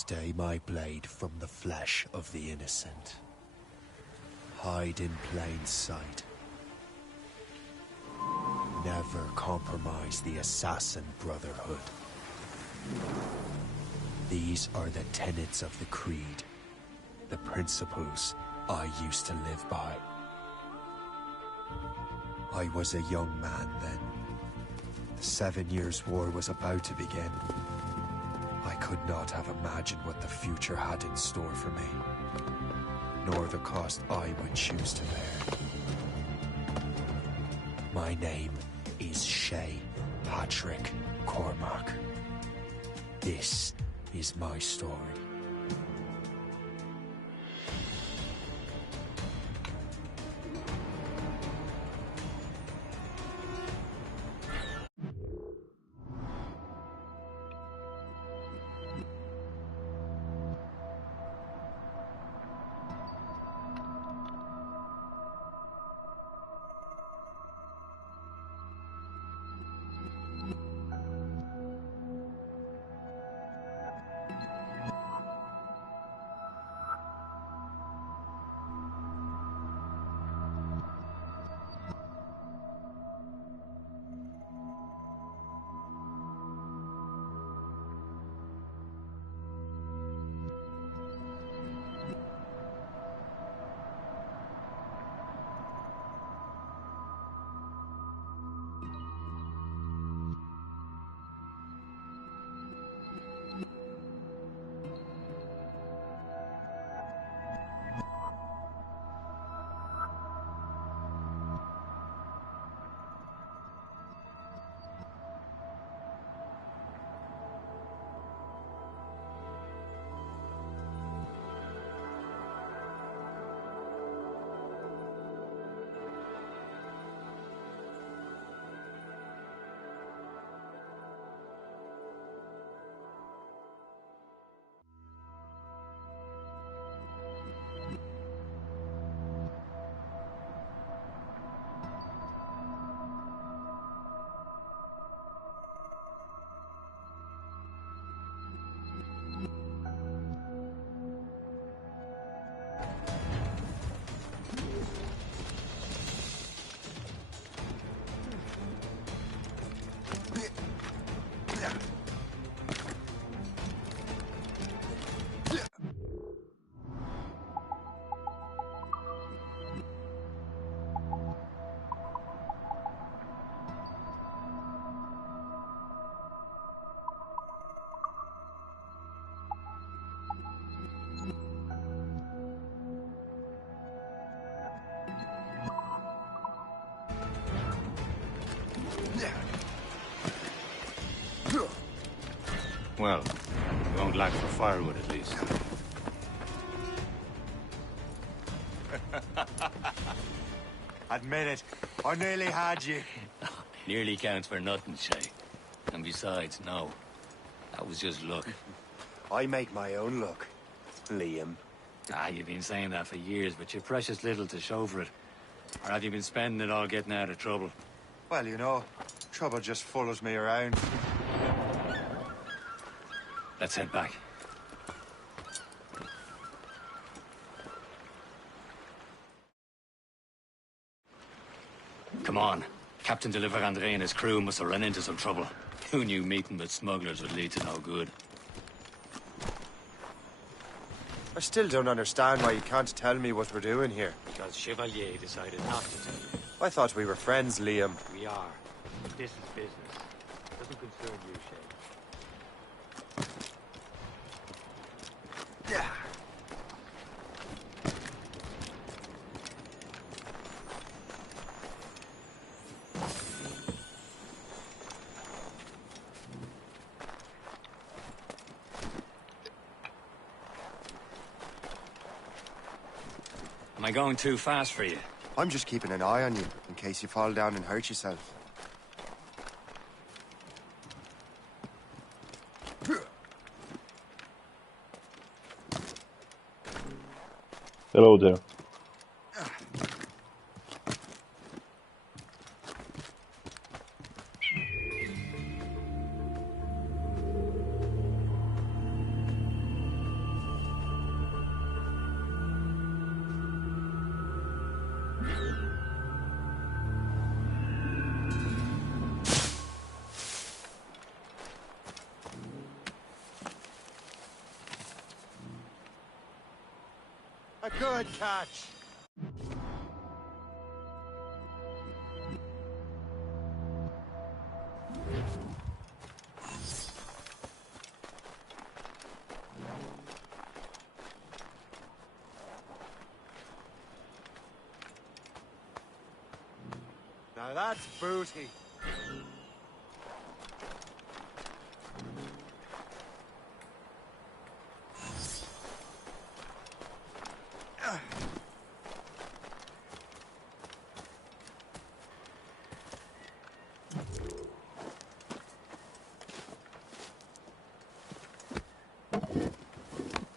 Stay my blade from the flesh of the innocent. Hide in plain sight. Never compromise the Assassin Brotherhood. These are the tenets of the Creed, the principles I used to live by. I was a young man then. The 7 Years' War was about to begin. I could not have imagined what the future had in store for me, nor the cost I would choose to bear. My name is Shay Patrick Cormac. This is my story. Well, you won't lack for firewood at least. Admit it, I nearly had you. Nearly counts for nothing, Shay. And besides, no. That was just luck. I make my own luck, Liam. You've been saying that for years, but you've precious little to show for it. Or have you been spending it all getting out of trouble? Well, you know, trouble just follows me around. Let's head back. Come on. Captain Deliver André and his crew must have run into some trouble. Who knew meeting with smugglers would lead to no good? I still don't understand why you can't tell me what we're doing here. Because Chevalier decided not to tell you. I thought we were friends, Liam. We are. But this is business. Doesn't concern you, Shay. Am I going too fast for you? I'm just keeping an eye on you, in case you fall down and hurt yourself. Hello there. A good catch. Now that's booty.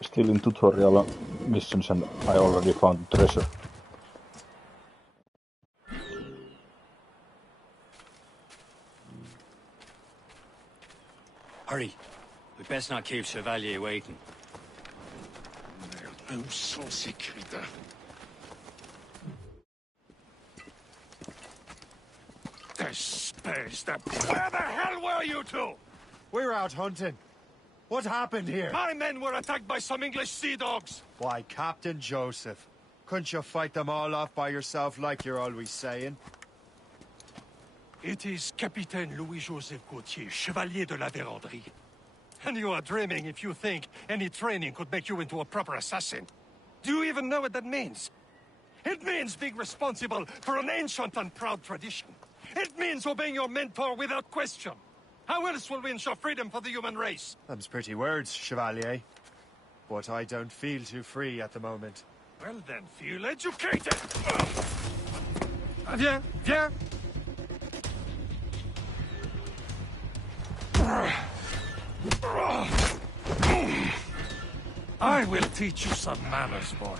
Still in tutorial missions and I already found treasure. Hurry. We best not keep Chevalier waiting. Merde, où sont ces crétins? Espèce de... Where the hell were you two? We're out hunting. What happened here? My men were attacked by some English sea dogs. Why, Captain Joseph. Couldn't you fight them all off by yourself like you're always saying? It is Capitaine Louis-Joseph Gauthier, Chevalier de la Vérendrye. And you are dreaming if you think any training could make you into a proper assassin. Do you even know what that means? It means being responsible for an ancient and proud tradition. It means obeying your mentor without question. How else will we ensure freedom for the human race? Them's pretty words, Chevalier. But I don't feel too free at the moment. Well then, feel educated! Viens, viens! I will teach you some manners, boy.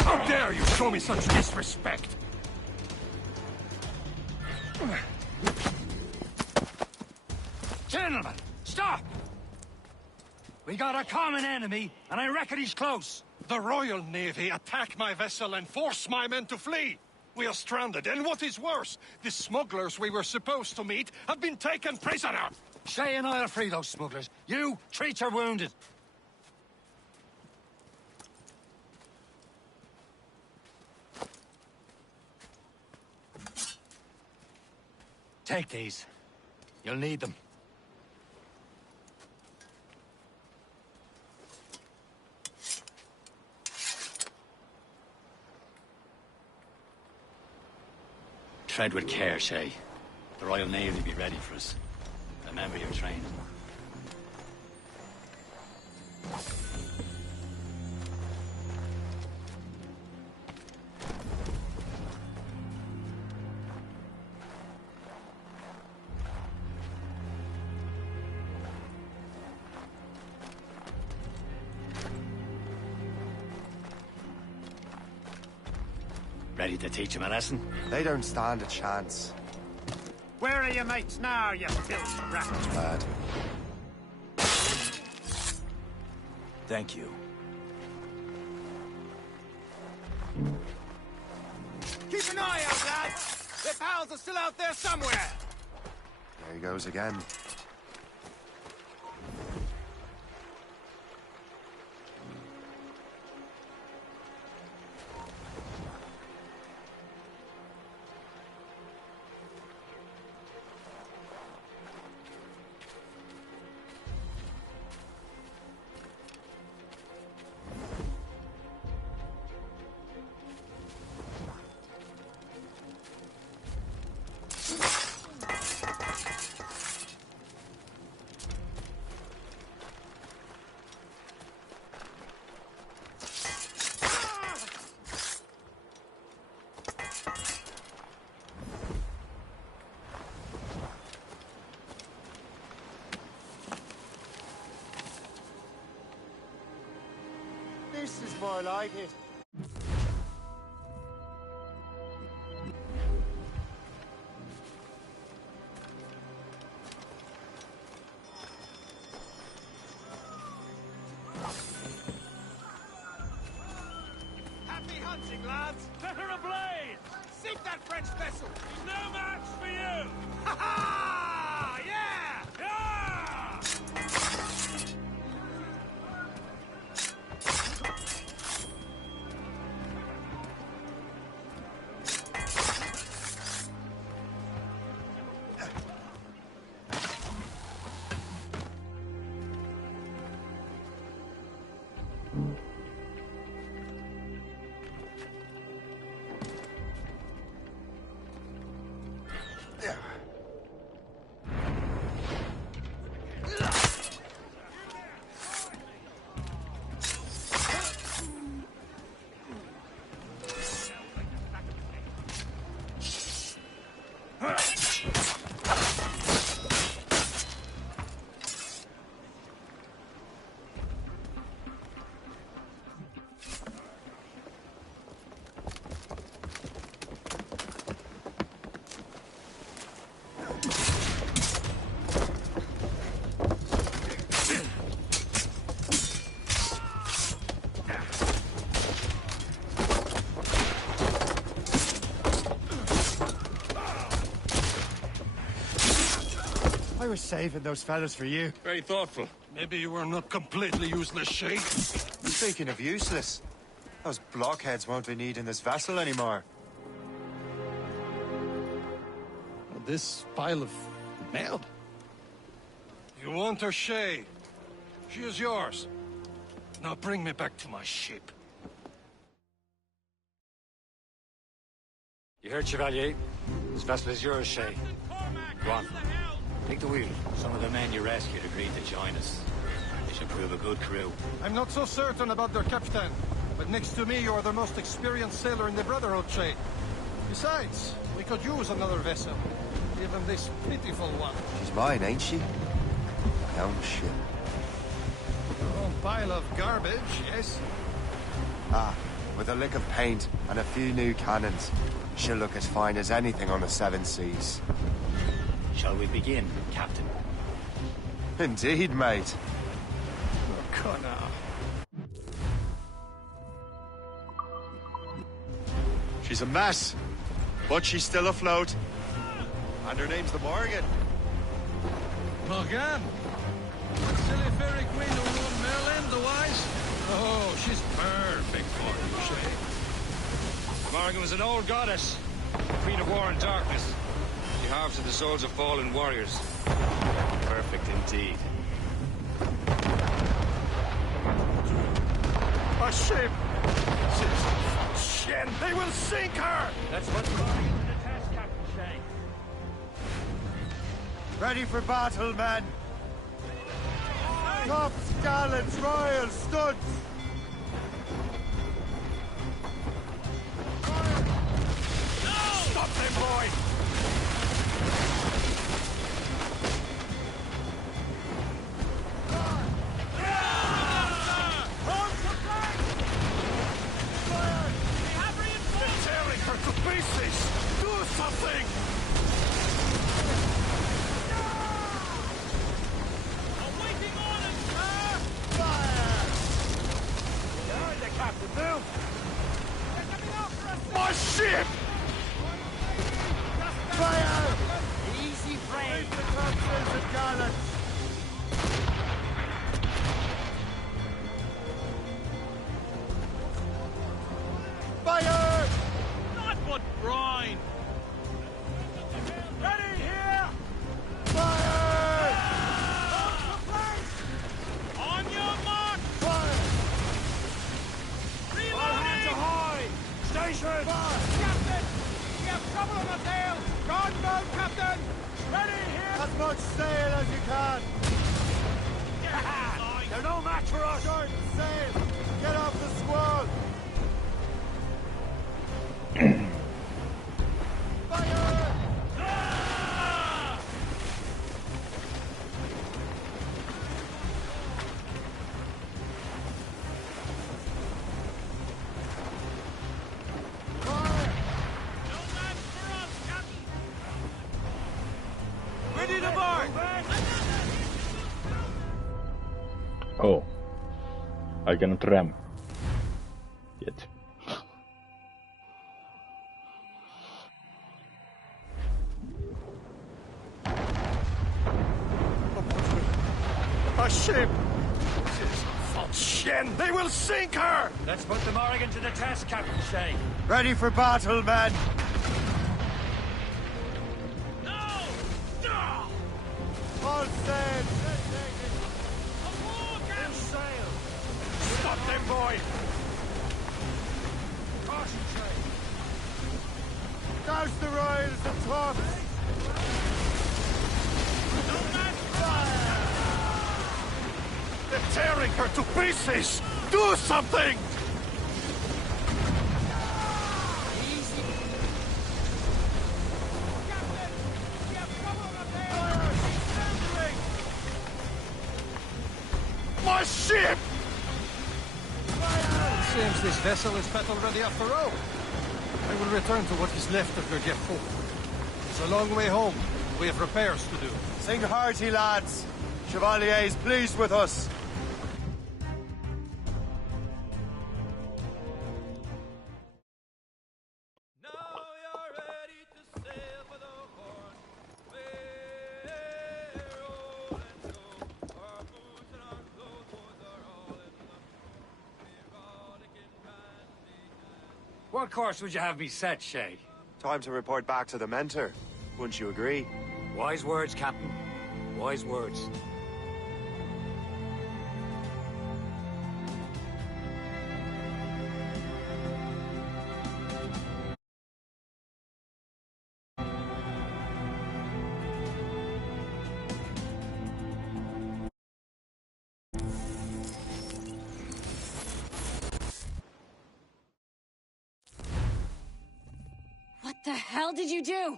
How dare you show me such disrespect? Gentlemen, stop! We got a common enemy, and I reckon he's close. The Royal Navy attack my vessel and force my men to flee. We are stranded, and what is worse, the smugglers we were supposed to meet have been taken prisoner. Shay and I'll free those smugglers. You, treat your wounded. Take these. You'll need them. Tread with care, Shay. The Royal Navy will be ready for us. Remember your training. Ready to teach him a lesson? They don't stand a chance. Where are your mates now, you filthy rat? Bad. Thank you. Keep an eye out, lads! Their pals are still out there somewhere! There he goes again. This is more like it. Happy hunting, lads! Set her ablaze! Sink that French vessel! She's no match for you! Ha ha! I was saving those fellas for you. Very thoughtful. Maybe you were not completely useless, Shay. Speaking of useless, those blockheads won't be needing this vessel anymore. This pile of mail. You want her, Shay? She is yours. Now bring me back to my ship. You heard, Chevalier? This vessel is yours, Shay. Go on. Take the wheel. Some of the men you rescued agreed to join us. They should prove a good crew. I'm not so certain about their captain, but next to me, you're the most experienced sailor in the Brotherhood, Shay. Besides, we could use another vessel. Even this pitiful one. She's mine, ain't she? My own ship. Your own pile of garbage, yes? Ah, with a lick of paint and a few new cannons, she'll look as fine as anything on the Seven Seas. Shall we begin, Captain? Indeed, mate. Connor. She's a mess, but she's still afloat. And her name's the Morgan. Morgan? Silly fairy queen who ruled Merlin, the wise? Oh, she's perfect for you, Shay. Morgan was an old goddess. Queen of war and darkness. She harvested the souls of fallen warriors. Perfect indeed. A ship! Shit! They will sink her! Let's put the Morgan to the test, Captain Shay. Ready for battle, men! Tops, gallants, royals, studs! Stop them, boy! They're tearing her to pieces! Do something! My ship! Fire! Easy, friend! The captains and gallants! Fire! Not but brine! Ready here! Fire! On your mark! Fire! Reloading! ahoy! Station! Captain! We have trouble on the tail! Gunboat, Captain! Ready here! As much sail as you can! They're no match for us! Short sail! Get off the squall! Fire! Fire! No match for us, Captain! Ready to board! Oh. I cannot ram. Yet. A ship! Shen! They will sink her! Let's put the Morgan to the test, Captain Shay. Ready for battle, men! No! No! All sail! Morgan! Sail! Stop them, boy! Caution, Shay! Douse the royals and tops! No match for us! They're tearing her to pieces! Do something! Captain! We have trouble on the tail! My ship! Seems this vessel is battle ready after all. I will return to what is left of your depot. It's a long way home. We have repairs to do. Sing hearty, lads! Chevalier is pleased with us! Now you're ready to sail for the horn. Where What course would you have me set, Shay? Time to report back to the mentor. Wouldn't you agree? Wise words, Captain. Wise words. What the hell did you do?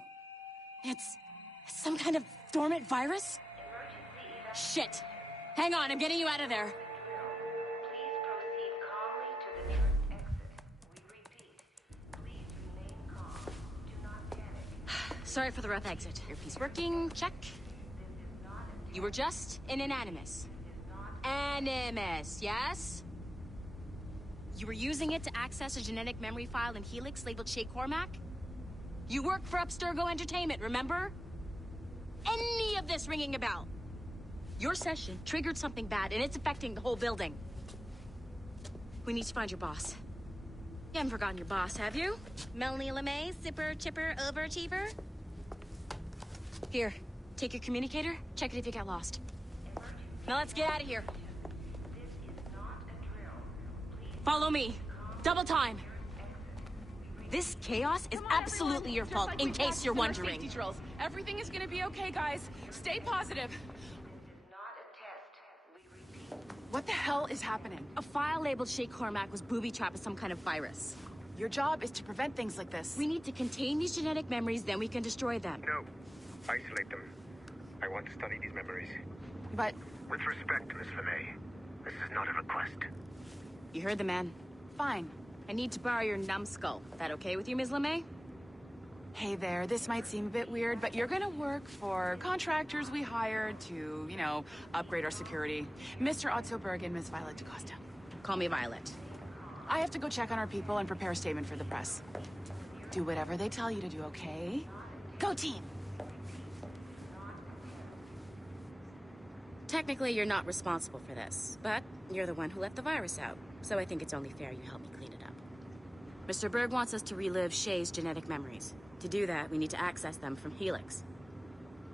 It's some kind of dormant virus? Shit. Hang on, I'm getting you out of there. Please proceed calmly to the nearest exit. We repeat, please remain calm. Do not panic. Sorry for the rough exit. Earpiece working, check. You were just in an Animus. Animus, yes? You were using it to access a genetic memory file in Helix labeled Shay Cormac? You work for Abstergo Entertainment, remember? Any of this ringing a bell? Your session triggered something bad, and it's affecting the whole building. We need to find your boss. You haven't forgotten your boss, have you? Melanie LeMay, zipper, chipper, overachiever? Here, take your communicator, check it if you got lost. Now let's get out of here. Follow me. Double time. This chaos is absolutely your fault, in case you're wondering. Safety drills. Everything is gonna be okay, guys. Stay positive. Not a test. We repeat. What the hell is happening? A file labeled Shay Cormac was booby-trapped with some kind of virus. Your job is to prevent things like this. We need to contain these genetic memories, then we can destroy them. No. Isolate them. I want to study these memories. But... With respect, Miss LeMay, this is not a request. You heard the man. Fine. I need to borrow your numbskull. That okay with you, Ms. LeMay? Hey there, this might seem a bit weird, but you're gonna work for contractors we hired to, you know, upgrade our security. Mr. Otto Berg and Miss Violet DaCosta. Call me Violet. I have to go check on our people and prepare a statement for the press. Do whatever they tell you to do, okay? Go team! Technically, you're not responsible for this, but you're the one who let the virus out, so I think it's only fair you help me clean it up. Mr. Berg wants us to relive Shay's genetic memories. To do that, we need to access them from Helix.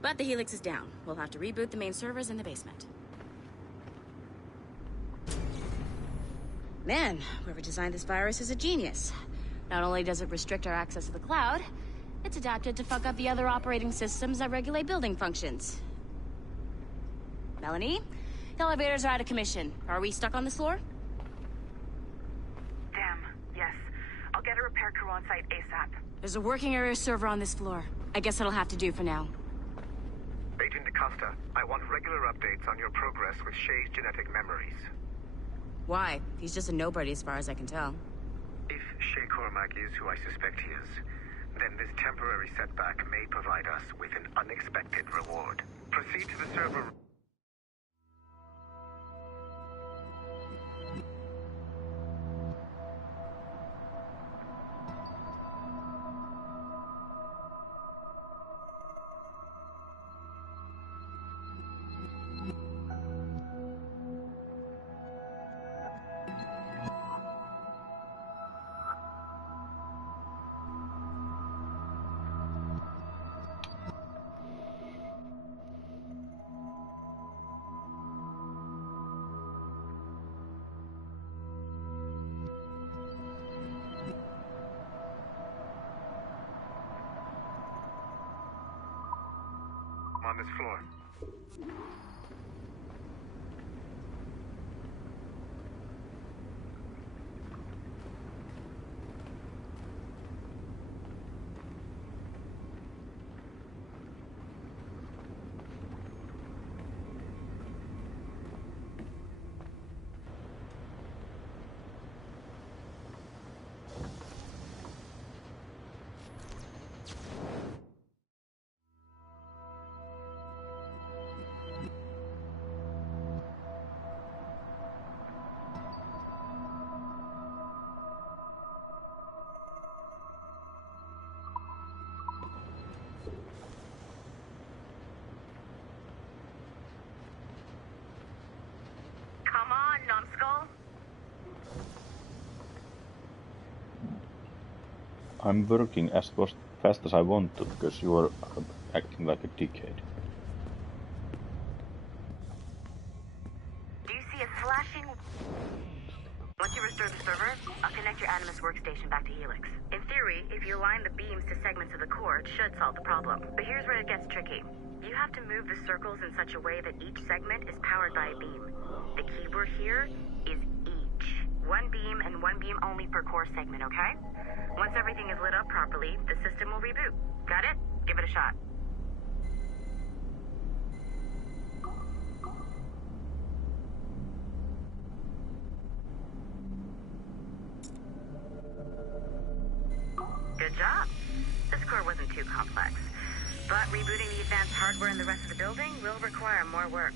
But the Helix is down. We'll have to reboot the main servers in the basement. Man, whoever designed this virus is a genius. Not only does it restrict our access to the cloud, it's adapted to fuck up the other operating systems that regulate building functions. Melanie, the elevators are out of commission. Are we stuck on this floor? Damn, yes. I'll get a repair crew on site ASAP. There's a working area server on this floor. I guess that'll have to do for now. Agent DaCosta, I want regular updates on your progress with Shay's genetic memories. Why? He's just a nobody as far as I can tell. If Shay Cormac is who I suspect he is, then this temporary setback may provide us with an unexpected reward. Proceed to the server... on this floor. I'm working as fast as I want to because you are acting like a dickhead. Do you see a flashing... Once you restore the server, I'll connect your Animus workstation back to Helix. In theory, if you align the beams to segments of the core, it should solve the problem. But here's where it gets tricky. You have to move the circles in such a way that each segment is powered by a beam. The keyword here is each. One beam and one beam only per core segment, okay? Once everything is lit up properly, the system will reboot. Got it? Give it a shot. Good job. This core wasn't too complex. But rebooting the advanced hardware in the rest of the building will require more work.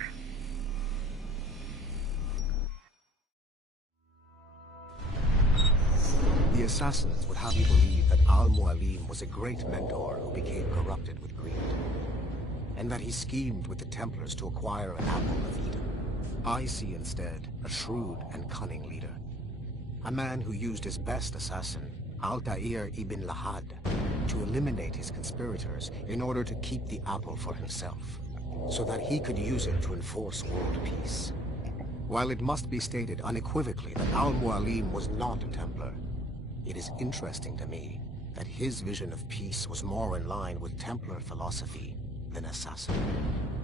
The assassins would have you believe that Al-Mualim was a great mentor who became corrupted with greed, and that he schemed with the Templars to acquire an apple of Eden. I see instead a shrewd and cunning leader, a man who used his best assassin, Altair ibn Lahad, to eliminate his conspirators in order to keep the apple for himself, so that he could use it to enforce world peace. While it must be stated unequivocally that Al-Mualim was not a Templar, it is interesting to me that his vision of peace was more in line with Templar philosophy than assassin.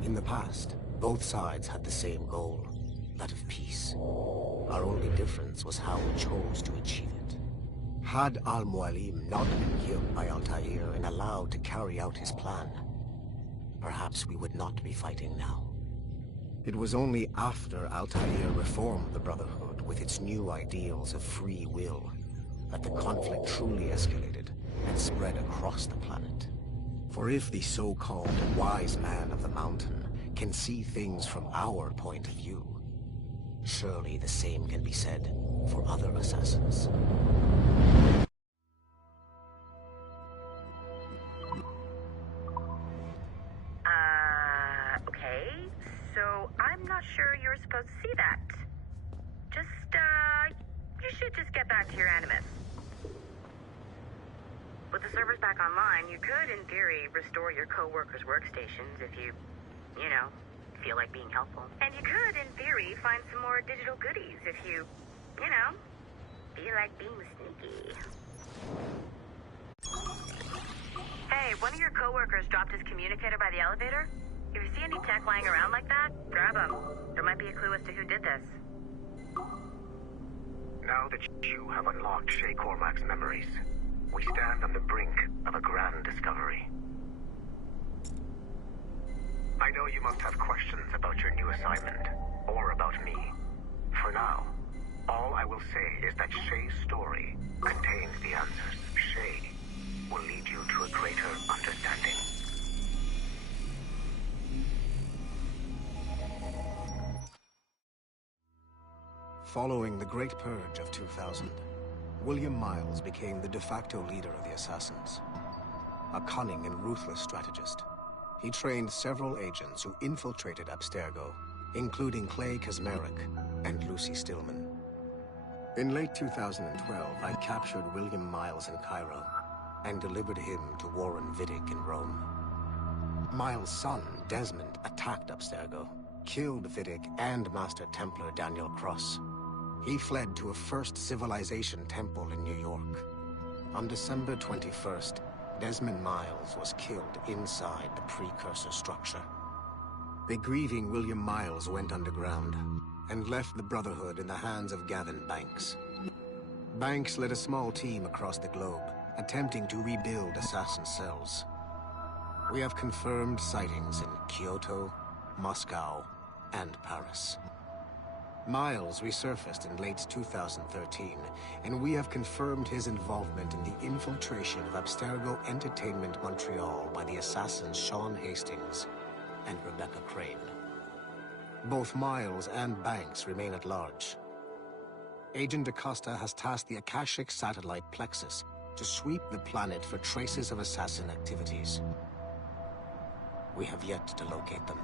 In the past, both sides had the same goal, that of peace. Our only difference was how we chose to achieve it. Had Al-Mualim not been killed by Altair and allowed to carry out his plan, perhaps we would not be fighting now. It was only after Altair reformed the Brotherhood with its new ideals of free will that the conflict truly escalated and spread across the planet. For if the so-called wise man of the mountain can see things from our point of view, surely the same can be said for other assassins. Okay. So I'm not sure you're supposed to see that. You should just get back to your Animus. With the servers back online, you could, in theory, restore your co-workers' workstations if you feel like being helpful. And you could, in theory, find some more digital goodies if you feel like being sneaky. Hey, one of your co-workers dropped his communicator by the elevator. If you see any tech lying around like that, grab them. There might be a clue as to who did this. Now that you have unlocked Shay Cormac's memories, we stand on the brink of a grand discovery. I know you must have questions about your new assignment, or about me. For now, all I will say is that Shay's story contains the answers. Shay will lead you to a greater understanding. Following the Great Purge of 2000, William Miles became the de facto leader of the Assassins. A cunning and ruthless strategist, he trained several agents who infiltrated Abstergo, including Clay Kazmarek and Lucy Stillman. In late 2012, I captured William Miles in Cairo and delivered him to Warren Vidic in Rome. Miles' son, Desmond, attacked Abstergo, killed Vidic and Master Templar Daniel Cross. He fled to a First Civilization temple in New York. On December 21st, Desmond Miles was killed inside the precursor structure. The grieving William Miles went underground and left the Brotherhood in the hands of Gavin Banks. Banks led a small team across the globe, attempting to rebuild assassin cells. We have confirmed sightings in Kyoto, Moscow, and Paris. Miles resurfaced in late 2013, and we have confirmed his involvement in the infiltration of Abstergo Entertainment Montreal by the assassins Sean Hastings and Rebecca Crane. Both Miles and Banks remain at large. Agent DaCosta has tasked the Akashic satellite Plexus to sweep the planet for traces of assassin activities. We have yet to locate them.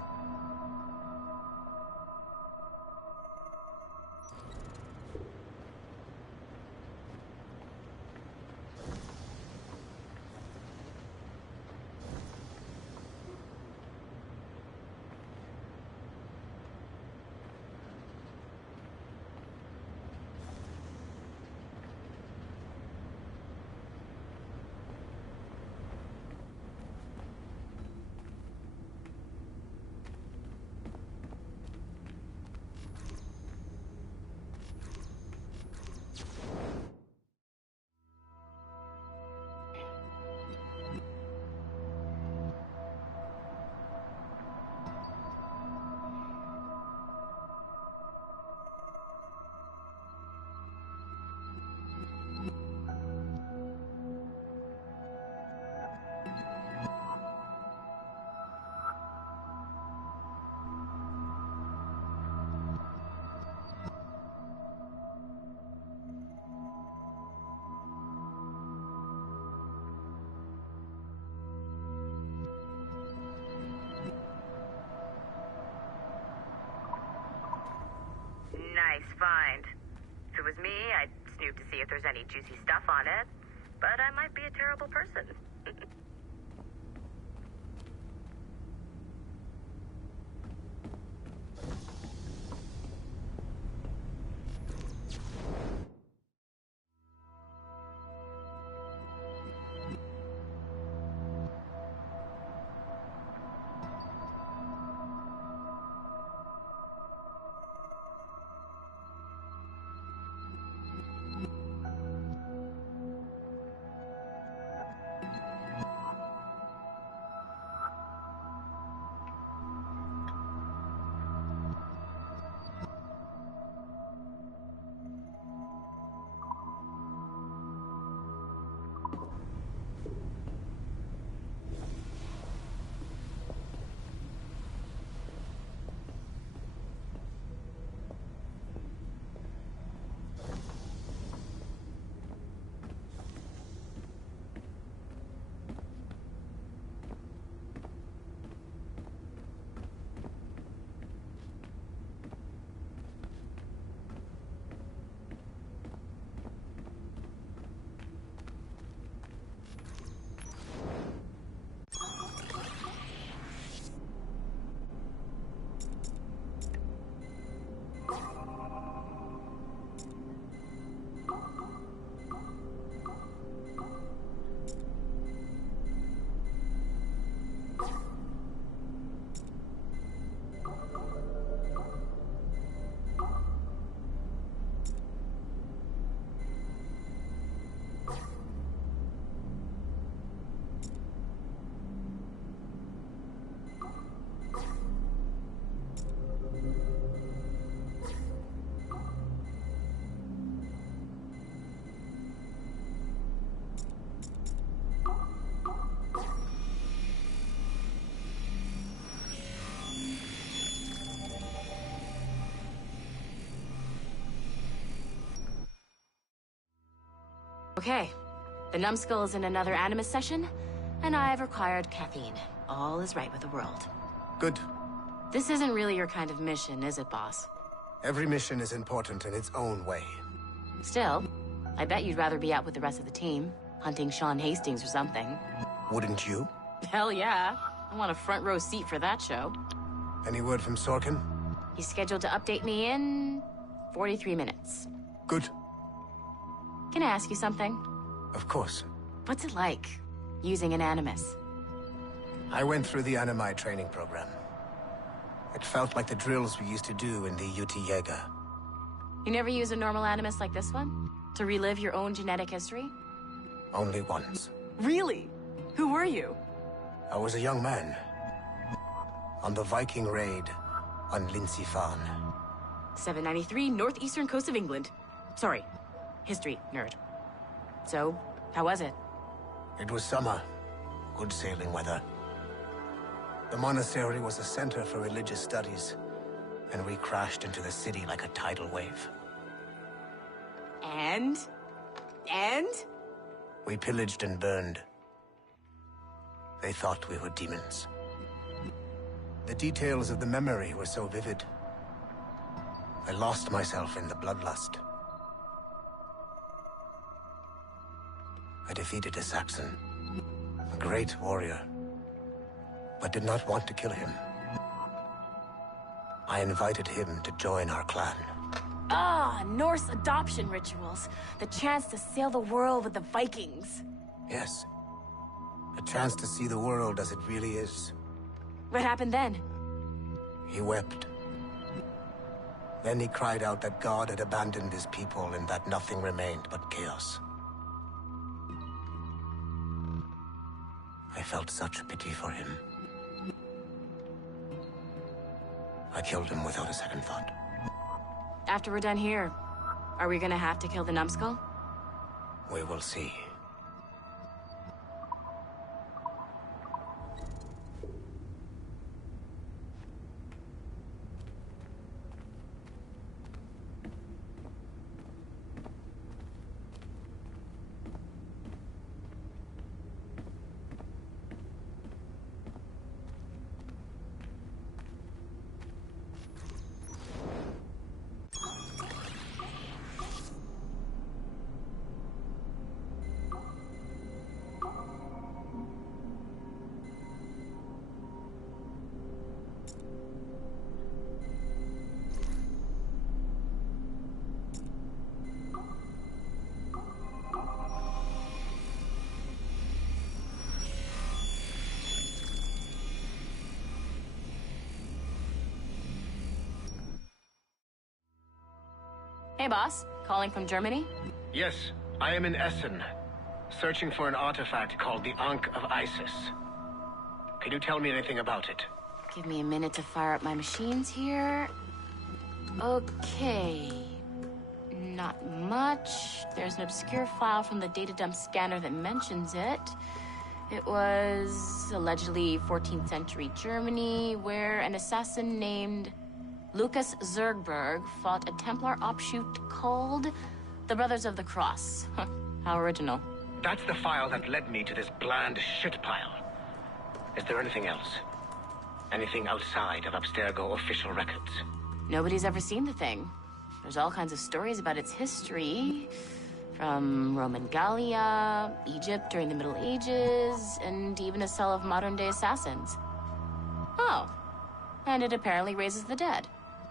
Nice find. If it was me, I'd snoop to see if there's any juicy stuff on it. But I might be a terrible person. Okay. The numbskull is in another Animus session, and I've required caffeine. All is right with the world. Good. This isn't really your kind of mission, is it, boss? Every mission is important in its own way. Still, I bet you'd rather be out with the rest of the team, hunting Sean Hastings or something. Wouldn't you? Hell yeah. I want a front row seat for that show. Any word from Sorkin? He's scheduled to update me in 43 minutes. Good. Can I ask you something? Of course. What's it like, using an Animus? I went through the Animi training program. It felt like the drills we used to do in the UT Jaeger. You never use a normal Animus like this one? To relive your own genetic history? Only once. Really? Who were you? I was a young man. On the Viking raid on Lindsey Farn. 793, northeastern coast of England. Sorry, history nerd. So, how was it? It was summer. Good sailing weather. The monastery was a center for religious studies, and we crashed into the city like a tidal wave. And? We pillaged and burned. They thought we were demons. The details of the memory were so vivid. I lost myself in the bloodlust. I defeated a Saxon, a great warrior, but did not want to kill him. I invited him to join our clan. Ah, Norse adoption rituals. The chance to sail the world with the Vikings. Yes. A chance to see the world as it really is. What happened then? He wept. Then he cried out that God had abandoned his people and that nothing remained but chaos. I felt such pity for him. I killed him without a second thought. After we're done here, are we gonna have to kill the numbskull? We will see. Hey, boss. Calling from Germany? Yes, I am in Essen, searching for an artifact called the Ankh of Isis. Can you tell me anything about it? Give me a minute to fire up my machines here. Okay. Not much. There's an obscure file from the data dump scanner that mentions it. It was allegedly 14th century Germany, where an assassin named Lucas Zergberg fought a Templar offshoot called the Brothers of the Cross. How original. That's the file that led me to this bland shit pile. Is there anything else? Anything outside of Abstergo official records? Nobody's ever seen the thing. There's all kinds of stories about its history. From Roman Gallia, Egypt during the Middle Ages, and even a cell of modern-day assassins. Oh. And it apparently raises the dead.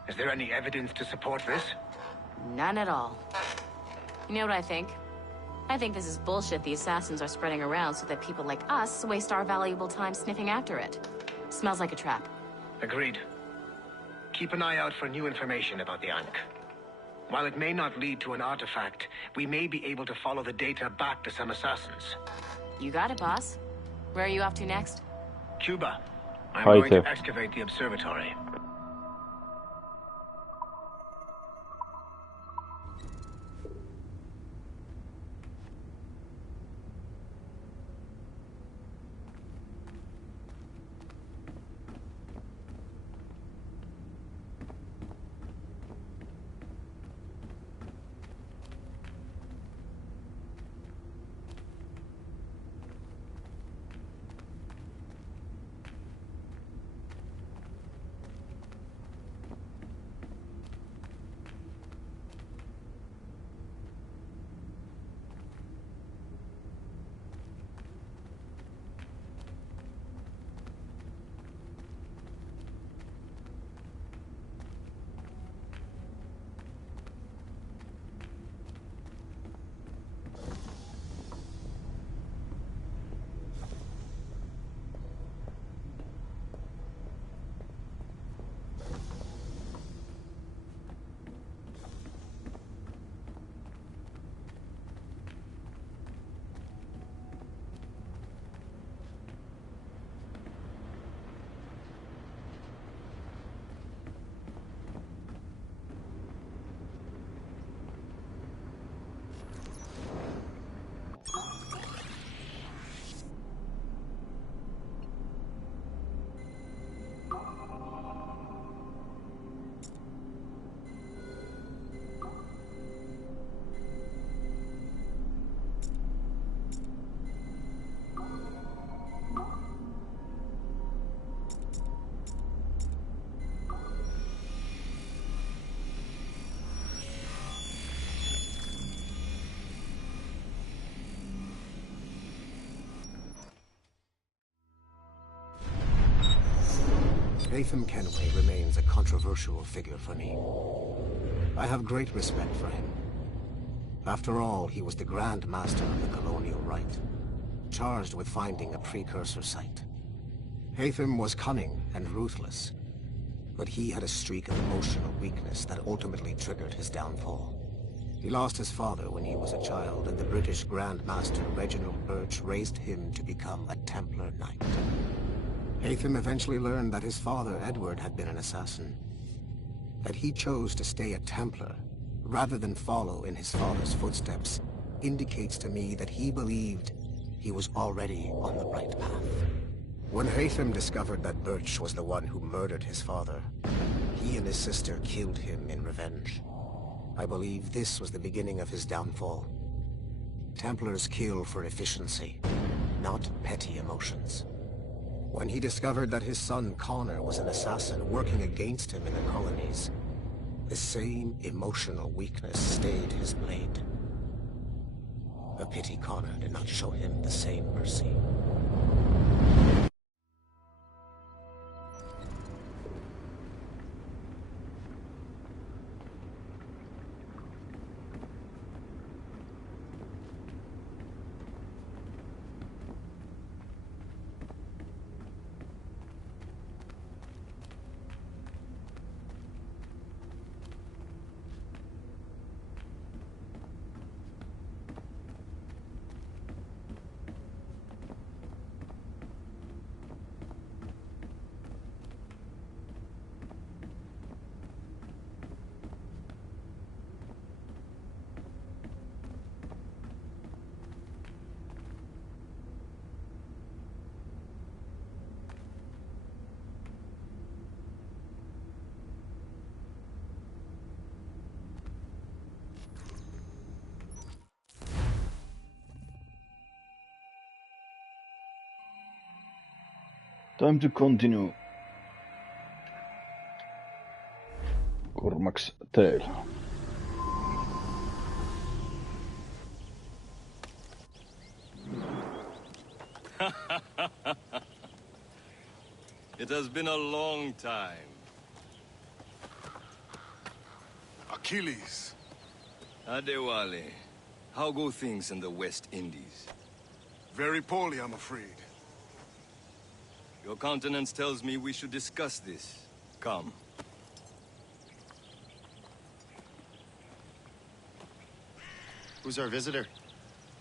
Is there any evidence to support this? None at all. You know what I think? I think this is bullshit the assassins are spreading around so that people like us waste our valuable time sniffing after it. Smells like a trap. Agreed. Keep an eye out for new information about the Ankh. While it may not lead to an artifact, we may be able to follow the data back to some assassins. You got it, boss. Where are you off to next? Cuba. I'm Hi, going Tiff. to excavate the observatory. Haytham Kenway remains a controversial figure for me. I have great respect for him. After all, he was the Grand Master of the Colonial Rite, charged with finding a precursor site. Haytham was cunning and ruthless, but he had a streak of emotional weakness that ultimately triggered his downfall. He lost his father when he was a child, and the British Grand Master Reginald Birch raised him to become a Templar Knight. Haytham eventually learned that his father, Edward, had been an assassin. That he chose to stay a Templar, rather than follow in his father's footsteps, indicates to me that he believed he was already on the right path. When Haytham discovered that Birch was the one who murdered his father, he and his sister killed him in revenge. I believe this was the beginning of his downfall. Templars kill for efficiency, not petty emotions. When he discovered that his son Connor was an assassin working against him in the colonies, the same emotional weakness stayed his blade. A pity Connor did not show him the same mercy. Time to continue. Cormac's Tale. It has been a long time. Achilles. Adewale, how go things in the West Indies? Very poorly, I'm afraid. Your countenance tells me we should discuss this. Come. Who's our visitor?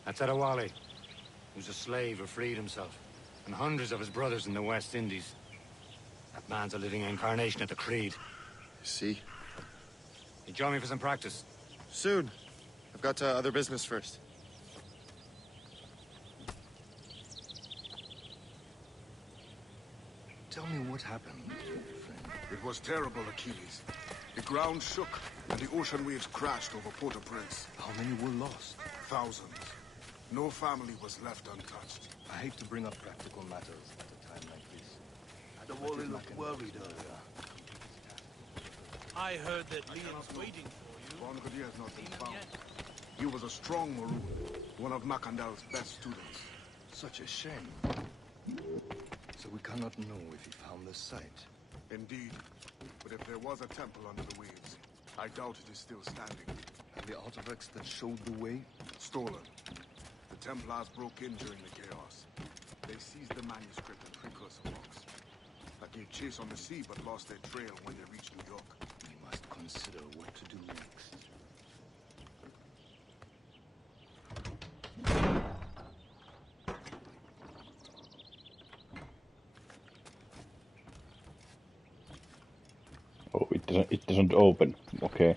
That's Adewale, who's a slave who freed himself, and hundreds of his brothers in the West Indies. That man's a living incarnation of the Creed. See? You join me for some practice? Soon. I've got other business first. Tell me what happened, friend. It was terrible, Achilles. The ground shook, and the ocean waves crashed over Port-au-Prince. How many were lost? Thousands. No family was left untouched. I hate to bring up practical matters at a time like this. Adewale looked worried earlier. I heard that Leon's waiting for you. Barnaby has not been found. He was a strong Maroon, one of Macandal's best students. Such a shame. So we cannot know if he found the site. Indeed. But if there was a temple under the waves, I doubt it is still standing. And the artifacts that showed the way? Stolen. The Templars broke in during the chaos. They seized the manuscript and precursor books. That gave chase on the sea, but lost their trail when they reached New York. We must consider what to do next. Oh, it doesn't open. Okay.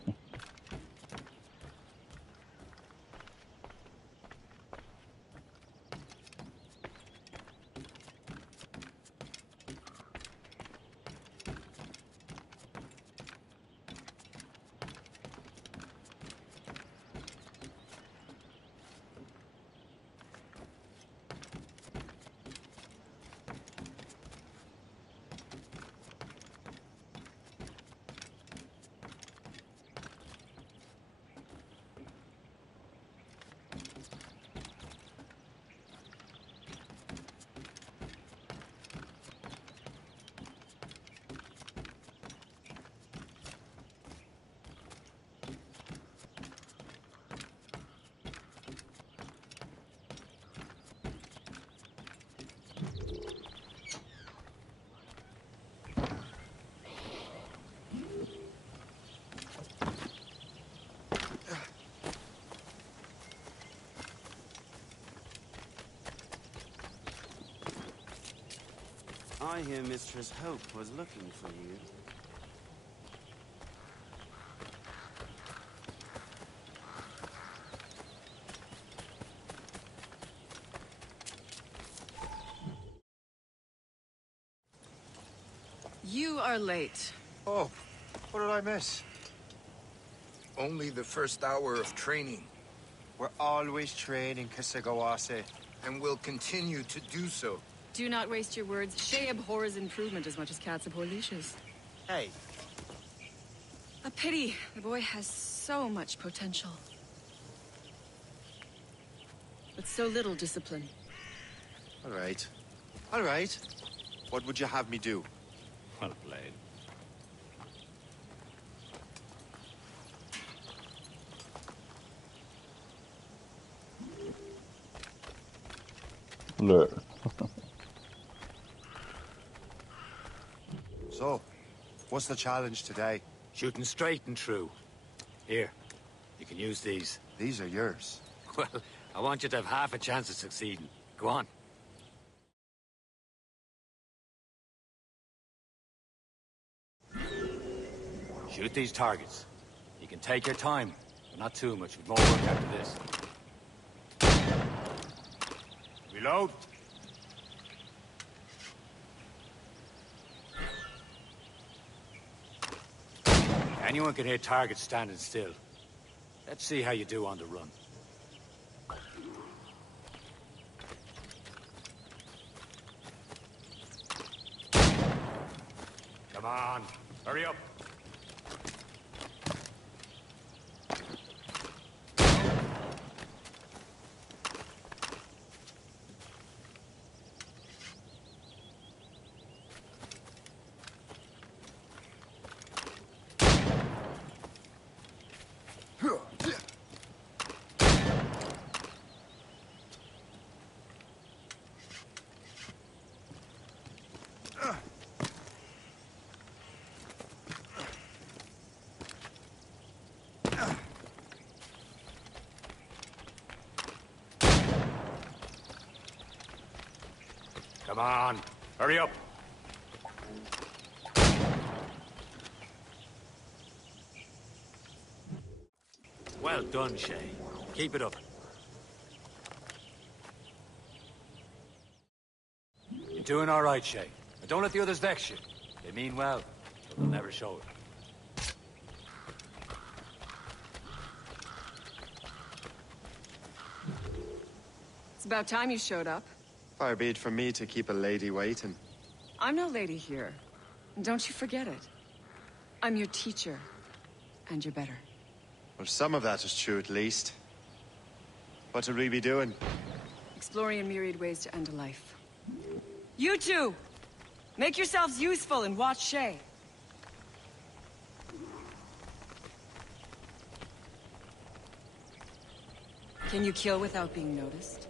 I hear Mistress Hope was looking for you. You are late. Oh, what did I miss? Only the first hour of training. We're always training, Kisagawase. And will continue to do so. Do not waste your words. Shay abhors improvement as much as cats abhor leashes. Hey. A pity. The boy has so much potential. But so little discipline. All right. All right. What would you have me do? Well played. Learn. So, what's the challenge today? Shooting straight and true. Here, you can use these. These are yours. Well, I want you to have half a chance of succeeding. Go on. Shoot these targets. You can take your time, but not too much. We've more work after this. Reload. Anyone can hit targets standing still. Let's see how you do on the run. Come on, hurry up. Come on, hurry up. Well done, Shay. Keep it up. You're doing all right, Shay. But don't let the others vex you. They mean well, but they'll never show it. It's about time you showed up. Far be it from me to keep a lady waiting. I'm no lady here. And don't you forget it. I'm your teacher. And you're better. Well, some of that is true at least. What will we be doing? Exploring a myriad ways to end a life. You two! Make yourselves useful and watch Shay. Can you kill without being noticed?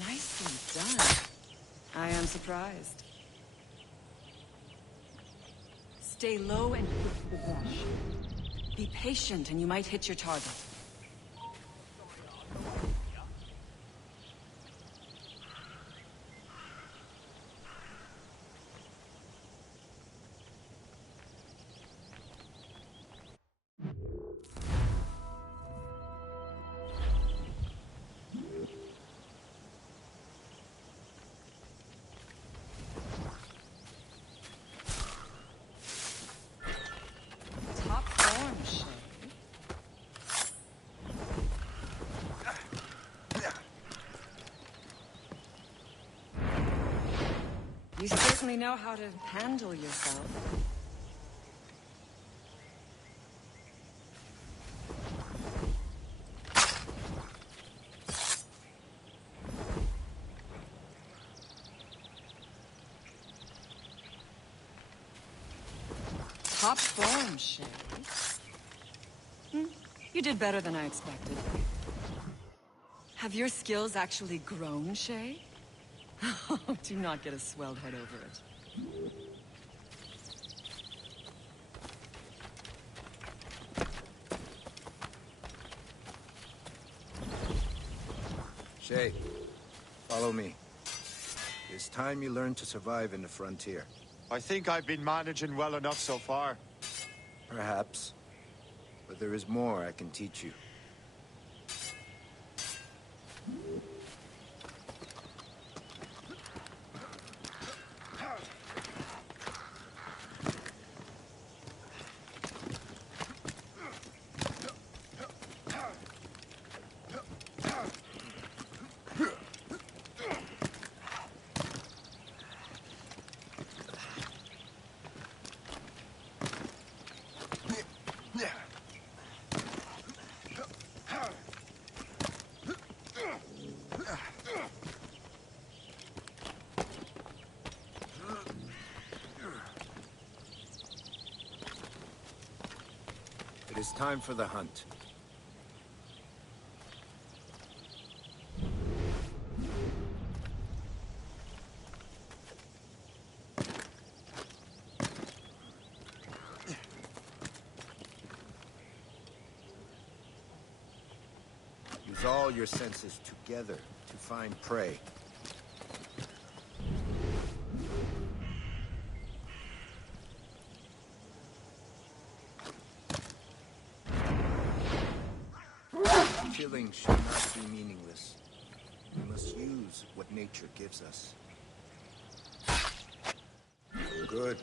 Nicely done. I am surprised. Stay low and quick to the brush. Be patient and you might hit your target. You certainly know how to handle yourself. Top form, Shay. You did better than I expected. Have your skills actually grown, Shay? Do not get a swelled head over it. Shay, follow me. It's time you learn to survive in the frontier. I think I've been managing well enough so far. Perhaps. But there is more I can teach you. It is time for the hunt. Use all your senses together to find prey. Killing should not be meaningless. We must use what nature gives us. Good.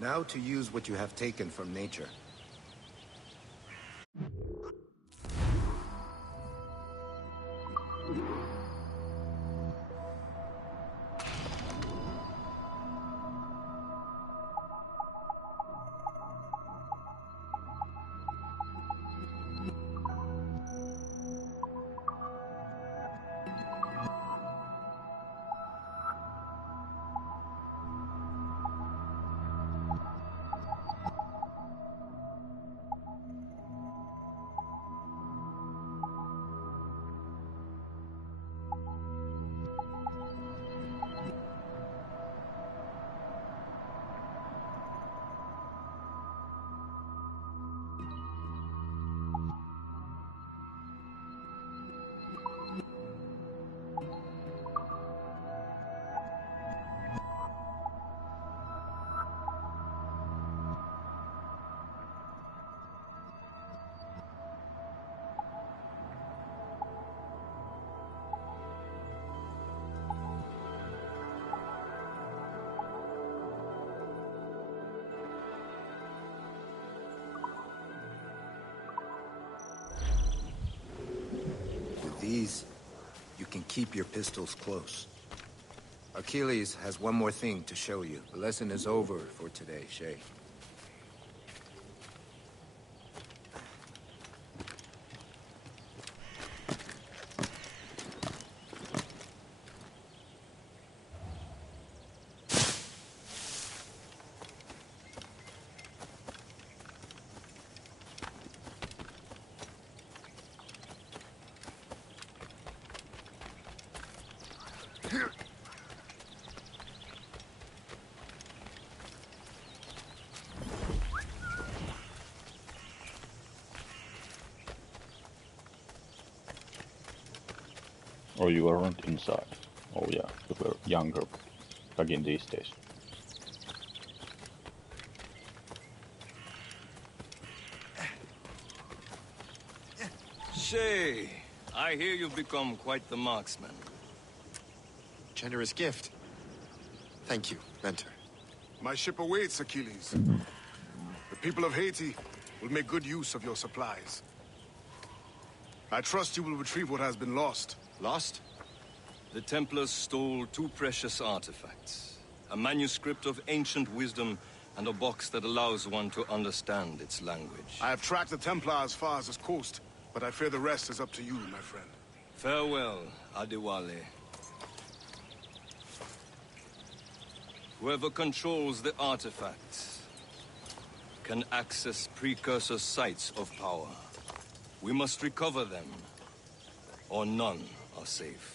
Now to use what you have taken from nature. these, you can keep your pistols close. Achilles has one more thing to show you. The lesson is over for today, Shay. Or you weren't inside. Oh yeah, you were younger back in these days. Shay, I hear you've become quite the marksman. Generous gift. Thank you, Mentor. My ship awaits, Achilles. The people of Haiti will make good use of your supplies. I trust you will retrieve what has been lost. Lost? The Templars stole 2 precious artifacts. A manuscript of ancient wisdom and a box that allows one to understand its language. I have tracked the Templar as far as this coast, but I fear the rest is up to you, my friend. Farewell, Adewale. Whoever controls the artifacts can access precursor sites of power. We must recover them, or none are safe.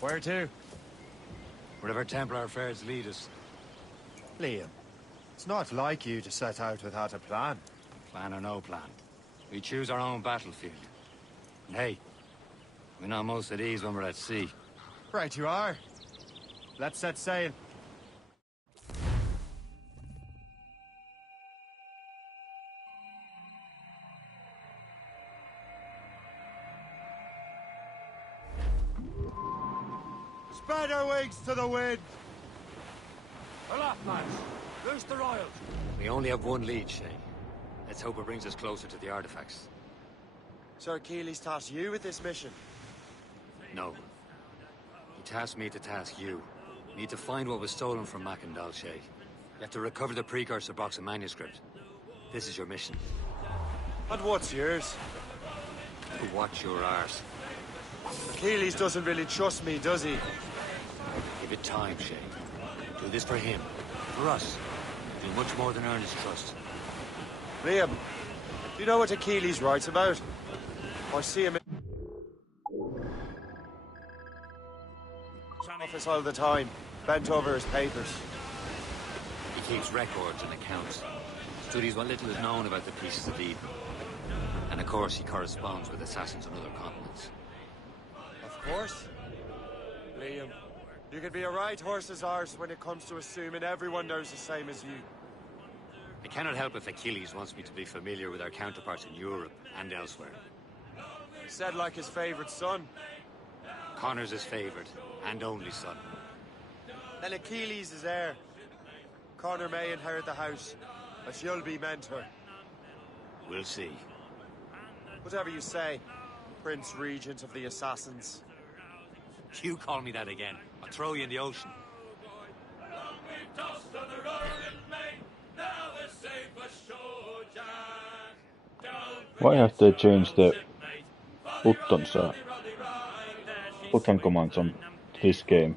Where to? Wherever Templar affairs lead us. Liam, it's not like you to set out without a plan. Plan or no plan. We choose our own battlefield. And hey, we know most of these when we're at sea. Right you are. Let's set sail. Spread our wings to the wind! Aloft, lads! Loose the royals! We only have one lead, Shay. Let's hope it brings us closer to the artifacts. Sir Achilles tasked you with this mission? No. He tasked me to task you. We need to find what was stolen from Mackandal, Shay. You have to recover the precursor box of manuscript. This is your mission. And what's yours? To watch your arse. Achilles doesn't really trust me, does he? Give it time, Shay. Do this for him. For us. Do much more than earn his trust. Liam, do you know what Achilles writes about? I see him in office all the time, bent over his papers. He keeps records and accounts. Studies what little is known about the pieces of Eden. And of course, he corresponds with assassins on other continents. Of course. Liam, you can be a right horse's arse when it comes to assuming everyone knows the same as you. I cannot help if Achilles wants me to be familiar with our counterparts in Europe and elsewhere. He said like his favorite son. Connor's his favorite, and only son. Then Achilles is heir. Connor may inherit the house, but you'll be mentor. We'll see. Whatever you say, Prince Regent of the Assassins. You call me that again, I'll throw you in the ocean. Why have they changed the Button commands on his game.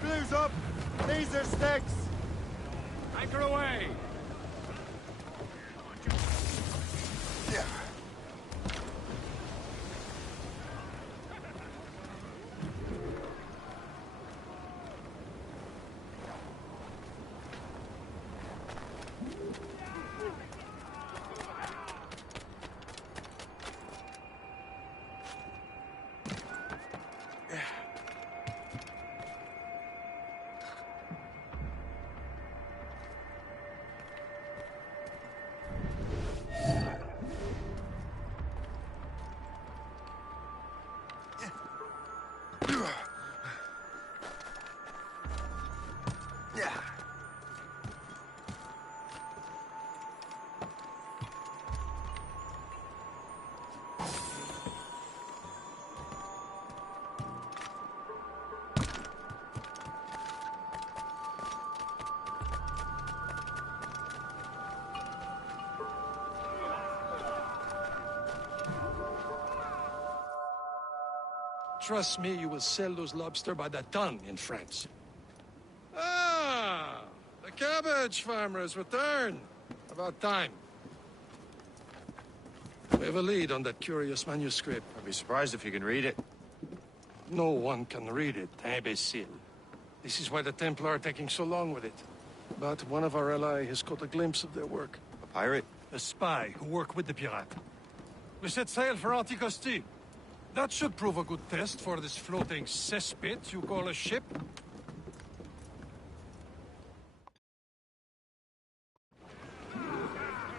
Blues up! These are sticks! Anchor away! Trust me, you will sell those lobster by the ton in France. Ah, the cabbage farmer has returned. About time. We have a lead on that curious manuscript. I'd be surprised if you can read it. No one can read it, imbecile. This is why the Templar are taking so long with it. But one of our allies has caught a glimpse of their work. A pirate? A spy who worked with the pirate. We set sail for Anticosti. That should prove a good test for this floating cesspit you call a ship.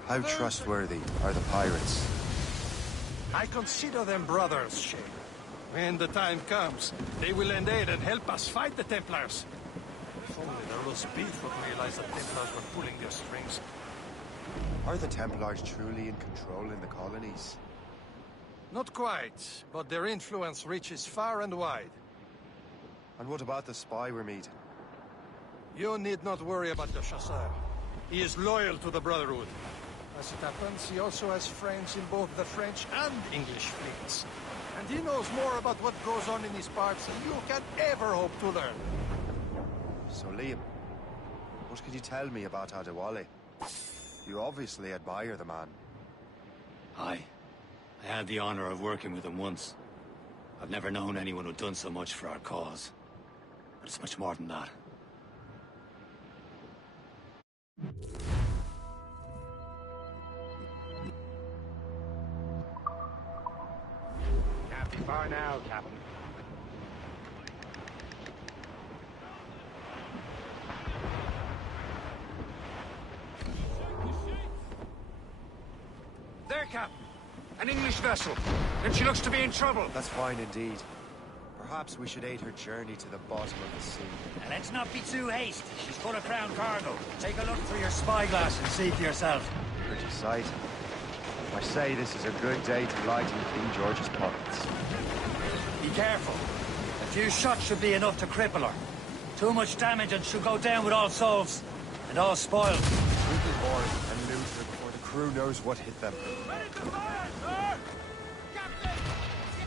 How trustworthy are the pirates? I consider them brothers, Shay. When the time comes, they will lend aid and help us fight the Templars. If only the roast beef would realize the Templars were pulling their strings. Are the Templars truly in control in the colonies? Not quite, but their influence reaches far and wide. And what about the spy we're meeting? You need not worry about the Chasseur. He is loyal to the Brotherhood. As it happens, he also has friends in both the French and English fleets. And he knows more about what goes on in these parts than you can ever hope to learn. So, Liam, what can you tell me about Adewale? You obviously admire the man. Aye. I had the honor of working with him once. I've never known anyone who'd done so much for our cause. But it's much more than that. Can't be far now, Captain. There, Captain. An English vessel. And she looks to be in trouble. That's fine indeed. Perhaps we should aid her journey to the bottom of the sea. And let's not be too hasty. She's full of crown cargo. Take a look through your spyglass and see for yourself. Pretty sight. I say this is a good day to lighten King George's pockets. Be careful. A few shots should be enough to cripple her. Too much damage and she'll go down with all souls. And all spoiled. We can board and loot her before the crew knows what hit them. Ready to fire, sir! Captain!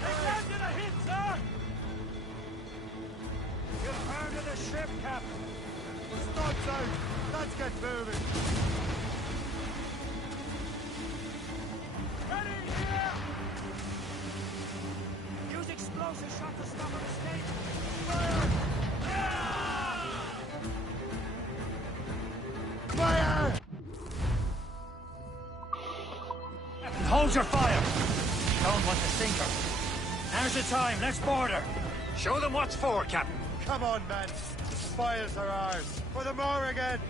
Take down to the hit, sir! You've heard of the ship, Captain. The studs out. Let's get moving. Ready, here! Use explosive shot to stop her escape. Fire! Fire! Hold your fire! Don't want to sink her. Now's the time, let's board her. Show them what's for, Captain. Come on, men. The spoils are ours. For the Morrigan!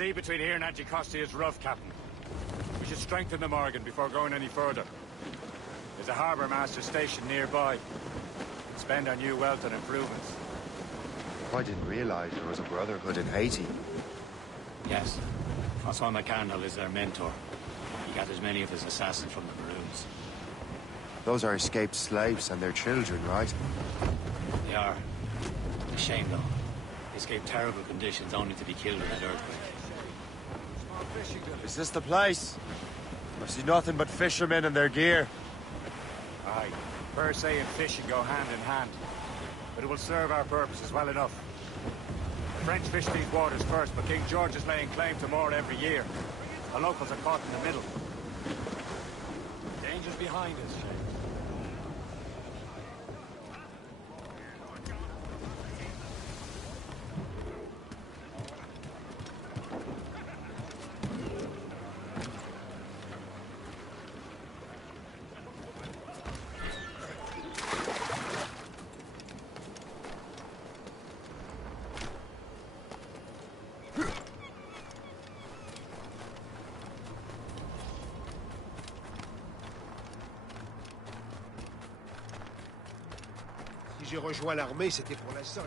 sea between here and Anticosti is rough, Captain. We should strengthen the Morgan before going any further. There's a harbour master station nearby. Spend our new wealth on improvements. I didn't realize there was a brotherhood in Haiti. Yes. Francois McCandle is their mentor. He gathers many of his assassins from the Maroons. Those are escaped slaves and their children, right? They are. A shame, though. They escaped terrible conditions only to be killed in that earthquake. Is this the place? I see nothing but fishermen and their gear. Aye. Per se and fishing go hand in hand. But it will serve our purposes well enough. The French fish these waters first, but King George is laying claim to more every year. The locals are caught in the middle. Danger's behind us, Shay. Si j'ai rejoint l'armée, c'était pour la solde.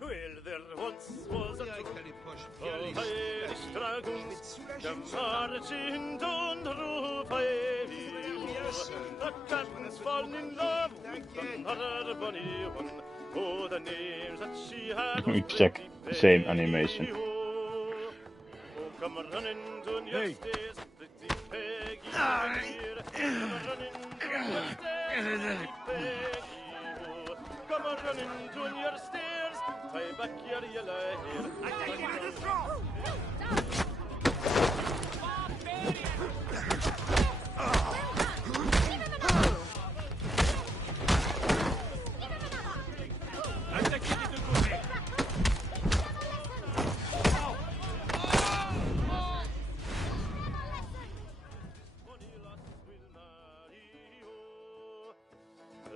Well, there once was a troop of Irish dragoons, the marching down the roof the captain's fallen in love with another bunny one. Oh, the names that she had was Check the same animation. oh, come running down your stairs, pretty Peggy, come running down your stairs, pretty Peggy, oh, come running down your stairs, tie back your yellow hair. I take you to the straw!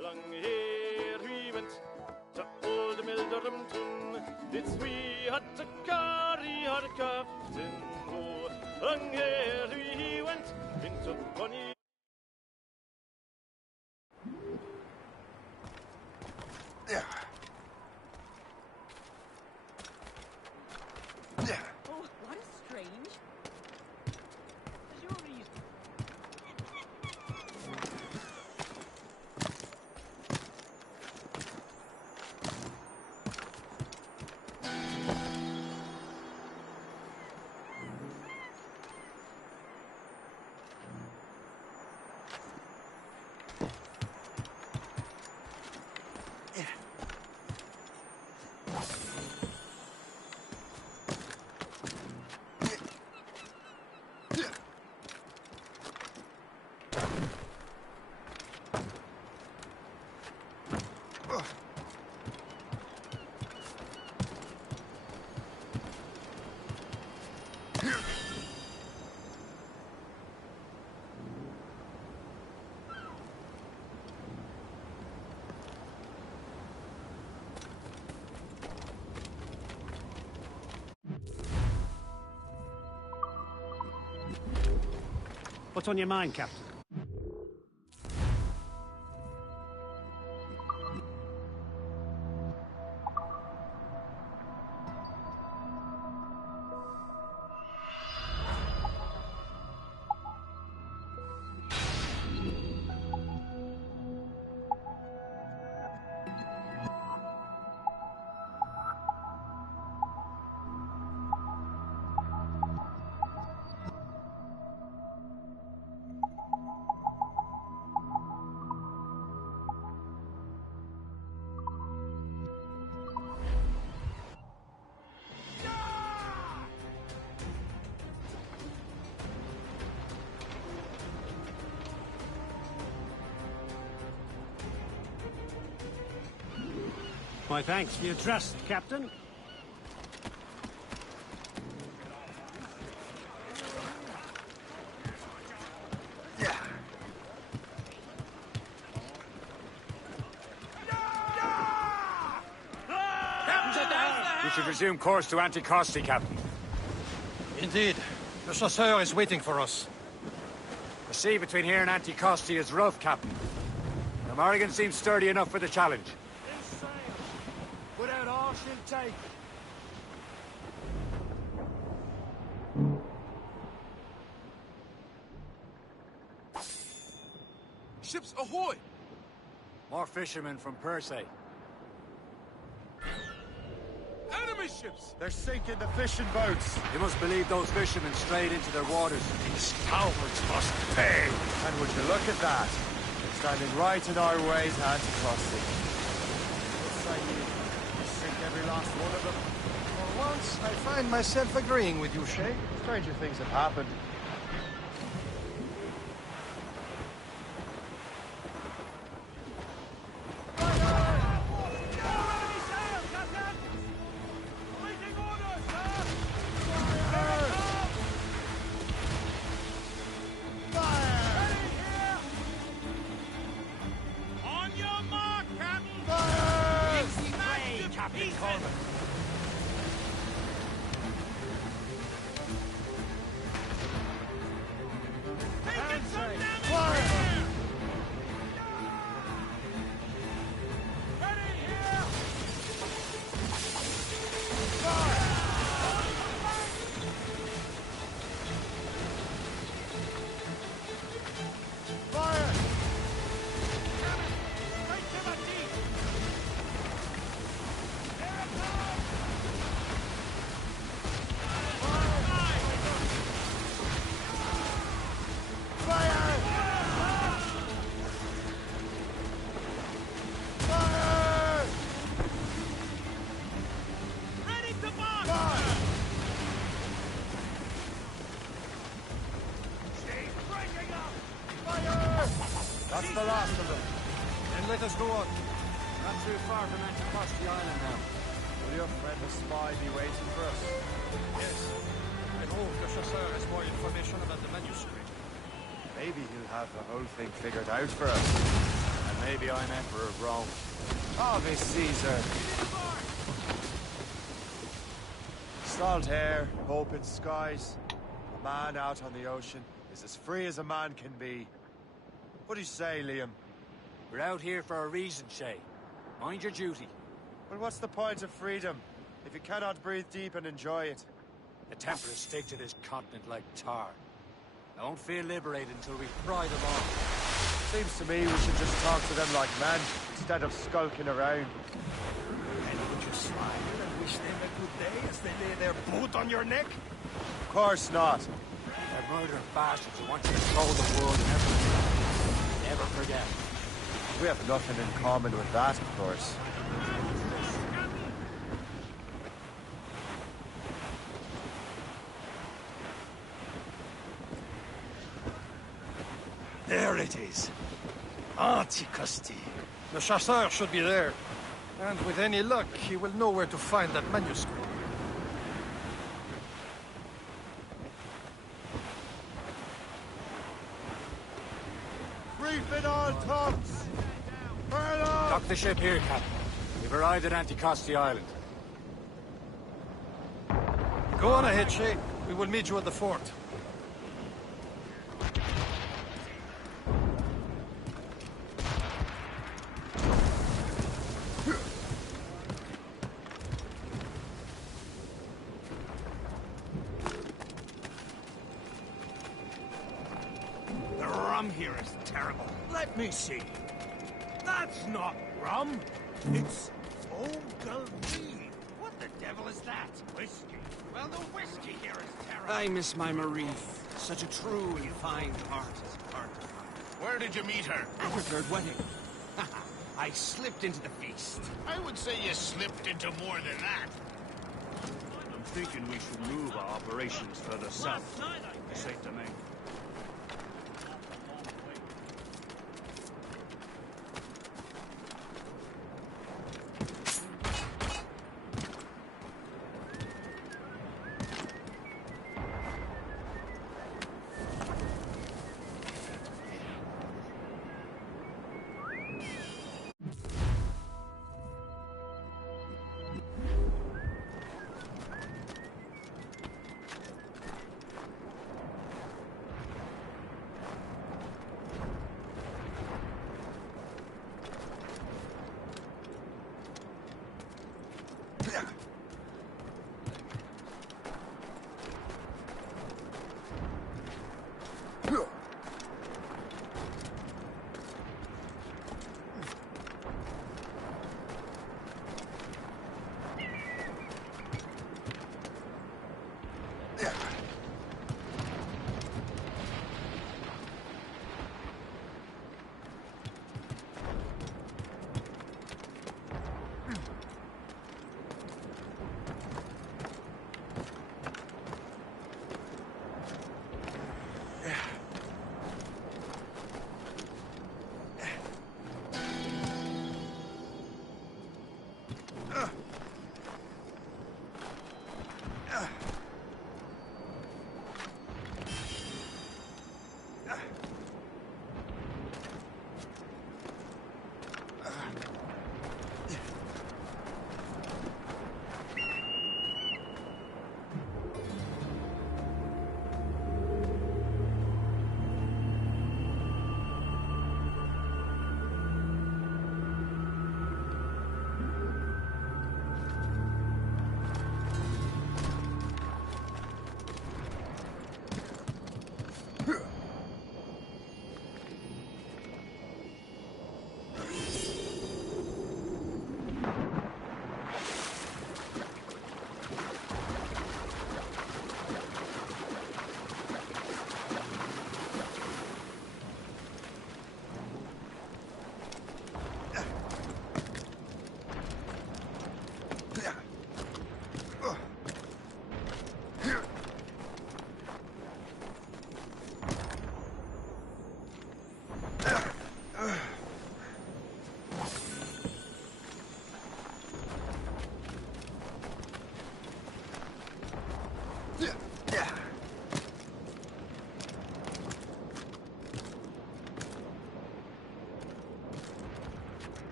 Long ere we went to old Milderhamton, it's we had to carry our captain. Oh, long ere we went into Bonnie. Oh, what is strange? Is your reason? What's on your mind, Captain? My thanks for your trust, Captain. We should resume course to Anticosti, Captain. Indeed. The chasseur is waiting for us. The sea between here and Anticosti is rough, Captain. The Morrigan seems sturdy enough for the challenge. Without all she'll take. Ships ahoy! More fishermen from Persay. Enemy ships! They're sinking the fishing boats. You must believe those fishermen strayed into their waters. These cowards must pay. And would you look at that? They're standing right in our way to Anticosti. What say you? Sink every last one of them. For once, I find myself agreeing with you, Shay. Stranger things have happened. That's the last of them. Then let us go on. Not too far from Anticosti Island now. Will your friend the spy be waiting for us? Yes. I hope the chasseur has more information about the manuscript. Maybe he'll have the whole thing figured out for us. And maybe I'm Emperor of Rome. Ave Caesar. Salt hair, open skies. A man out on the ocean is as free as a man can be. What do you say, Liam? We're out here for a reason, Shay. Mind your duty. Well, what's the point of freedom if you cannot breathe deep and enjoy it? The Templars stick to this continent like tar. I won't feel liberated until we pry them off. Seems to me we should just talk to them like men, instead of skulking around. And would you smile and wish them a good day as they lay their boot on your neck? Of course not. They're murdering bastards who want you to control the world and never forget. We have nothing in common with that, of course. There it is. Anticosti. The chasseur should be there. And with any luck, he will know where to find that manuscript. Reef in all tops! Burn up! Dock the ship here, Captain. We've arrived at Anticosti Island. Go on ahead, Shay. We will meet you at the fort. The rum here is terrible. Let me see. That's not rum. It's Ogilvy. What the devil is that? Whiskey. Well, the whiskey here is terrible. I miss my Marie. Such a true and fine heart is hard to find. Where did you meet her? At her third wedding. I slipped into the feast. I would say you slipped into more than that. I'm thinking we should move our operations further south. Safe to make.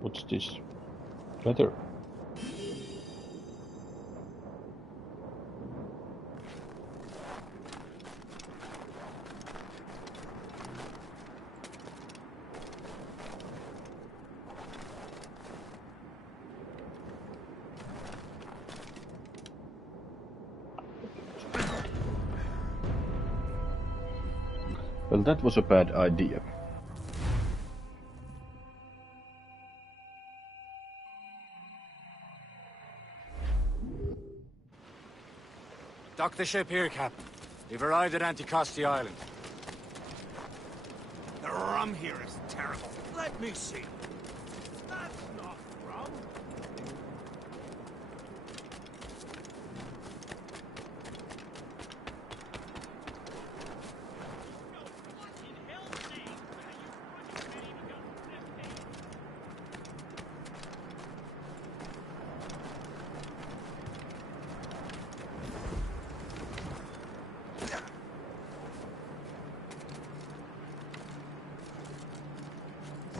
What's this? Letter. Well, that was a bad idea. Dock the ship here, Captain. We've arrived at Anticosti Island. The rum here is terrible. Let me see. That's not rum.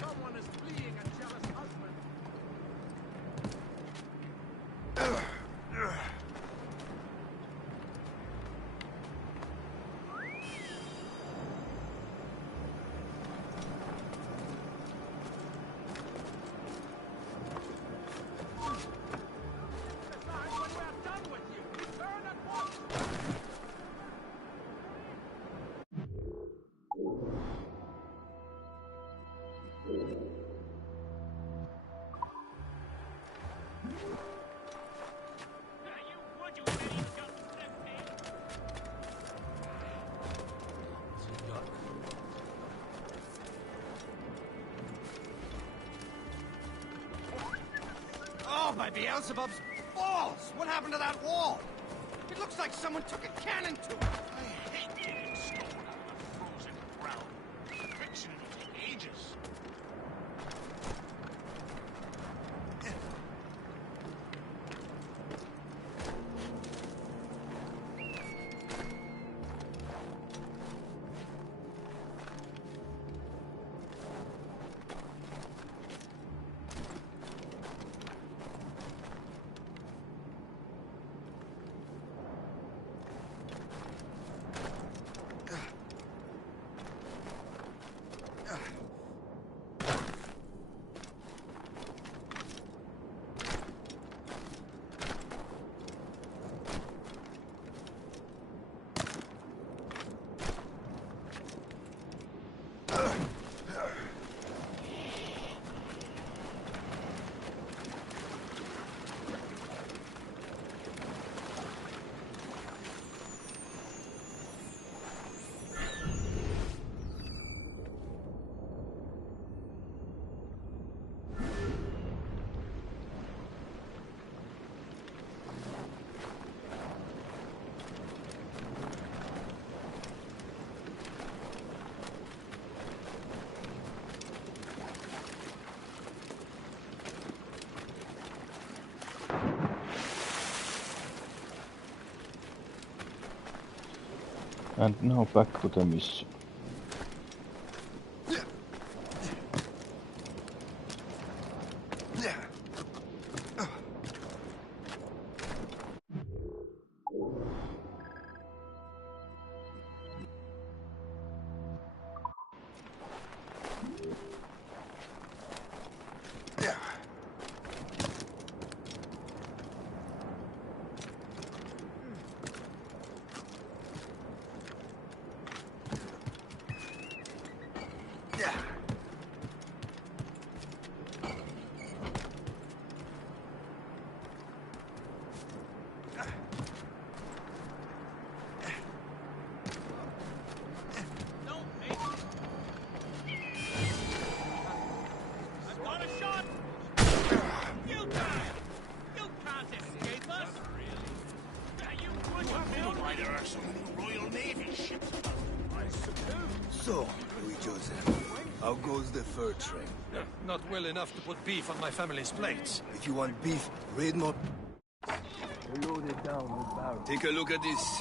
Someone is fleeing a jealous husband. Oh, by Beelzebub's balls! What happened to that wall? It looks like someone took a cannon to it. I hate getting stone out of the frozen ground. Fixing it will take ages. And now back to the mission. So, Louis Joseph, how goes the fur trade? Not well enough to put beef on my family's plates. If you want beef, raid more. Loaded down with barrels. Take a look at this.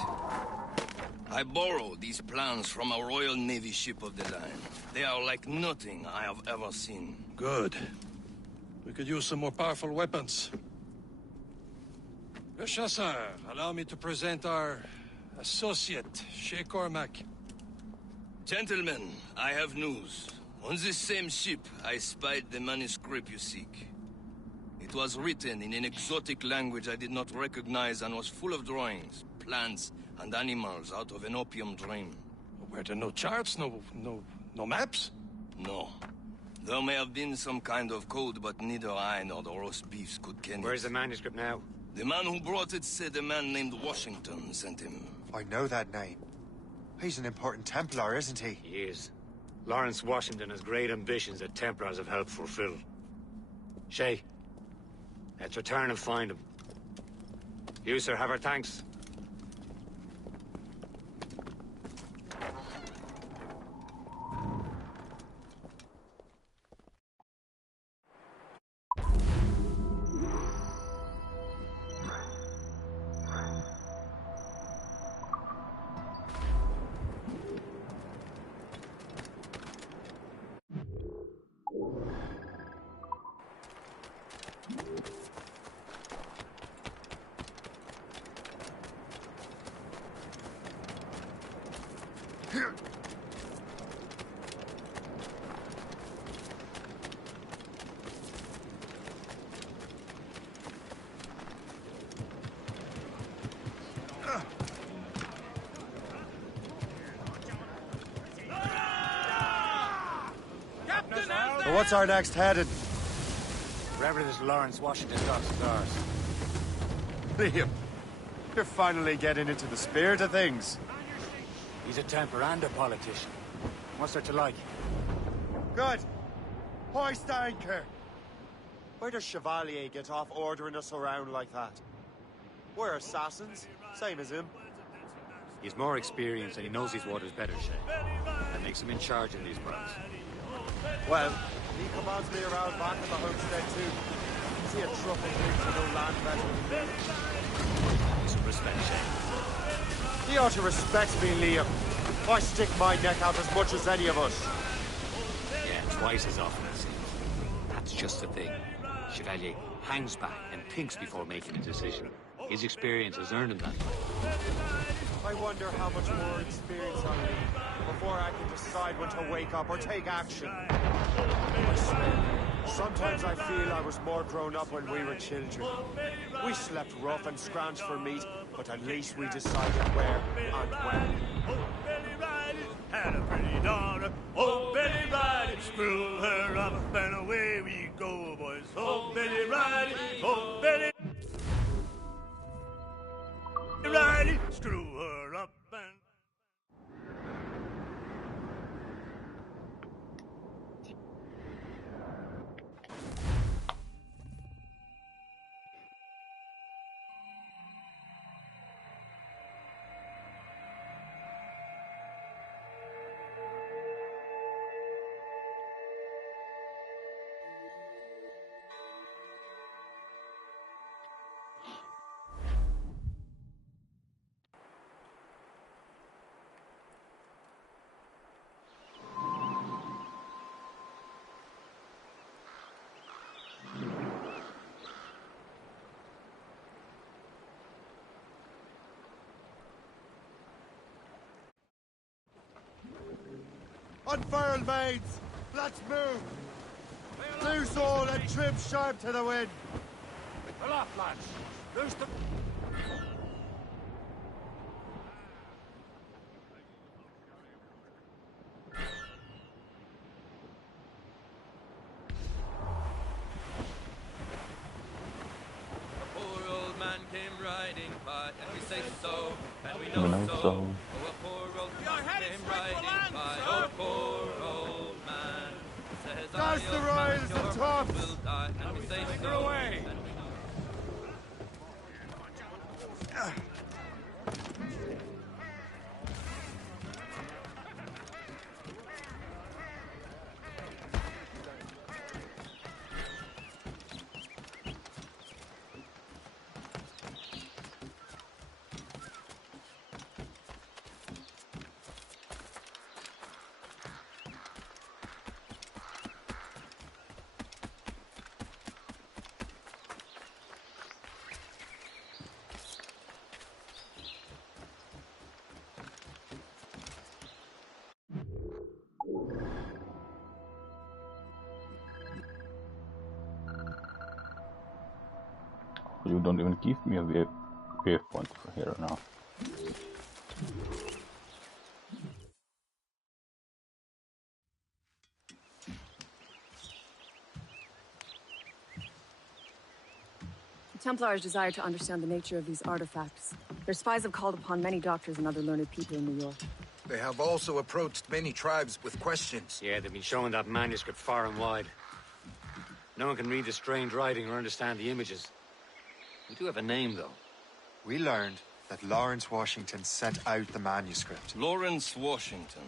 I borrowed these plans from a Royal Navy ship of the line. They are like nothing I have ever seen. Good. We could use some more powerful weapons. Le Chasseur, allow me to present our associate, Shay Cormac. Gentlemen, I have news. On this same ship, I spied the manuscript you seek. It was written in an exotic language I did not recognize and was full of drawings, plants, and animals out of an opium dream. Were there no charts, no maps? No. There may have been some kind of code, but neither I nor the roast beefs could ken it. Where's the manuscript now? The man who brought it said a man named Washington sent him. I know that name. He's an important Templar, isn't he? He is. Lawrence Washington has great ambitions that Templars have helped fulfill. Shay, let's return and find him. You, sir, have our thanks. So what's our next heading? Wherever this Lawrence Washington docks is ours. Liam, you're finally getting into the spirit of things. He's a Templar and a politician. What's there to like? Good. Hoist anchor. Where does Chevalier get off ordering us around like that? We're assassins, same as him. He's more experienced and he knows these waters better, Shay. That makes him in charge in these parts. Well, he commands me around back at the homestead too. Is he a truffle pig to know land better than me? Some respect, Shay. He ought to respect me, Liam. I stick my neck out as much as any of us. Yeah, twice as often as him. That's just the thing. Chevalier hangs back and thinks before making a decision. His experience has earned him that. I wonder how much more experience I'll need before I can decide when to wake up or take action. I swear, sometimes I feel I was more grown up when we were children. We slept rough and scrounged for meat, but at least we decided where and when. Oh, Betty Riley had a pretty daughter. Oh, Betty Riley, screw her up and away we go, boys. Oh, Betty Riley, oh, Betty Riley, screw her up and... Unfurl mains! Let's move! Loose all and trim sharp to the wind! Pull off, lads! Loose the... Poor old man came riding by, and we say so, and we You know know so. so. Oh, a poor old man came riding by, oh, poor old man. Says Douse the old royals man, and your tops! will die, and we say Take so. her away! And we know You don't even give me a waypoint for here now. Templars desire to understand the nature of these artifacts. Their spies have called upon many doctors and other learned people in New York. They have also approached many tribes with questions. Yeah, they've been showing that manuscript far and wide. No one can read the strange writing or understand the images. We do have a name, though. We learned that Lawrence Washington sent out the manuscript. Lawrence Washington.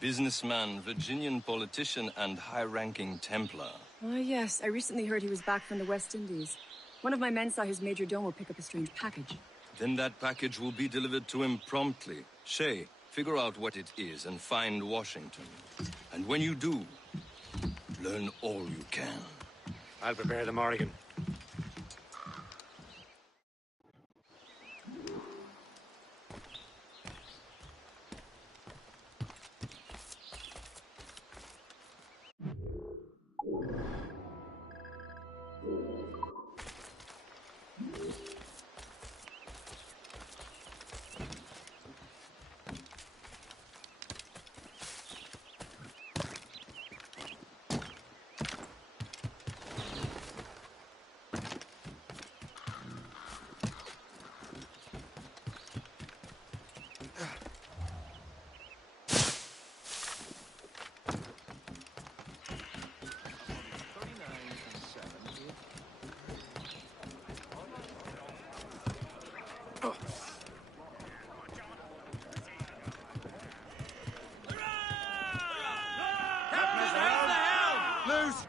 Businessman, Virginian politician, and high-ranking Templar. Ah, yes. I recently heard he was back from the West Indies. One of my men saw his major domo pick up a strange package. Then that package will be delivered to him promptly. Shay, figure out what it is and find Washington. And when you do, learn all you can. I'll prepare the Morrigan.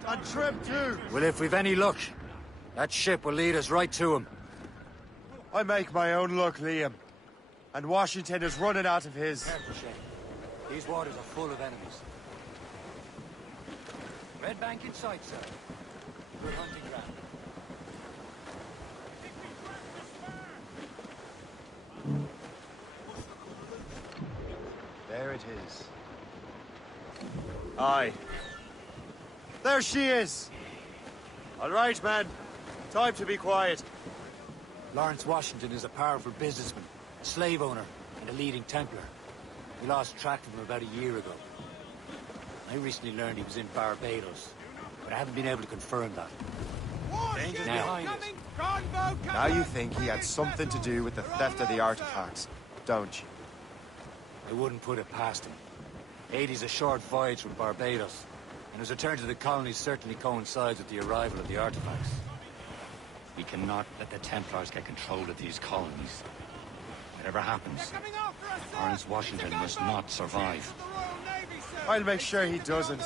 And Trim too. Well, if we've any luck, that ship will lead us right to him. I make my own luck, Liam. And Washington is running out of his. Careful, Shay. These waters are full of enemies. Red Bank in sight, sir. Good hunting ground. There it is. Aye. There she is! All right, man. Time to be quiet. Lawrence Washington is a powerful businessman, a slave owner, and a leading Templar. We lost track of him about a year ago. I recently learned he was in Barbados, but I haven't been able to confirm that. Now you think he had something to do with the theft of the artifacts, don't you? I wouldn't put it past him. 80's a short voyage from Barbados, and his return to the colonies certainly coincides with the arrival of the artifacts. We cannot let the Templars get control of these colonies. Whatever happens, Lawrence Washington must not survive. I'll make sure he doesn't.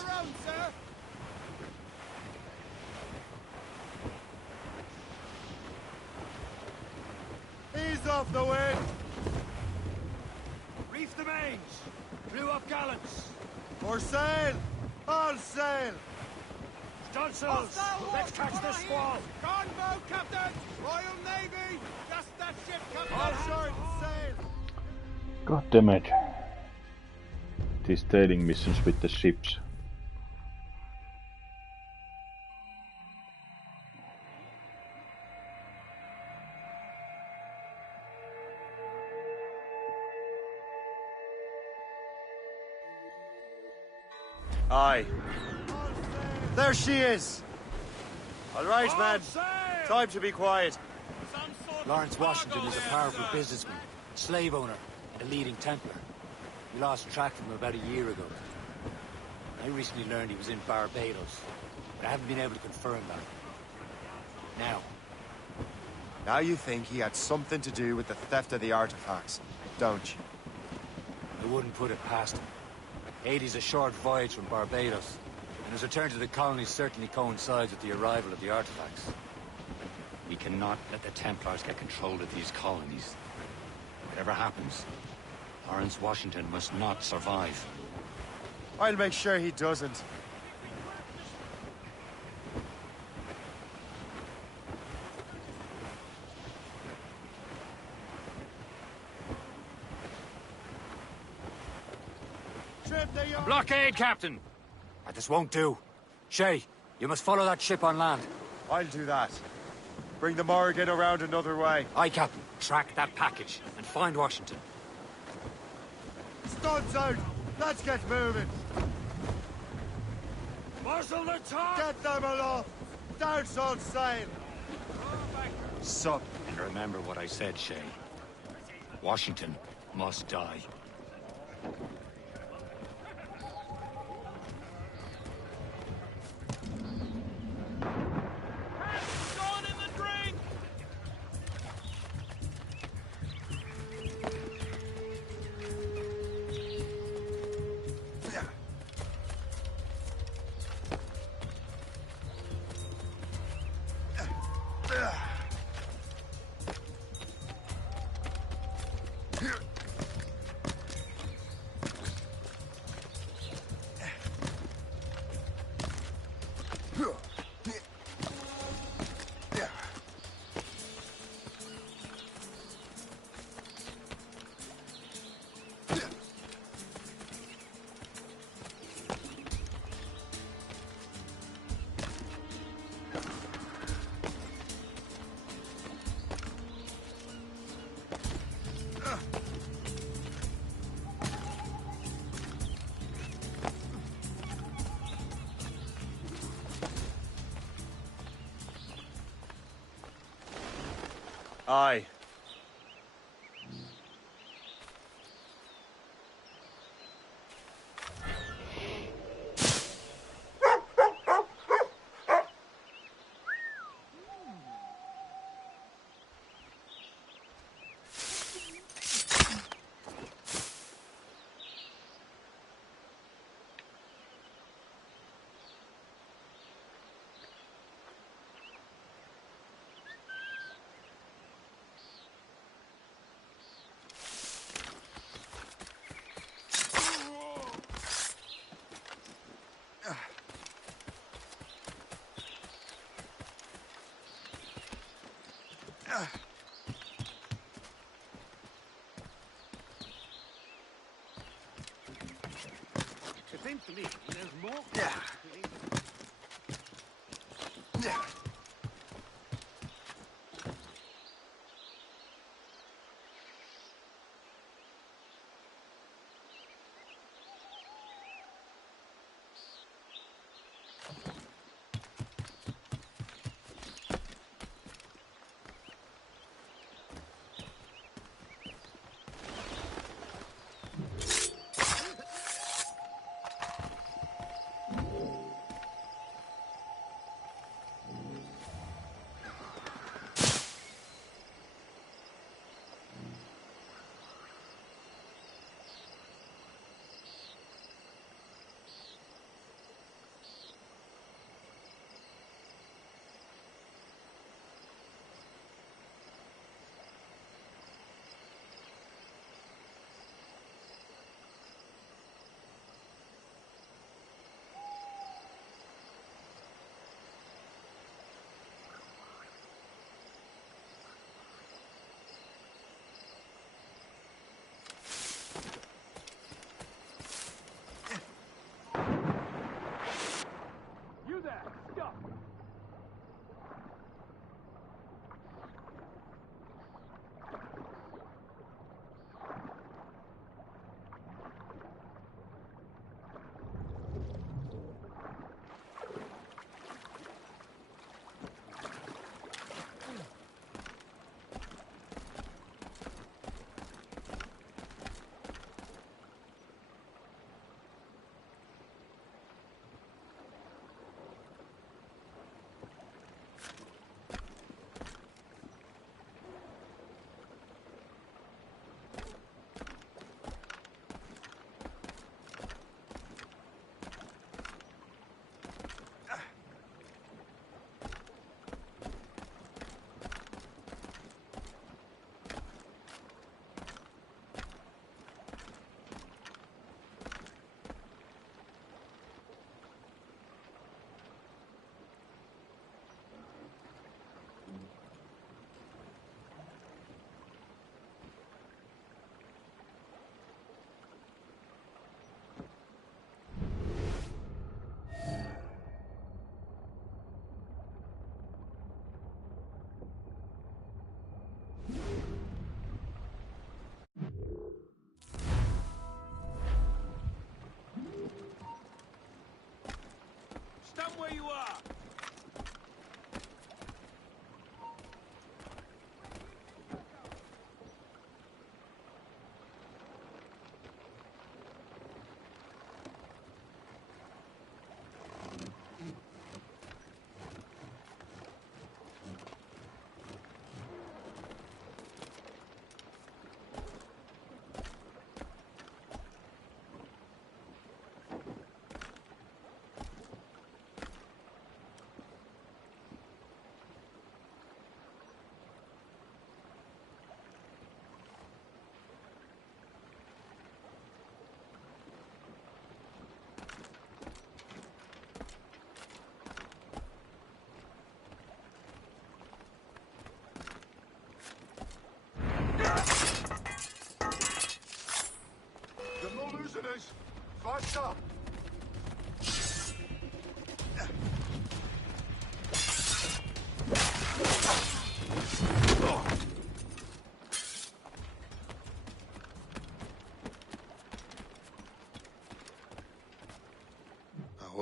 Ease off the wind! Reef the mains! Blew up gallants! For sail! All sail! Stunsails! Let's catch this squall! Gunboat, Captain! Royal Navy! Just that ship, Captain! All short sail! God damn it. These trading missions with the ships. Aye. There she is! All right, man. Time to be quiet. Lawrence Washington is a powerful businessman, slave owner, and a leading Templar. We lost track of him about a year ago. I recently learned he was in Barbados, but I haven't been able to confirm that. Now you think he had something to do with the theft of the artifacts, don't you? I wouldn't put it past him. 80's a short voyage from Barbados, and his return to the colonies certainly coincides with the arrival of the artifacts. We cannot let the Templars get control of these colonies. Whatever happens, Lawrence Washington must not survive. I'll make sure he doesn't. Blockade, Captain! This won't do. Shay, you must follow that ship on land. I'll do that. Bring the Morrigan around another way. Aye, Captain. Track that package and find Washington. Studs out! Let's get moving! Muzzle the top! Get them aloft! Down on sail! Sup? And remember what I said, Shay. Washington must die. Aye. It seems to me there's more. Stand where you are!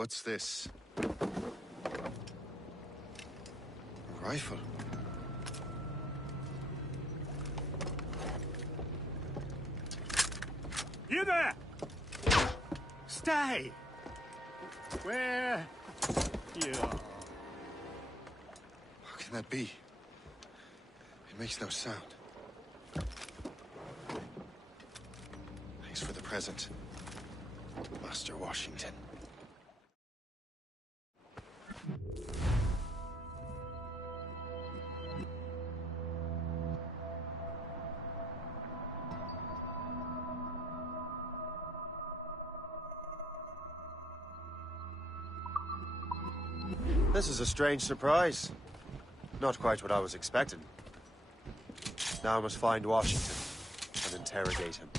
What's this? A rifle. You there! Stay! Where you are. How can that be? It makes no sound. Thanks for the present, Master Washington. This is a strange surprise. Not quite what I was expecting. Now I must find Washington and interrogate him.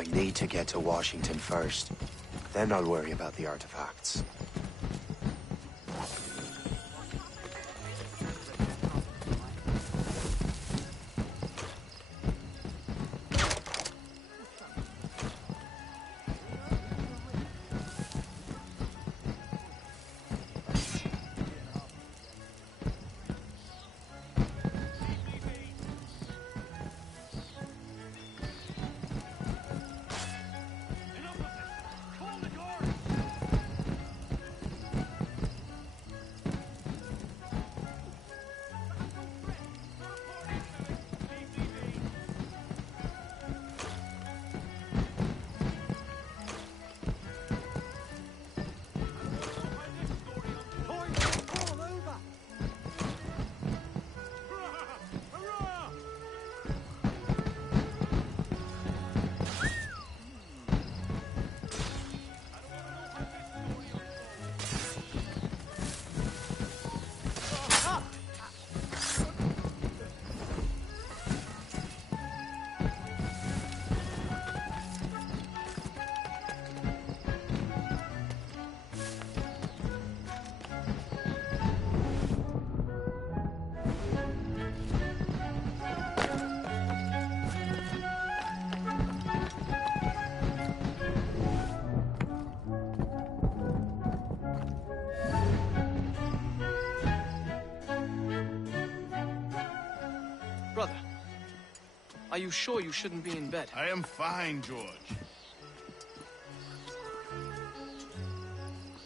I need to get to Washington first. Then I'll worry about the artifacts. Brother, are you sure you shouldn't be in bed? I am fine, George.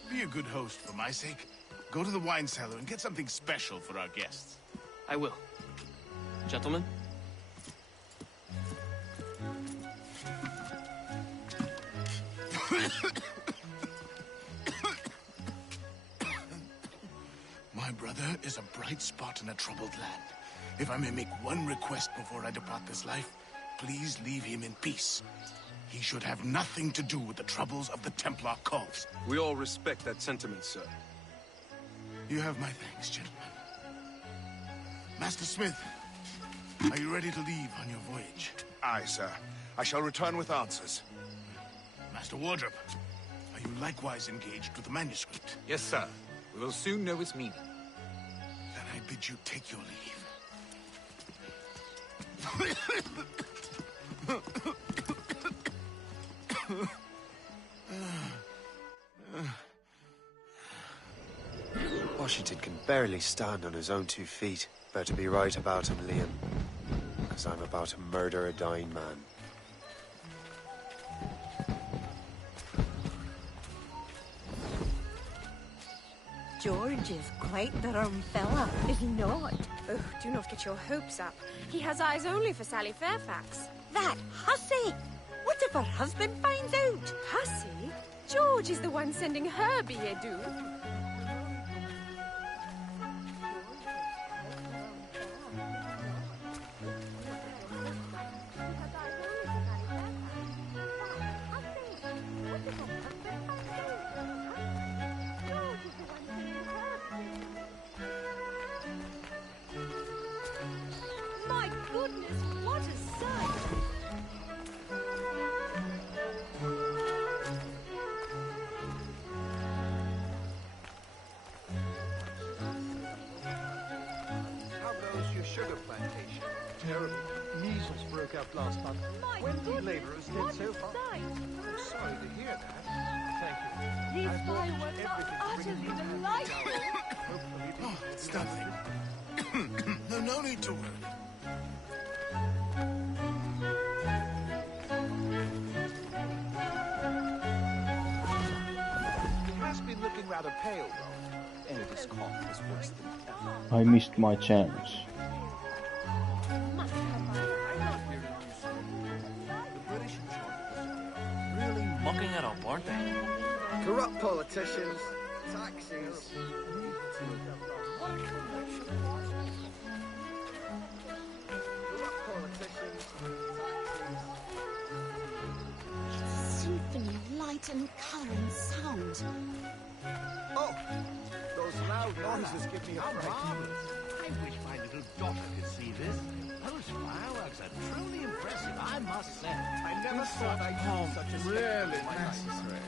Be a good host for my sake. Go to the wine cellar and get something special for our guests. I will. Gentlemen? My brother is a bright spot in a troubled land. If I may make one request before I depart this life, please leave him in peace. He should have nothing to do with the troubles of the Templar cause. We all respect that sentiment, sir. You have my thanks, gentlemen. Master Smith, are you ready to leave on your voyage? Aye, sir. I shall return with answers. Master Wardrop, are you likewise engaged with the manuscript? Yes, sir. We will soon know its meaning. Then I bid you take your leave. Washington can barely stand on his own 2 feet. Better be right about him, Liam. Because I'm about to murder a dying man. George is quite the rum fella, is he not? Oh, do not get your hopes up. He has eyes only for Sally Fairfax. That hussy! What if her husband finds out? Hussy? George is the one sending her billet doux. My goodness, what a sight! How goes your sugar plantation? Terrible. Measles broke out last month. 20 laborers dead so far. I'm sorry to hear that. Thank you. These I've watched fireworks are everything utterly bringing me delightful. Hopefully Oh, it's nothing. No need to worry. He has been looking rather pale, though. And his cough is worse than ever. I missed my chance. Really mucking it up, aren't they? Corrupt politicians, taxes. Symphony, light and colour and sound. Oh, those loud noises give me a fright. I wish my little daughter could see this. Those fireworks are truly impressive, I must say. I never thought I'd see such a Really necessary.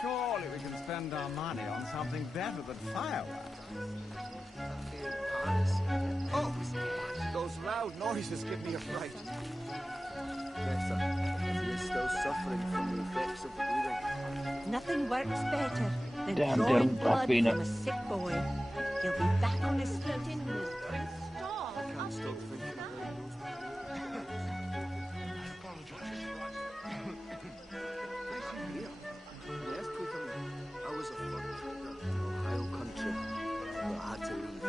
Surely we can spend our money on something better than fireworks. Oh, those loud noises give me a fright. Vesta, you're still suffering from the effects of the bleeding. Nothing works better than Damn, drawing they're blood rapping from a sick boy. He'll be back on his feet in no time. I can't stop thinking about those left with him. I was a fun trader in Ohio country, but I had to leave.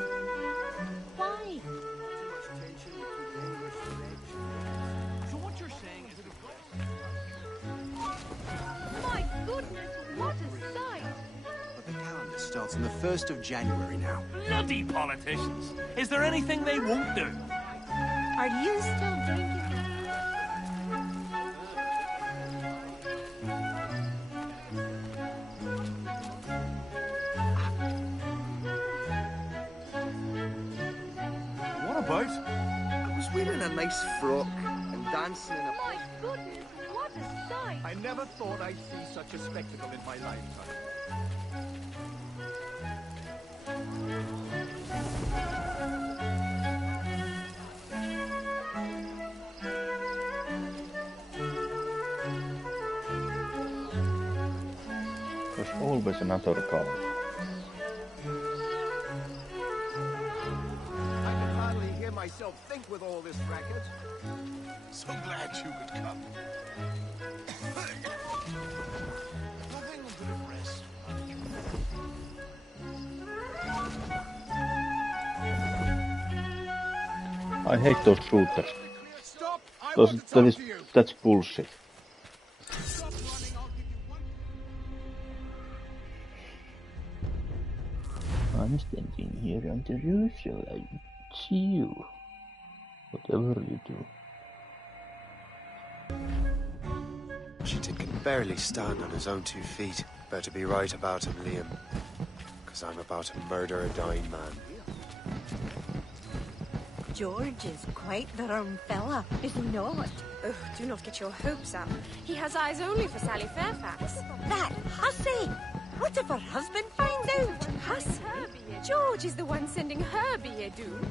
Why? Too much tension between the English and French. So what you're saying is My goodness, what a sight! But the calendar starts on the 1st of January now. bloody politicians. Is there anything they won't do? Are you still drinking? What about? I was wearing a nice frock and dancing in a... My goodness, what a sight! I never thought I'd see such a spectacle in my lifetime. There's always another car. I can hardly hear myself think with all this racket. So glad you could come. Nothing a bit of rest. I hate those shooters. Stop! That's bullshit. I'm standing here on the roof so I can see you. Whatever you do. Washington can barely stand on his own 2 feet. Better be right about him, Liam. Because I'm about to murder a dying man. George is quite the rum fella, is he not? Ugh, do not get your hopes up. He has eyes only for Sally Fairfax. That hussy! What if her husband finds out? Hussy? George is the one sending her billet-doux.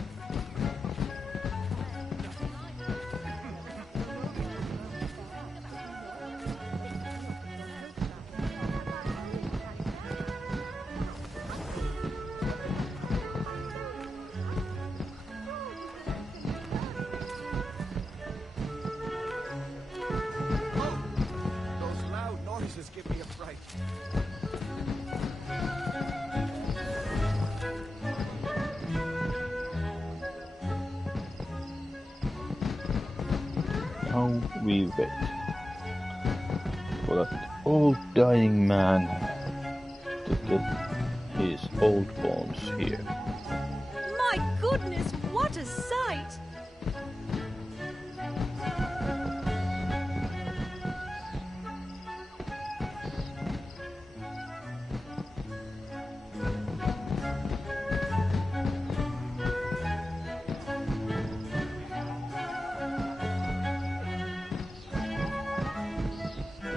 Those loud noises give me a fright. Now we wait for that old dying man to get his old bones here. My goodness, what a sight!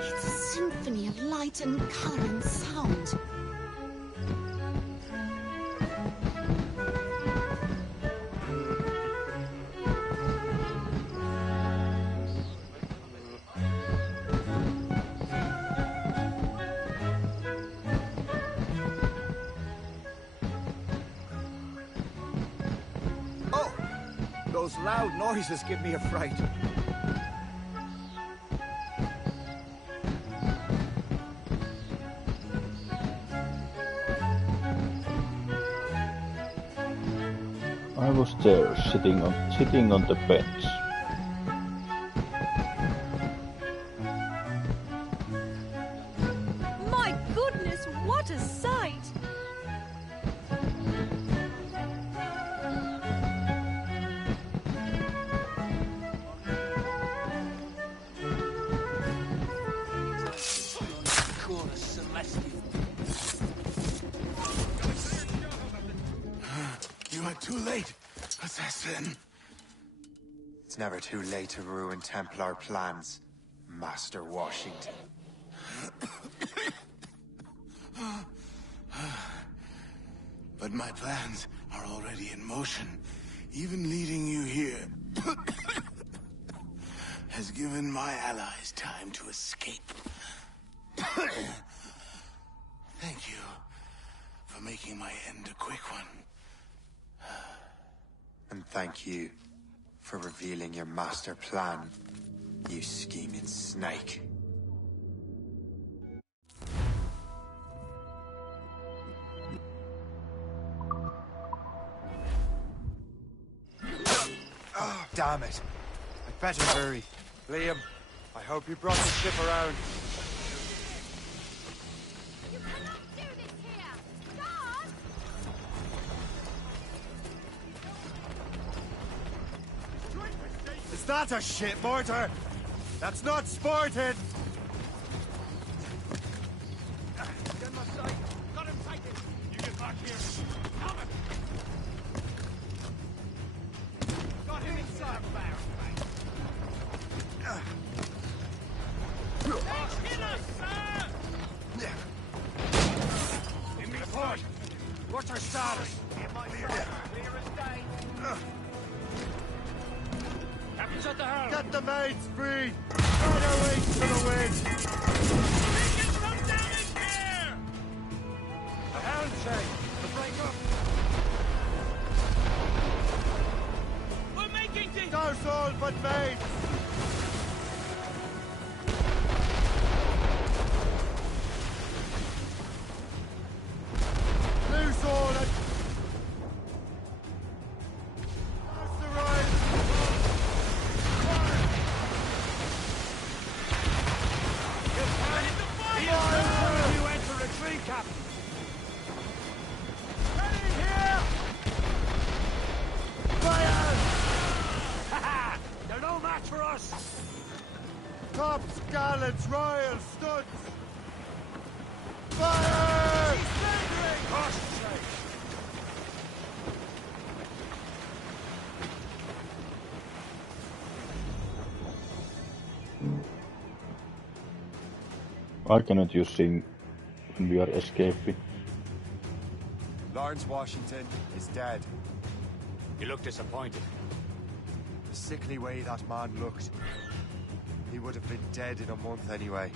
It's a symphony of light and color and sound. Oh! Those loud noises give me a fright. I was there, sitting on the bench. My goodness, what a sight! You are too late, assassin. It's never too late to ruin Templar plans, Master Washington. But my plans are already in motion. Even leading you here has given my allies time to escape. Thank you for making my end a quick one. And thank you for revealing your master plan, you scheming snake. Oh, damn it. I'd better hurry. Liam, I hope you brought the ship around. You cannot do this here! God! Is that a ship mortar? That's not sporting! Get my sight! Got him sighted! You get back here! Help him! Got him inside fire! Kill us, sir! Give me a report! What's our status? Clear as day. Captain's at the helm! Get the mates free! Run away to the wind! We can come down in here! The helm, Shay! The break up! We're making the... Douse all but mates! Loose all and... That's the right! You enter retreat, Captain! Get in here! Fire! Ha-ha! They're no match for us! Tops, gallants, royals, studs! Fire! Concentrate! I cannot use sing when we are escaping. Lawrence Washington is dead. You look disappointed. The sickly way that man looked. He would have been dead in a month anyway.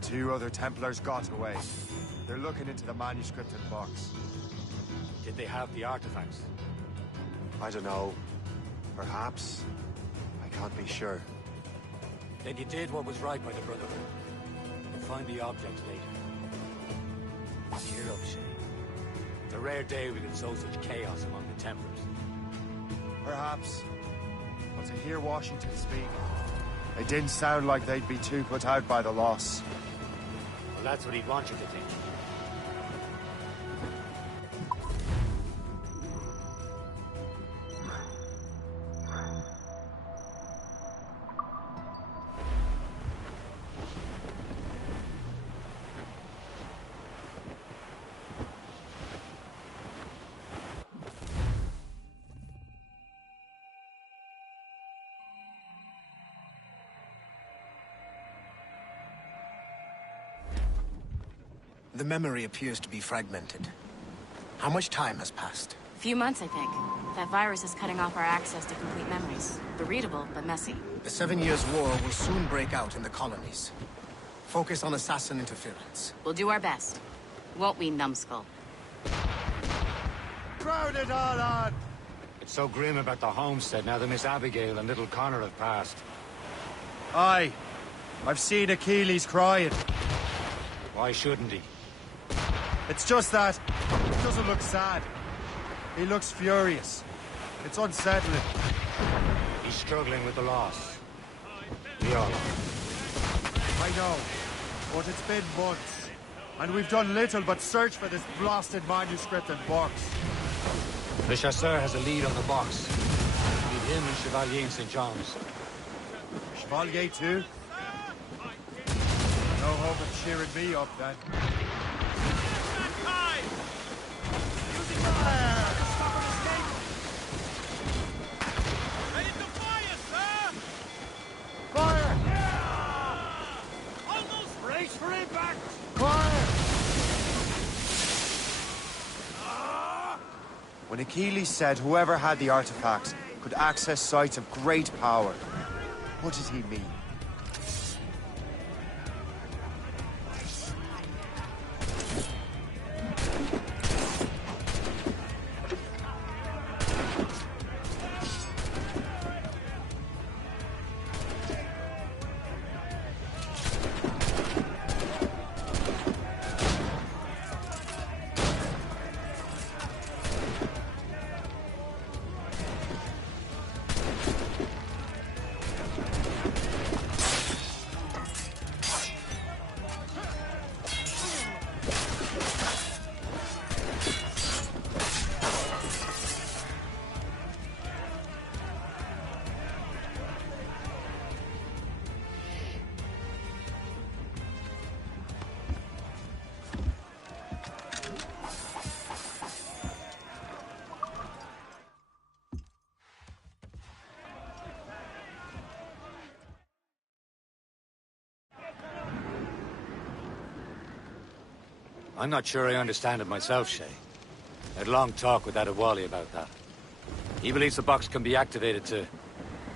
The 2 other Templars got away. They're looking into the manuscript and box. Did they have the artifacts? I don't know. Perhaps. I can't be sure. Then you did what was right by the Brotherhood. We'll find the object later. Cheer up, Shay. It's a rare day we can sow such chaos among the Templars. Perhaps. But to hear Washington speak, it didn't sound like they'd be too put out by the loss. Well, that's what he'd want you to think. The memory appears to be fragmented. How much time has passed? Few months, I think. That virus is cutting off our access to complete memories. They're readable, but messy. The 7 Years' War will soon break out in the colonies. Focus on assassin interference. We'll do our best. Won't we, numbskull? Crowd it all on! It's so grim about the homestead now that Miss Abigail and little Connor have passed. Aye. I've seen Achilles crying. Why shouldn't he? It's just that he doesn't look sad. He looks furious. It's unsettling. He's struggling with the loss. We all are. I know, but it's been months, and we've done little but search for this blasted manuscript and box. Le Chasseur has a lead on the box. We need him and Chevalier in St. John's. Chevalier too? No hope of cheering me up then. Ready to fire, sir! Fire! Almost brace for impact! Fire! When Achilles said whoever had the artifacts could access sites of great power, what did he mean? I'm not sure I understand it myself, Shay. I had a long talk with Adewale about that. He believes the box can be activated to,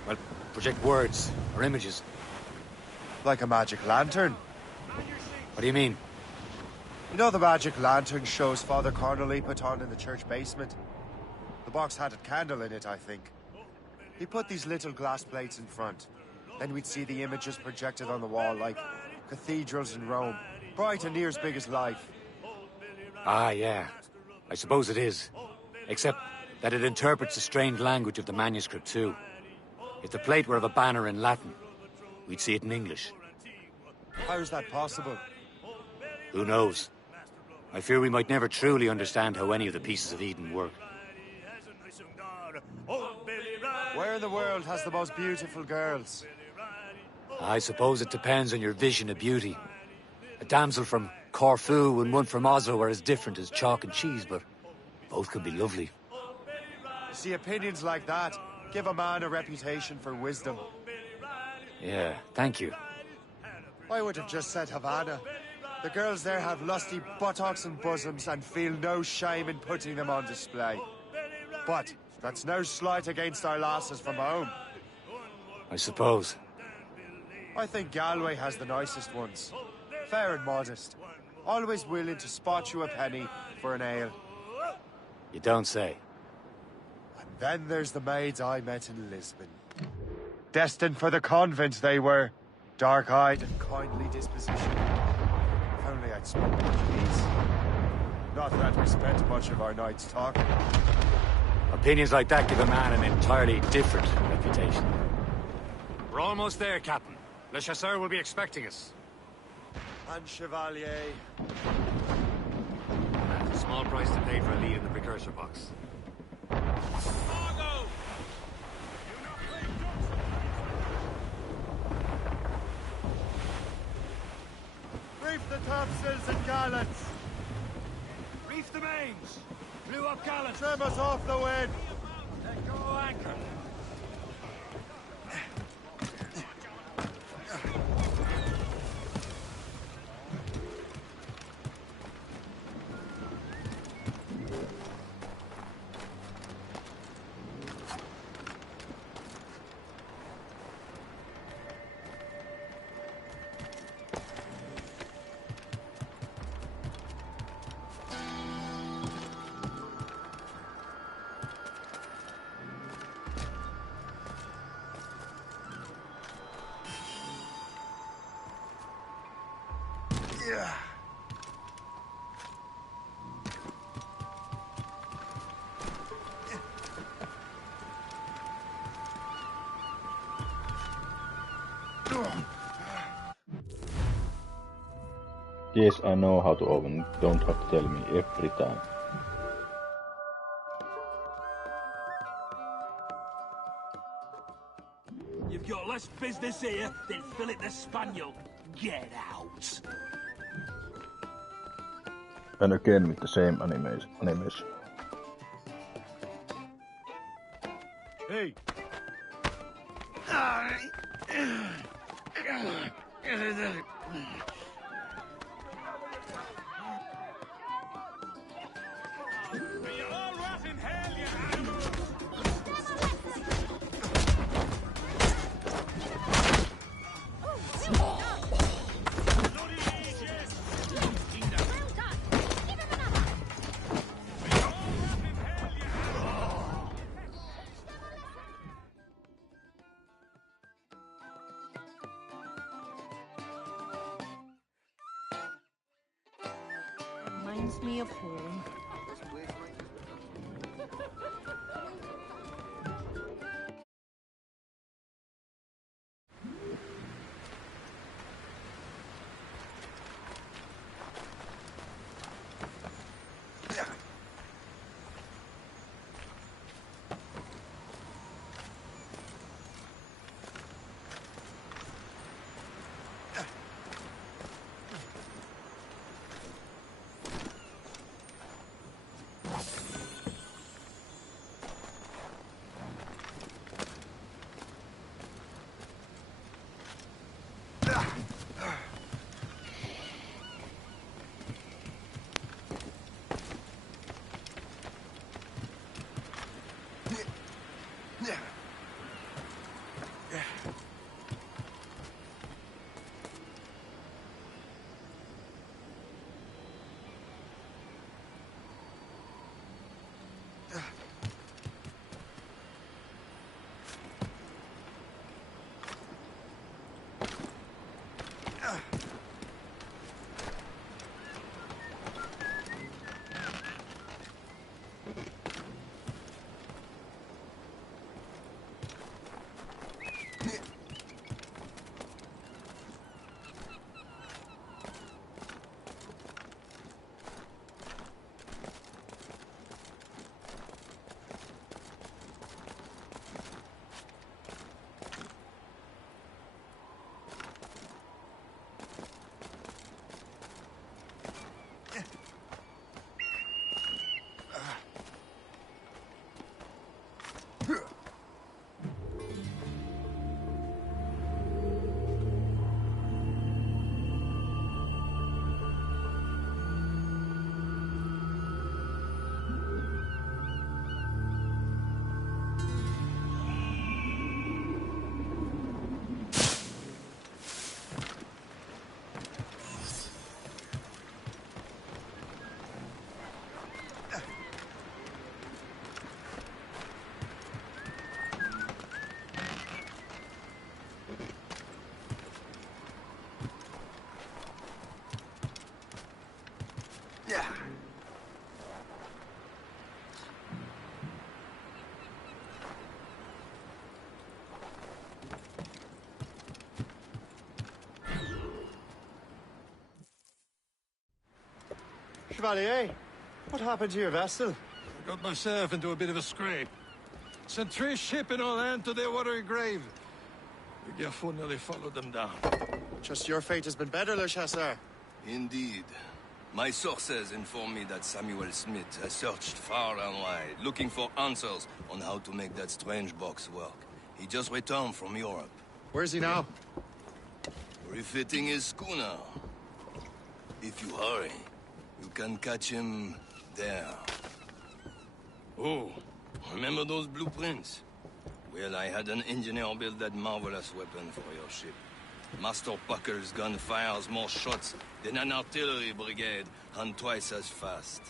well, project words or images. Like a magic lantern? What do you mean? You know the magic lantern shows Father Connolly put on in the church basement? The box had a candle in it, I think. He put these little glass plates in front. Then we'd see the images projected on the wall like cathedrals in Rome. Bright and near as big as life. Ah, yeah. I suppose it is. Except that it interprets the strange language of the manuscript, too. If the plate were of a banner in Latin, we'd see it in English. How is that possible? Who knows? I fear we might never truly understand how any of the pieces of Eden work. Where in the world has the most beautiful girls? I suppose it depends on your vision of beauty. A damsel from Corfu and one from Oslo are as different as chalk and cheese, but both could be lovely. See, opinions like that give a man a reputation for wisdom. Yeah, thank you. I would have just said Havana. The girls there have lusty buttocks and bosoms and feel no shame in putting them on display. But that's no slight against our lasses from home. I suppose. I think Galway has the nicest ones. Fair and modest. Always willing to spot you a penny for an ale. You don't say. And then there's the maids I met in Lisbon. Destined for the convent they were. Dark-eyed and kindly disposition. If only I'd spoken Portuguese. Not that we spent much of our nights talking. Opinions like that give a man an entirely different reputation. We're almost there, Captain. Le Chasseur will be expecting us. And Chevalier. A small price to pay for a lead in the precursor box. Reef the topsails and gallants! Reef the mains! Blew up gallants! Trim us off the wind! Let go anchor! Yeah. Yes, I know how to open. Don't have to tell me every time. You've got less business here than Philip the Spaniel. Get out! And again with the same animation. Hey! Reminds me of home. Chevalier, what happened to your vessel? I got myself into a bit of a scrape. Sent 3 ships in all hand to their watery grave. The Garfou nearly followed them down. Just your fate has been better, Le Chasseur. Indeed. My sources inform me that Samuel Smith has searched far and wide, looking for answers on how to make that strange box work. He just returned from Europe. Where's he now? Refitting his schooner. If you hurry, you can catch him there. Oh, remember those blueprints? Well, I had an engineer build that marvelous weapon for your ship. Master Pucker's gun fires more shots than an artillery brigade, and twice as fast.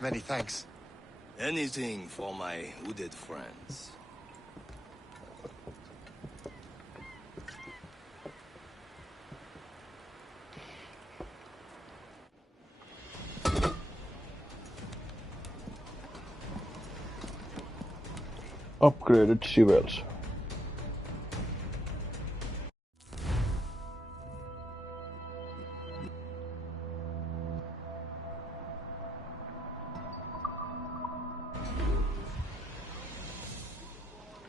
Many thanks. Anything for my hooded friends. Upgraded civils.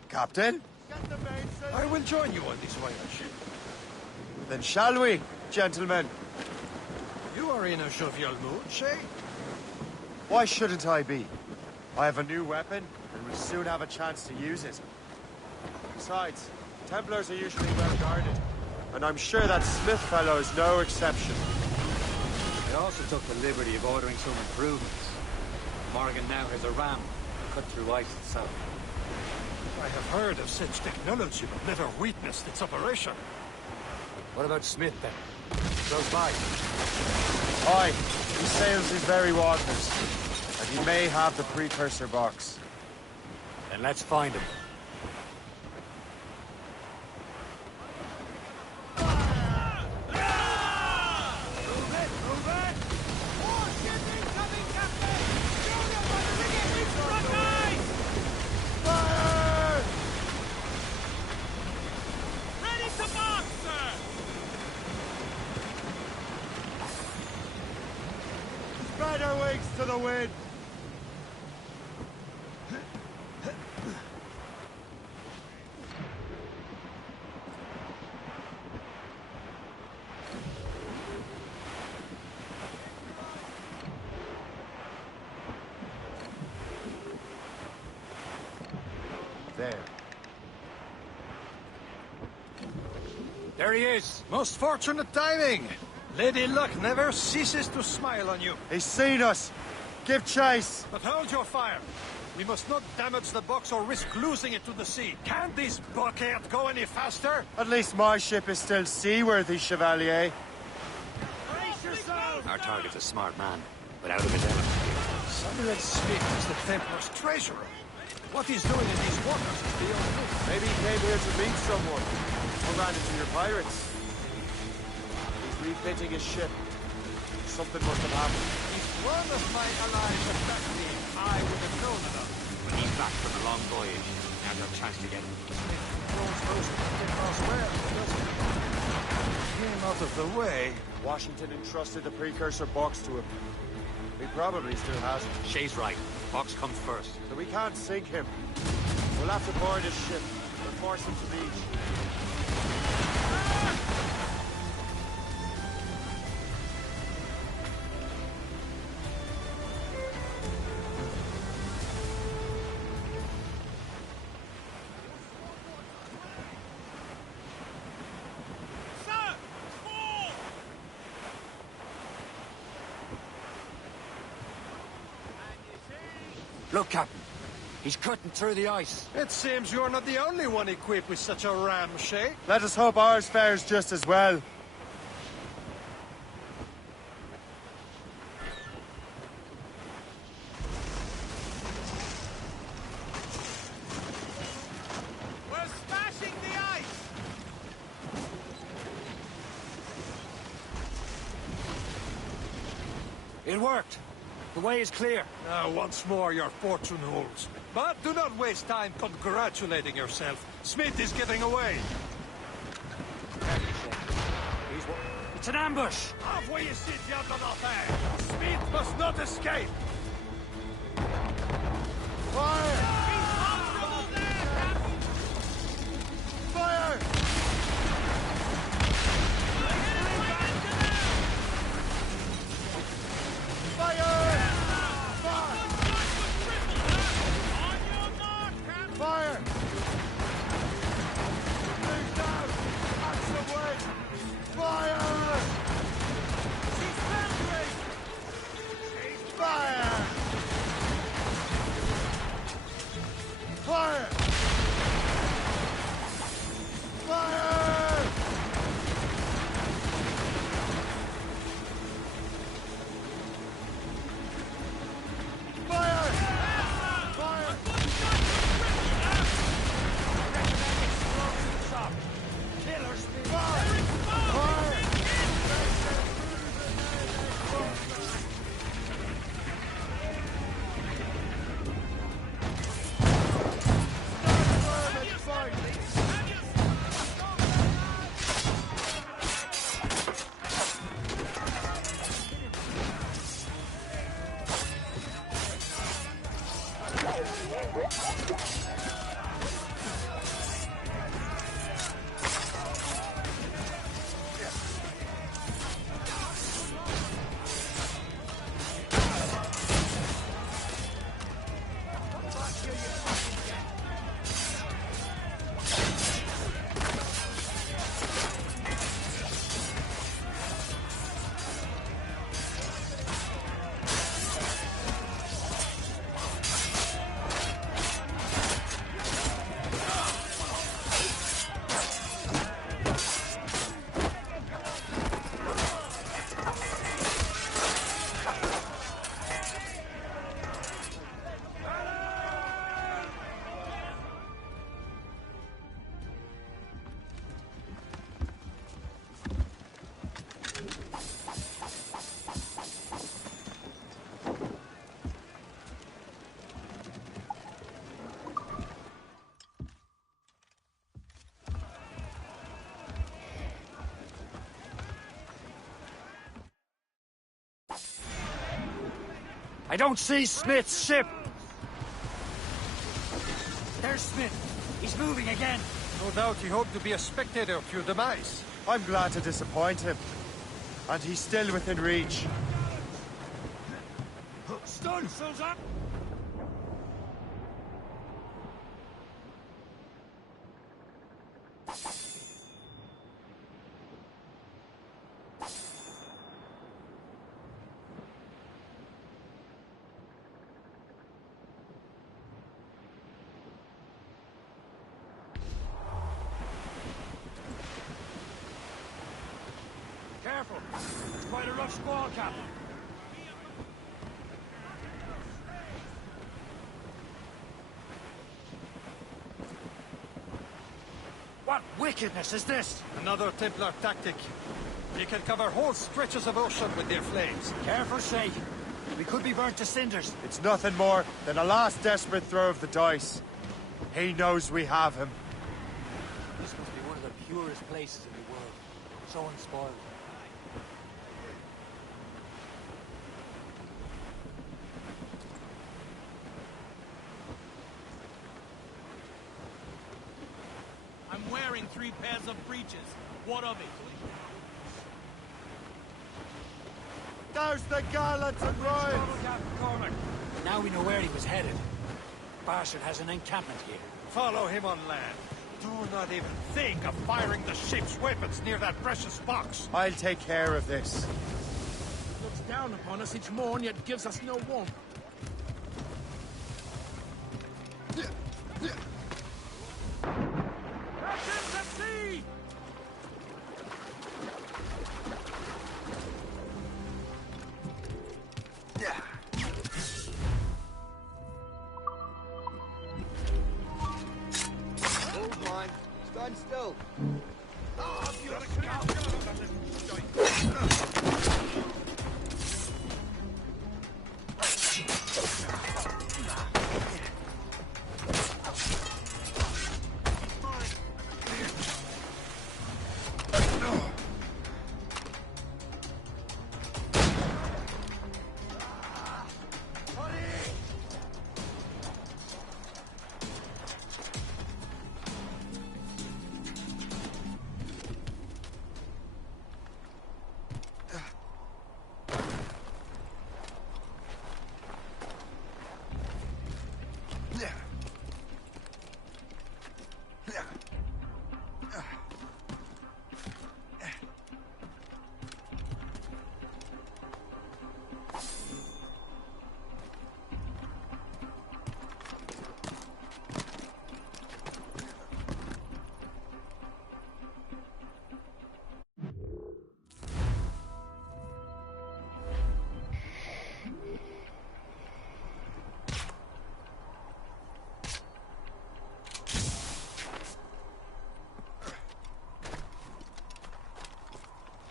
Captain? I will join you on this voyage. Then shall we, gentlemen? You are in a jovial mood, Shay? Why shouldn't I be? I have a new weapon, and will soon have a chance to use it. Besides, Templars are usually well guarded, and I'm sure that Smith fellow is no exception. I also took the liberty of ordering some improvements. Morrigan now has a ram cut through ice itself. I have heard of such technology, but never witnessed its operation. What about Smith, then? Close by. Aye, he sails his very waters, and he may have the precursor box. Then let's find him. Spread our wings to the wind! There. There he is! Most fortunate timing! Lady Luck never ceases to smile on you. He's seen us! Give chase! But hold your fire. We must not damage the box or risk losing it to the sea. Can't this bucket go any faster? At least my ship is still seaworthy, Chevalier. Our target's a smart man, but out of his element. Samuel Smith is the Templar's treasurer. What he's doing in these waters is beyond me. Maybe he came here to meet someone, or ran into your pirates. He's refitting his ship. Something must have happened. If one of my allies attacked me, I would have known enough. But he's back from a long voyage. Now's our chance to get him. Throws most of the elsewhere, doesn't he? Came out of the way. Washington entrusted the precursor box to him. He probably still has it. Shay's right. Box comes first. So we can't sink him. We'll have to board his ship and force him to beach. Look, Captain. He's cutting through the ice. It seems you're not the only one equipped with such a ram, Shay. Let us hope ours fares just as well. We're smashing the ice! It worked. The way is clear. Now, once more, your fortune holds. But do not waste time congratulating yourself. Smith is getting away. It's an ambush! Halfway you sit, Diablo Norte. Smith must not escape. Fire! Fire! Fire! Move down! Axe away! Fire! Fire! Fire! Fire! Fire! Fire! Killers! I don't see Smith's ship! There's Smith. He's moving again. No doubt he hoped to be a spectator to your demise. I'm glad to disappoint him. And he's still within reach. Stun, Susan! Careful! It's quite a rough squall, Captain. What wickedness is this? Another Templar tactic. They can cover whole stretches of ocean with their flames. Careful, Shay. We could be burnt to cinders. It's nothing more than a last desperate throw of the dice. He knows we have him. This must be one of the purest places in the world. So unspoiled. I'm wearing 3 pairs of breeches. What of it? Douse the gallants and royals! Cormac. Now we know where he was headed. Bastard has an encampment here. Follow him on land. Do not even think of firing the ship's weapons near that precious box. I'll take care of this. Looks down upon us each morn, yet gives us no warmth. Captain's at sea! Hold line. Stand still.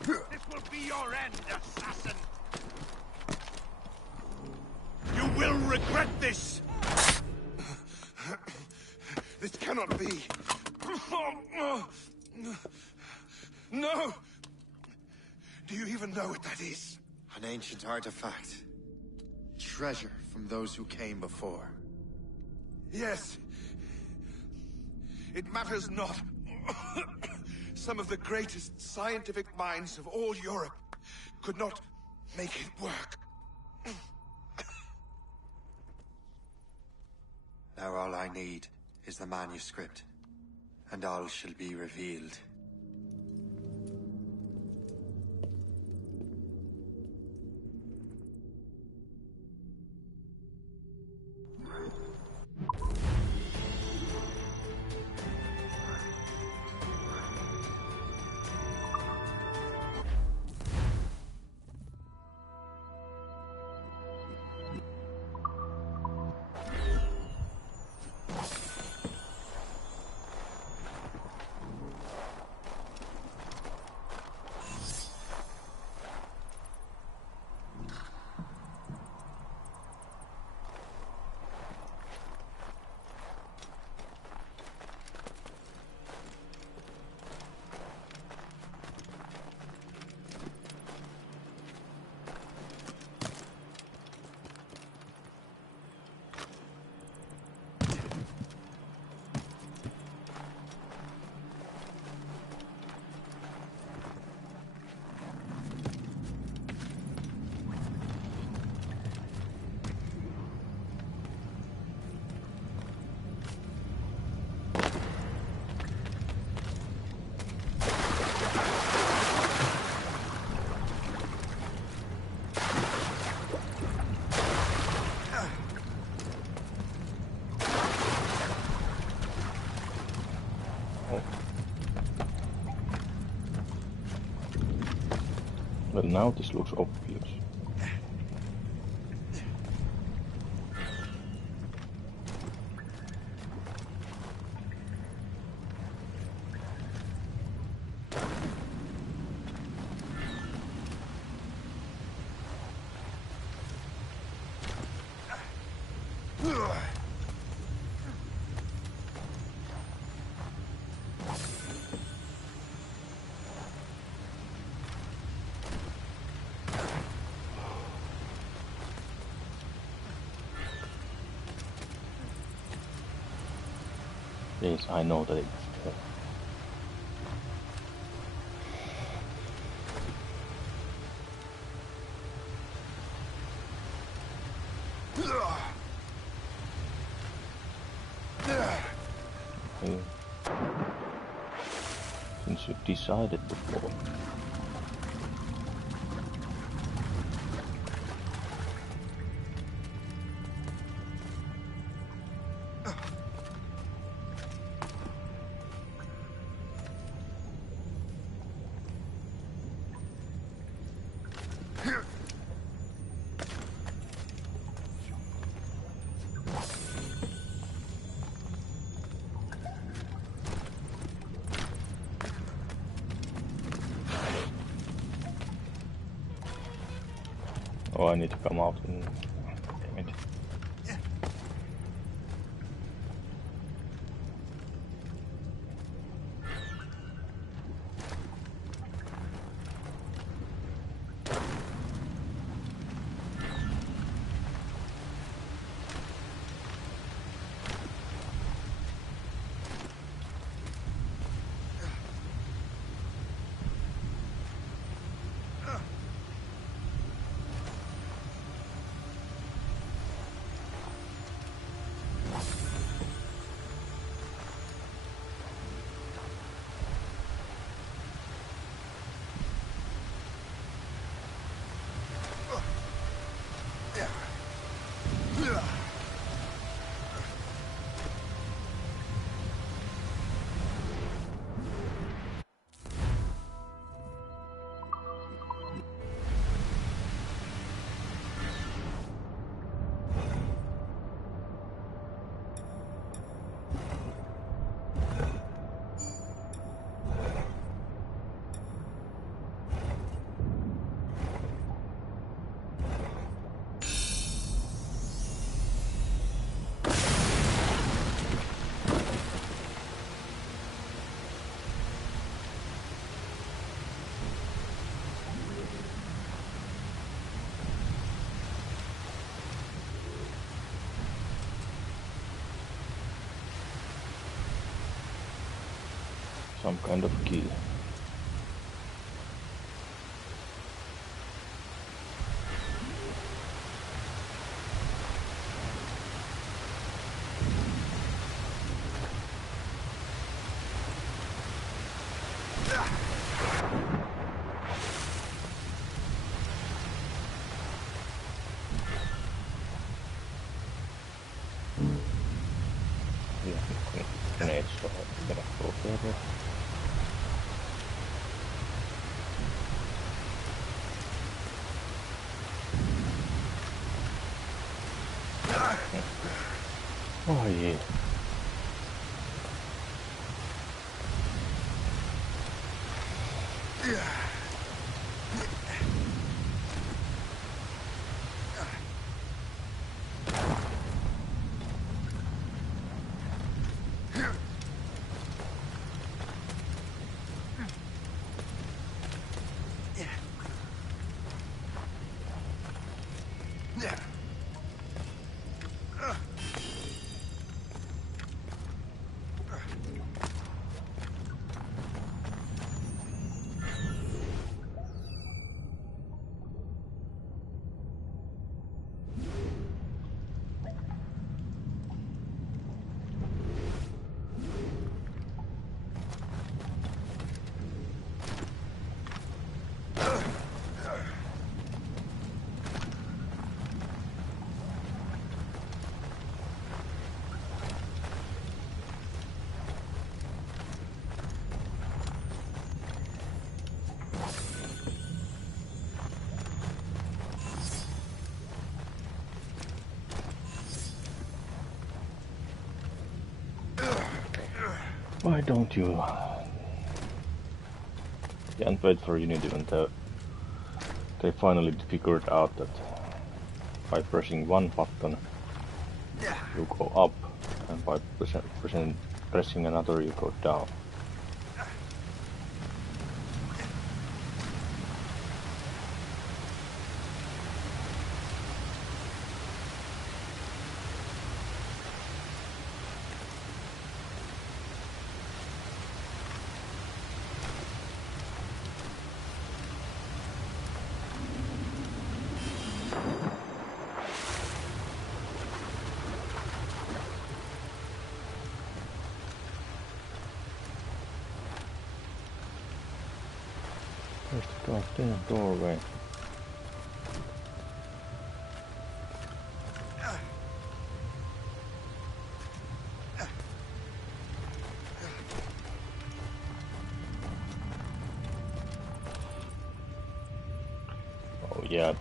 This will be your end, assassin! You will regret this! This cannot be. No! Do you even know what that is? An ancient artifact. Treasure from those who came before. Yes. It matters not. Some of the greatest scientific minds of all Europe could not make it work. Now all I need is the manuscript, and all shall be revealed. Well, now this looks obvious. Yes, I know that it's okay. Since you've decided before. Oh, I need to come out and... Damn it. Some kind of key. Yeah, grenades, so I'm gonna go further. Oh yeah. Why don't you? Can't wait for Unity until they finally figured out that by pressing one button you go up, and by pressing another you go down. Where's the goddamn doorway? Oh yeah.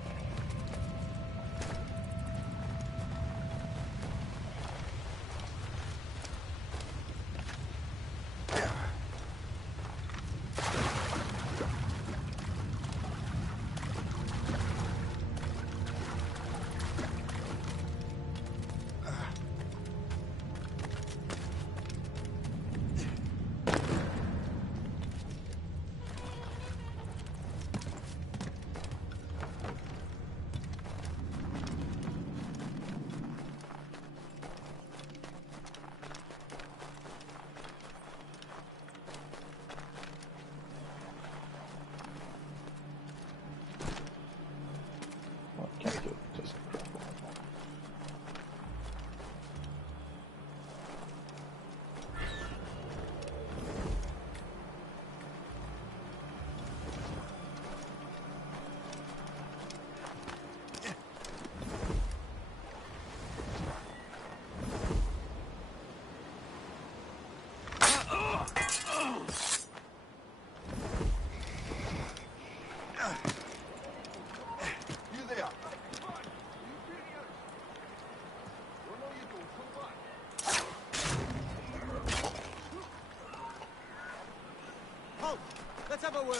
Let's have a word.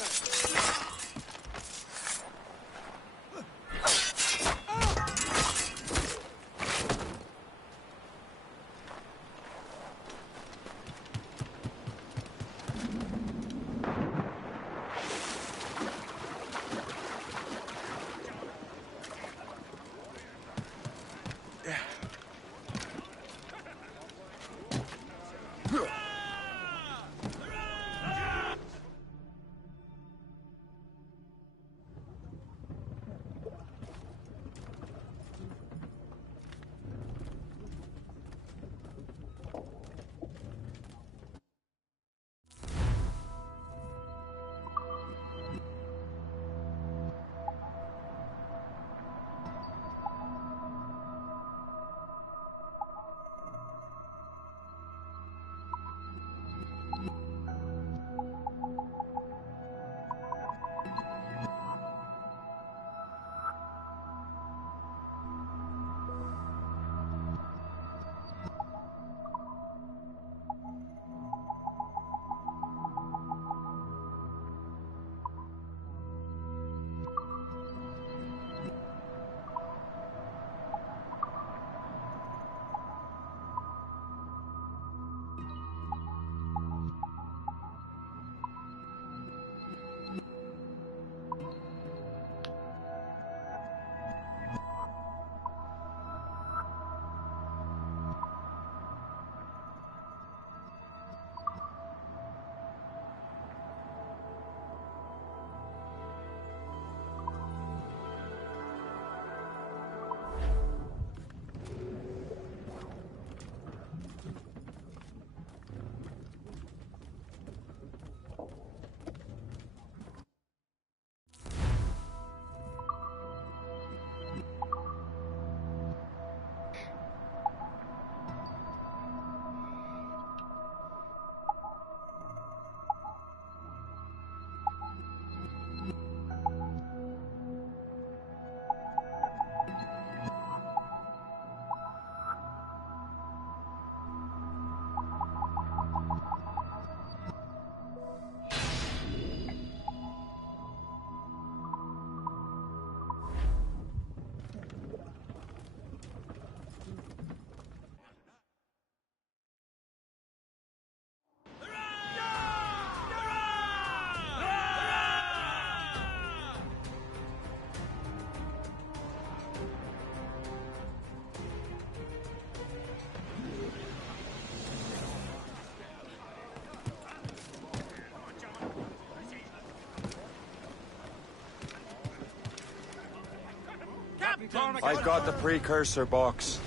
I've got the precursor box.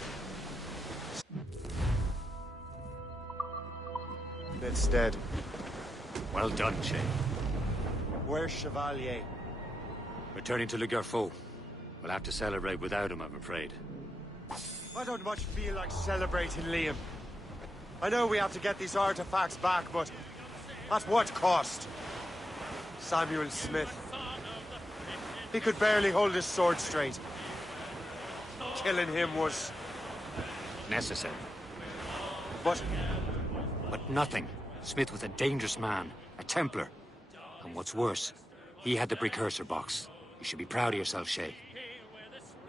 It's dead. Well done, Shay. Where's Chevalier? Returning to Le Gerfaut. We'll have to celebrate without him, I'm afraid. I don't much feel like celebrating, Liam. I know we have to get these artifacts back, but at what cost? Samuel Smith. He could barely hold his sword straight. Killing him was... necessary. But nothing. Smith was a dangerous man, a Templar. And what's worse, he had the precursor box. You should be proud of yourself, Shay.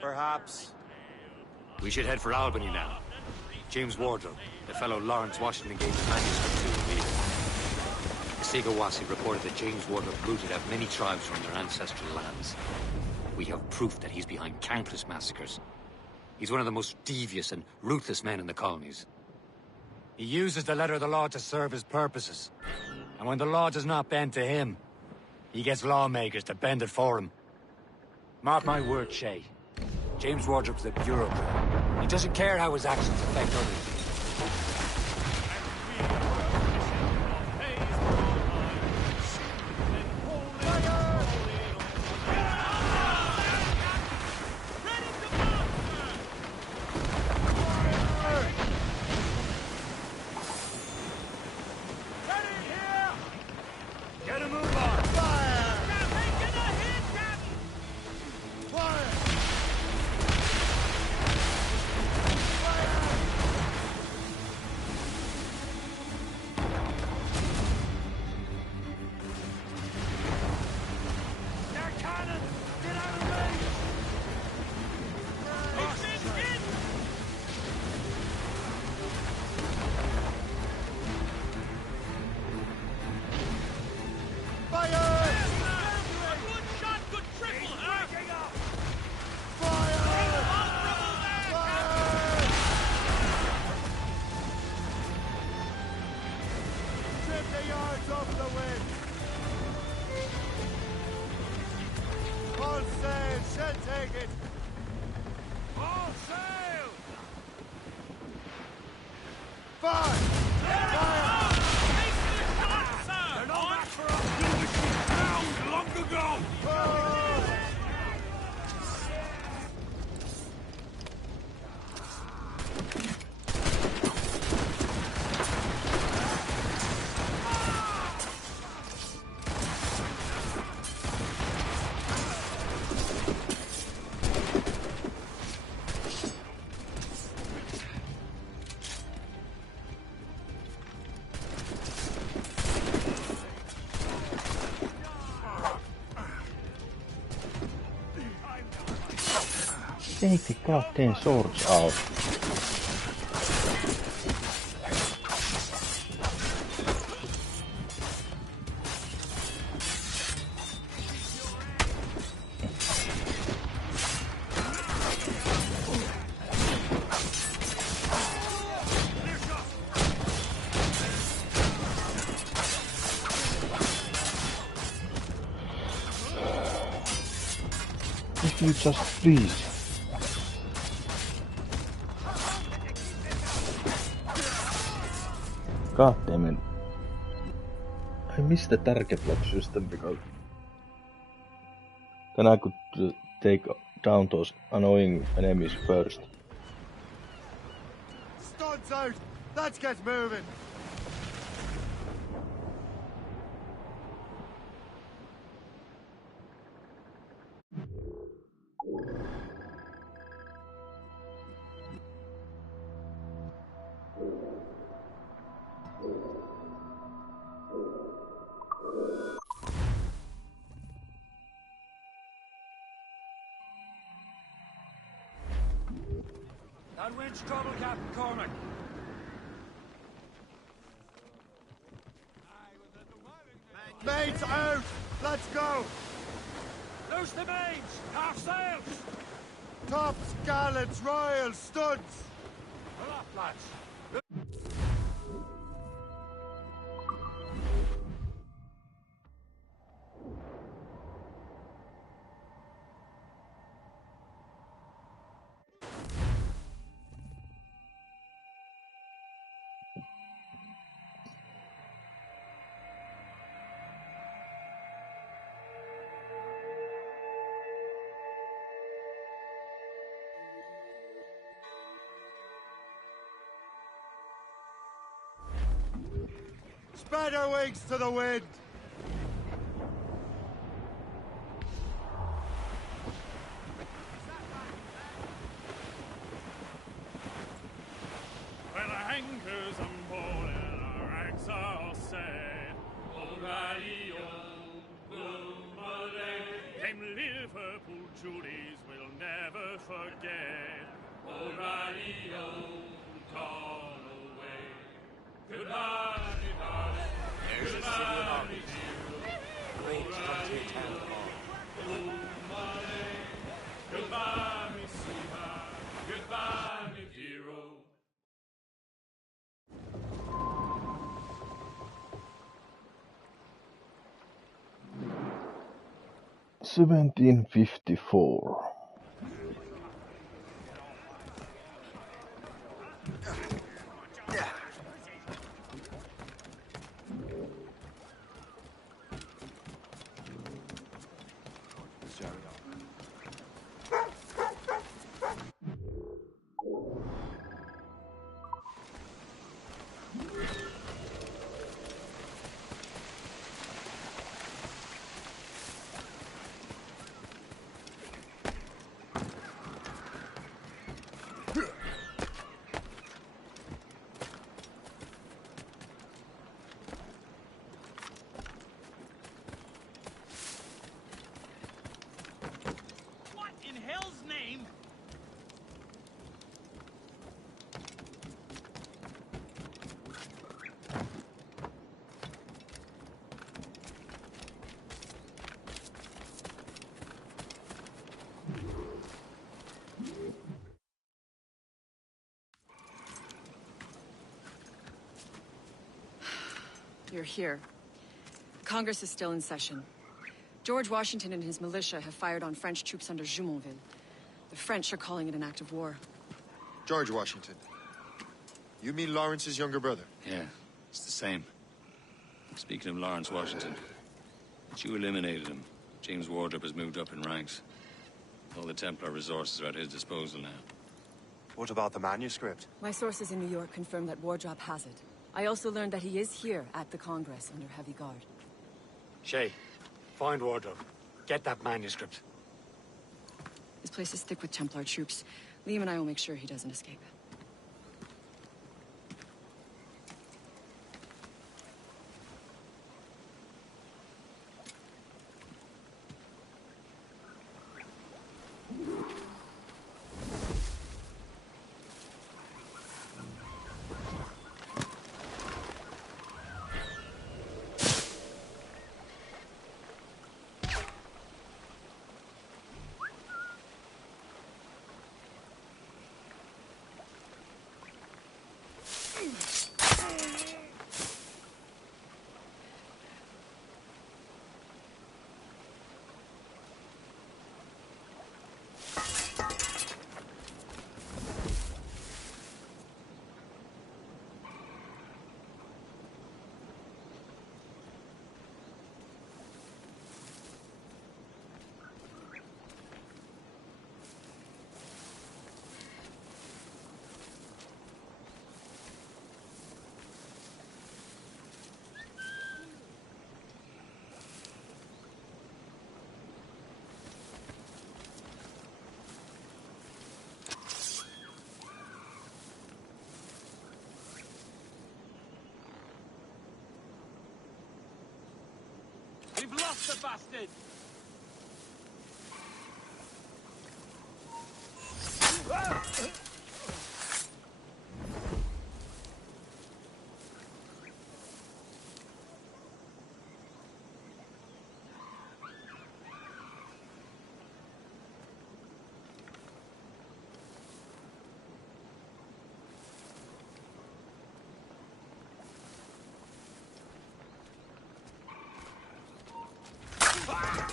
Perhaps. We should head for Albany now. James Wardrobe, the fellow Lawrence Washington gave the manuscript to the reader. Sigawasi reported that James Wardrobe rooted out many tribes from their ancestral lands. We have proof that he's behind countless massacres. He's one of the most devious and ruthless men in the colonies. He uses the letter of the law to serve his purposes. And when the law does not bend to him, he gets lawmakers to bend it for him. Mark my word, Shay. James Wardrobe's a bureaucrat. He doesn't care how his actions affect others. Take the goddamn swords out. If you just please. God damn it. I missed the target lock system because then I could take down those annoying enemies first. Studs out! Let's get moving! That wind's trouble, Captain Cormac. Mates out! Let's go! Loose the mains! Half sails! Tops, gallants, royals, studs! Pull up, lads! Spread her wings to the wind! When our anchors unfold and our ranks are all set, O'Reilly, came Liverpool Judies we'll never forget. O'Reilly, gone away. Goodbye, darling. There's the city of armies. Range frontier town hall. Goodbye, Miss Eva. Goodbye, my hero. $17.54. What in hell's name? You're here. Congress is still in session. George Washington and his militia have fired on French troops under Jumonville. The French are calling it an act of war. George Washington. You mean Lawrence's younger brother? Yeah, it's the same. Speaking of Lawrence Washington, but you eliminated him. James Wardrop has moved up in ranks. All the Templar resources are at his disposal now. What about the manuscript? My sources in New York confirm that Wardrop has it. I also learned that he is here at the Congress under heavy guard. Shay, find Wardrop. Get that manuscript. This place is thick with Templar troops. Liam and I will make sure he doesn't escape. We've lost the bastard! Ah!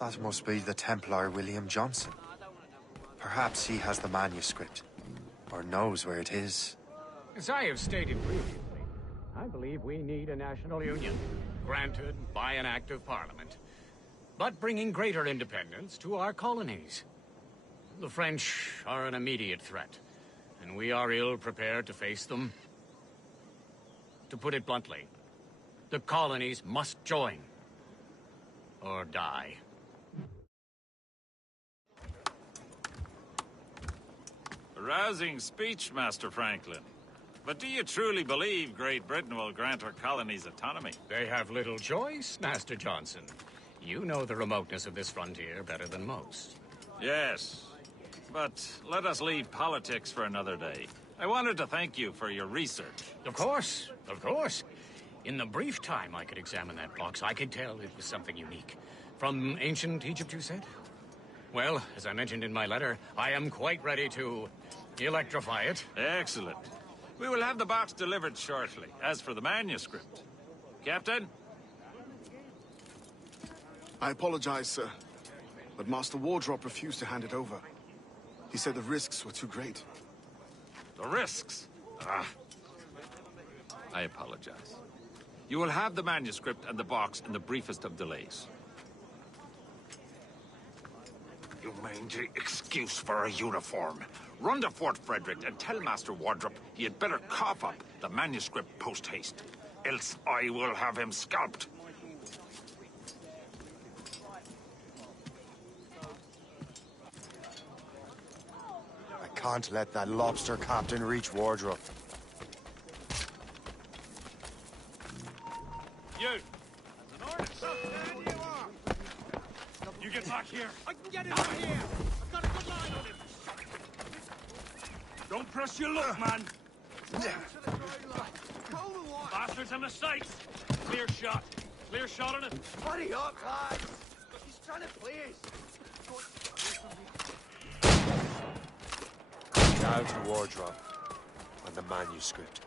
That must be the Templar William Johnson. Perhaps he has the manuscript, or knows where it is. As I have stated previously, I believe we need a national union, granted by an act of parliament, but bringing greater independence to our colonies. The French are an immediate threat, and we are ill prepared to face them. To put it bluntly, the colonies must join, or die. A rousing speech, Master Franklin. But do you truly believe Great Britain will grant her colonies autonomy? They have little choice, Master Johnson. You know the remoteness of this frontier better than most. Yes, but let us leave politics for another day. I wanted to thank you for your research. Of course, of course. In the brief time I could examine that box, I could tell it was something unique. From ancient Egypt, you said? Well, as I mentioned in my letter, I am quite ready to electrify it. Excellent. We will have the box delivered shortly. As for the manuscript... Captain? I apologize, sir, but Master Wardrop refused to hand it over. He said the risks were too great. The risks? Ah. I apologize. You will have the manuscript and the box in the briefest of delays. You mangy excuse for a uniform. Run to Fort Frederick and tell Master Wardrop he had better cough up the manuscript post-haste. Else I will have him scalped. I can't let that lobster captain reach Wardrop. You! You get back here! I can get him from here! I've got a good line on him! Don't press your luck, man! Bastards in the sights! Clear shot. Clear shot on it. Hurry up, lads! He's trying to play us. Now to Wardrop and the manuscript.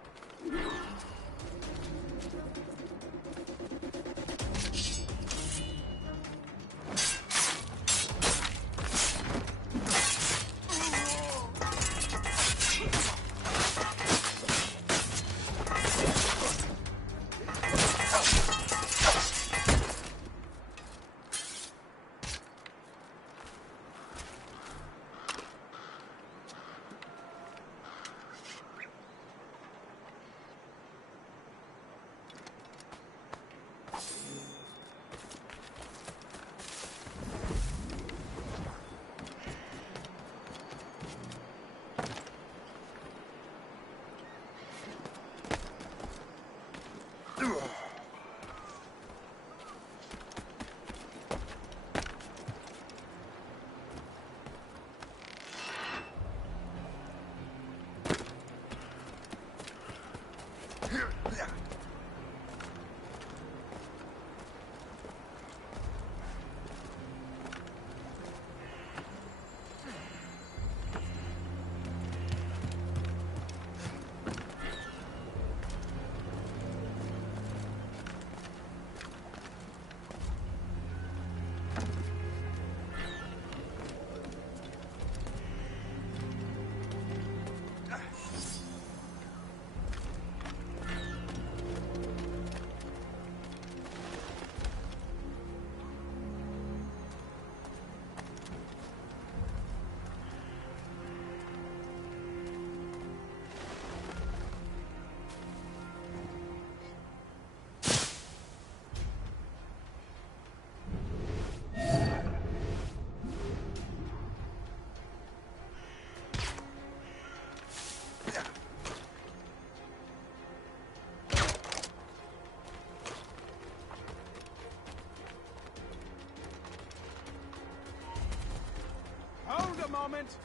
Hold a moment!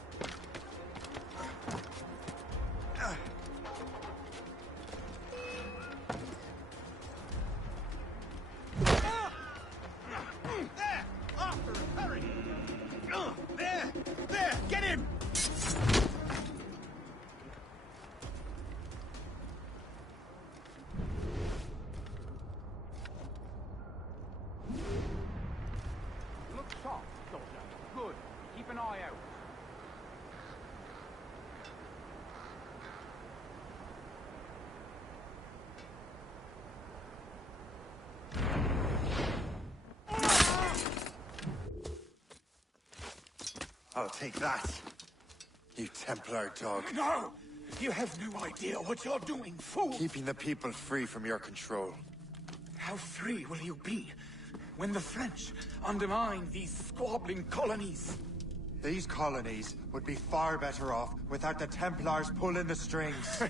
There! After him! Hurry! There! There! Get him! Looks eye out. I'll take that, you Templar dog. No! You have no idea what you're doing, fool! Keeping the people free from your control. How free will you be when the French undermine these squabbling colonies? These colonies would be far better off without the Templars pulling the strings.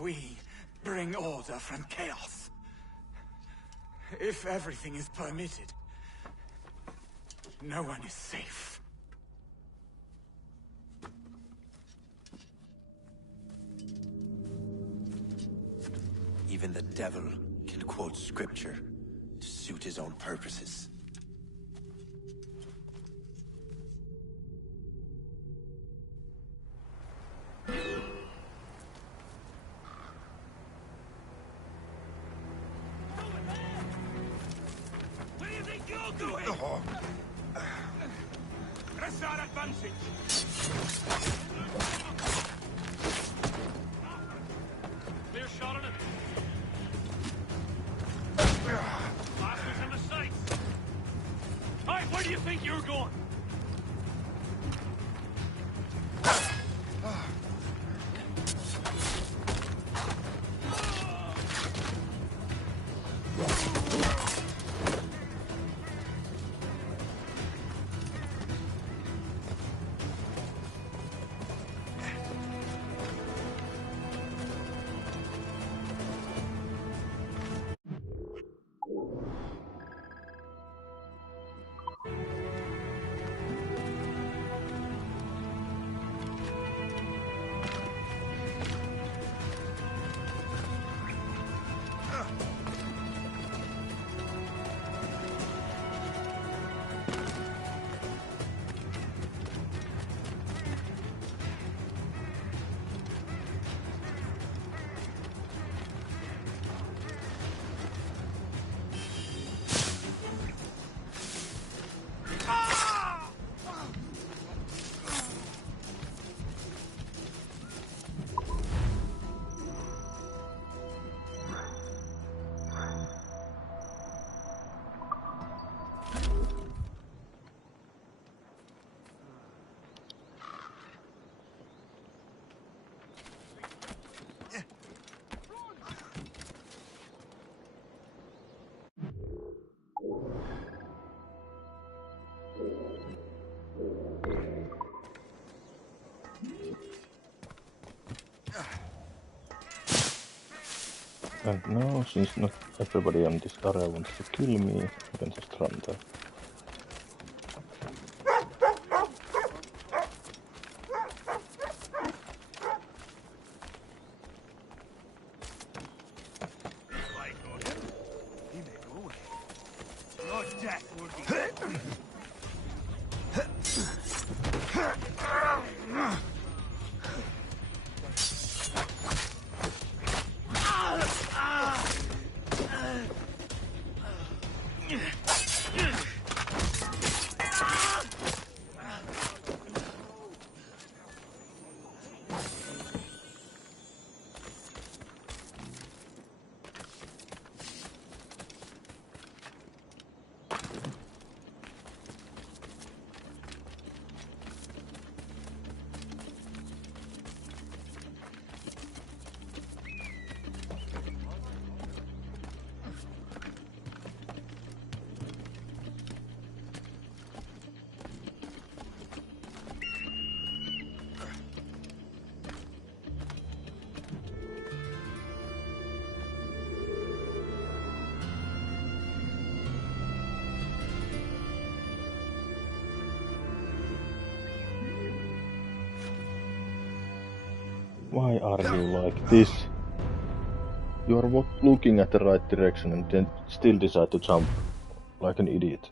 We bring order from chaos. If everything is permitted, no one is safe. Even the devil can quote scripture to suit his own purposes. Where do you think you're going? Press our advantage. Clear shot on it. Blasters in the sights. Hey, where do you think you're going? And now, since not everybody on this area wants to kill me, I can just run there. Your death will be... Why are you like this? You are looking at the right direction and then still decide to jump like an idiot.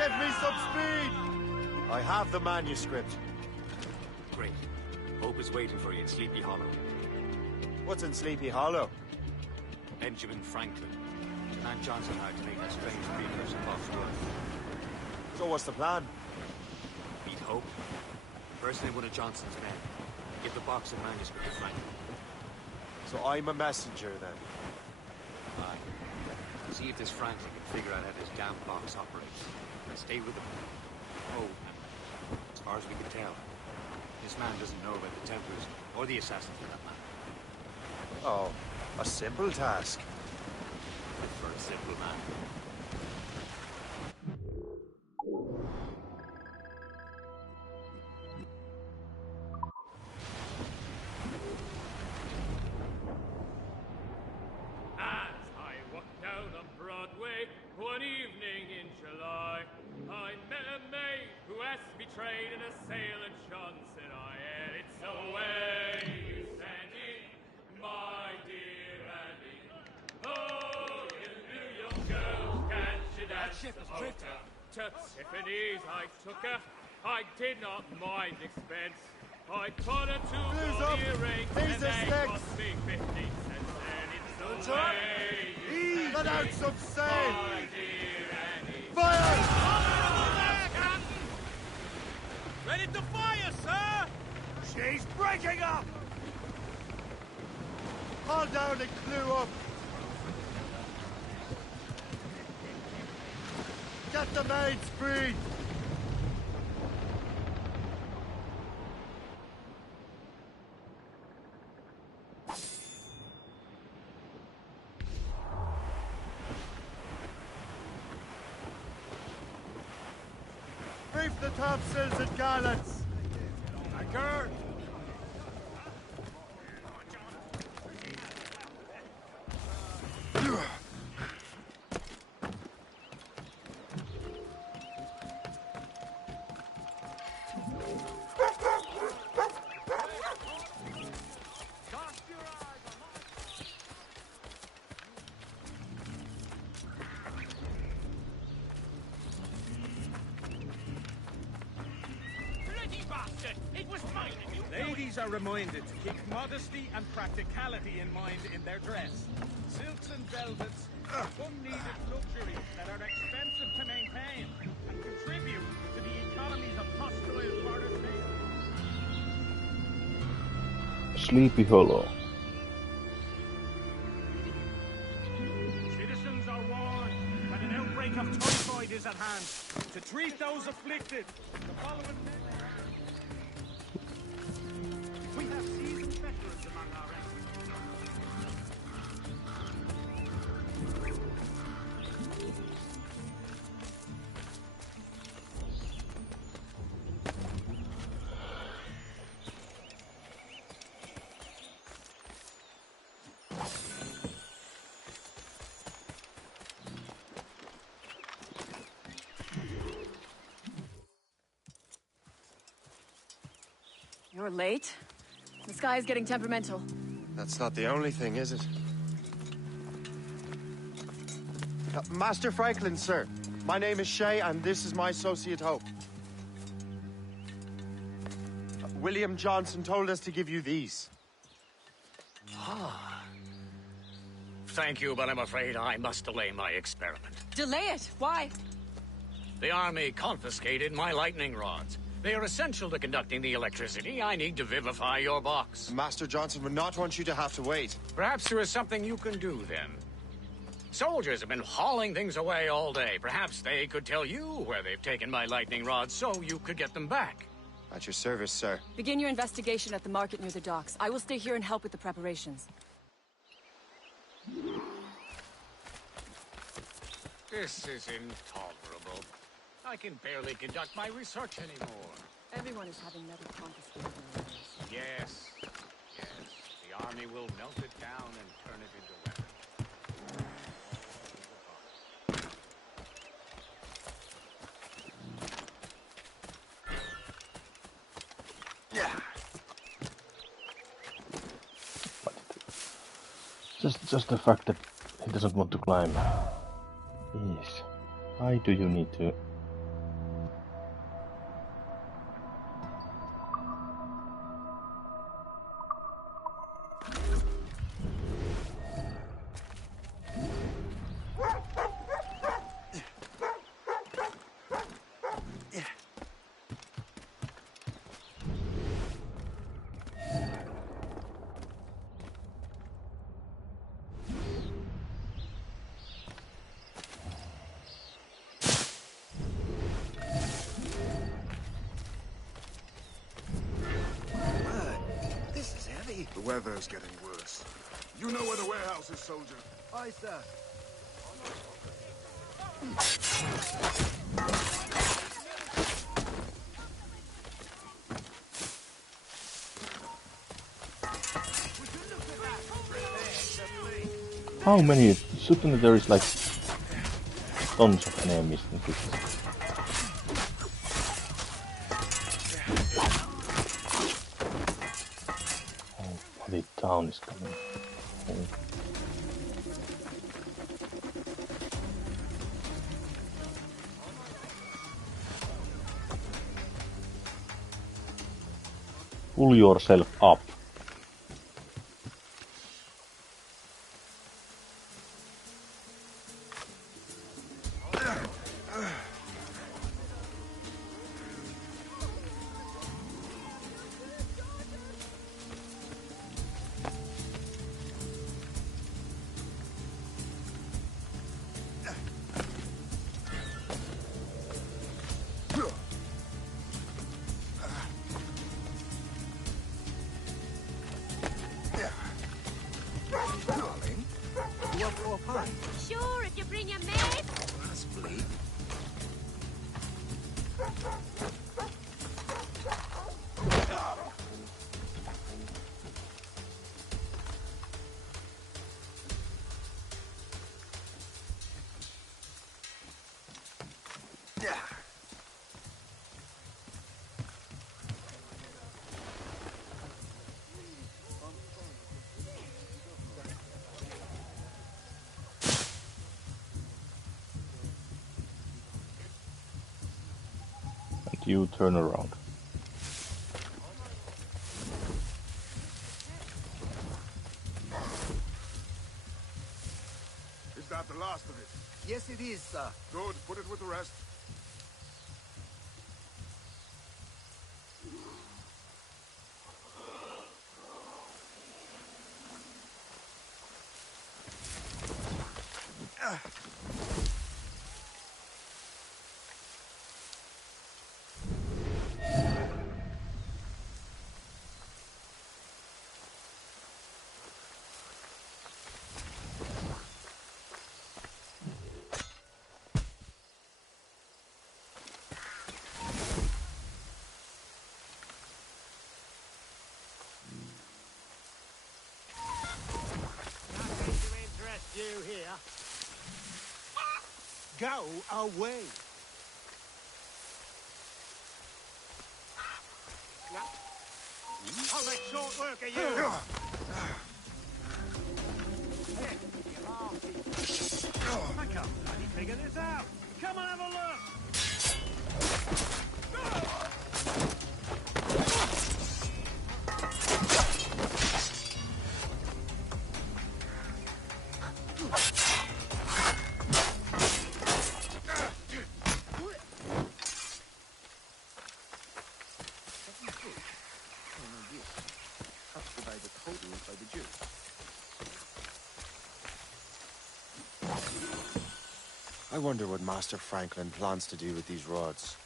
Give me some speed! I have the manuscript. Great. Hope is waiting for you in Sleepy Hollow. What's in Sleepy Hollow? Benjamin Franklin. Command Johnson hired to make that strange precursor box work. So what's the plan? Meet Hope. Personally, one of Johnson's men. Give the box and manuscript to Franklin. So I'm a messenger then? Aye. See if this Franklin can figure out how this damn box operates. And stay with him. Oh, as far as we can tell, this man doesn't know about the Templars, or the Assassins for that matter. Oh, a simple task. For a simple man. As I walked down on Broadway one evening in July, I met a maid who asked me trade in a sail at Johnson. I had it so way you sent in, my dear Annie. Oh, you New York girl, can't you dance the polka? To Tiffany's I took her, I did not mind expense. I put her to gold earrings and they cost me 50 cents. And it's the way you Let out some sail! my dear Annie. Fire! Ready to fire, sir! She's breaking up! Haul down and clew up! Get the maids free! Reef the topsails and gallants! Anchor! Ladies are reminded to keep modesty and practicality in mind in their dress. Silks and velvets are unneeded luxuries that are expensive to maintain and contribute to the economies of hostile foreign nations. Sleepy Hollow. Citizens are warned that an outbreak of typhoid is at hand. To treat those afflicted, the following... We have seasoned veterans among our ranks. You're late. The sky is getting temperamental. That's not the only thing, is it? Master Franklin, sir. My name is Shay, and this is my associate Hope. William Johnson told us to give you these. Ah. Thank you, but I'm afraid I must delay my experiment. Delay it? Why? The army confiscated my lightning rods. They are essential to conducting the electricity I need to vivify your box. Master Johnson would not want you to have to wait. Perhaps there is something you can do, then. Soldiers have been hauling things away all day. Perhaps they could tell you where they've taken my lightning rods so you could get them back. At your service, sir. Begin your investigation at the market near the docks. I will stay here and help with the preparations. This is intolerable. I can barely conduct my research anymore. Everyone is having metal confiscated nowadays. Yes. Yes. The army will melt it down and turn it into weapons. Yeah. Just the fact that he doesn't want to climb. Yes. Why do you need to The weather's getting worse. You know where the warehouse is, soldier? Aye, sir. How many? Shouldn't there is like tons of enemies in this. Oh, the town is coming. Oh. Pull yourself up. Sure, if you bring your maid. That's bleak. You turn around. Is that the last of it? Yes, it is, sir. Good, put it with the rest. You here? Go away. I'll make short work of you. I can't bloody figure this out. Come and have a look. I wonder what Master Franklin plans to do with these rods.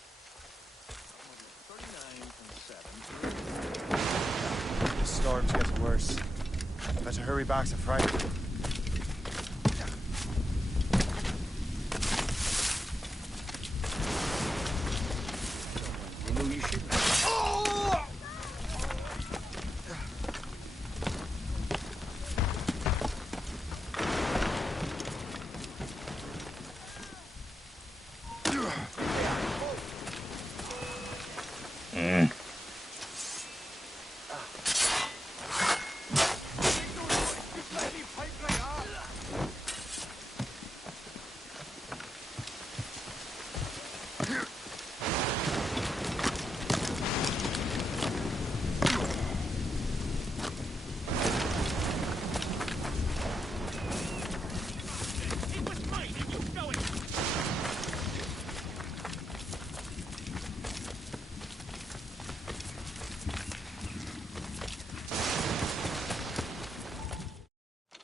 The storm's getting worse. Better hurry back to Franklin. You know you shouldn't.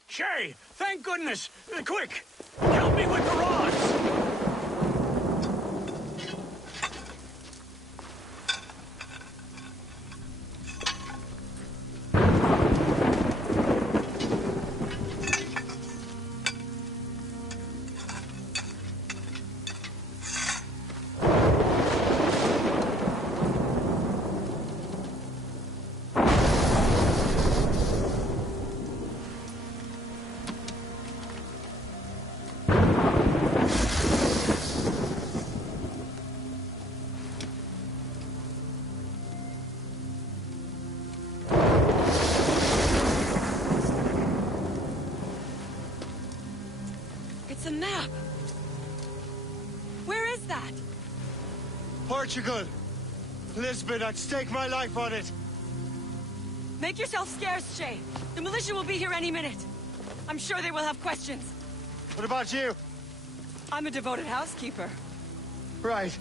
Shay, thank goodness! Quick! Help me with the rods! It's a map! Where is that? Portugal! Lisbon, I'd stake my life on it! Make yourself scarce, Shay. The militia will be here any minute. I'm sure they will have questions. What about you? I'm a devoted housekeeper. Right.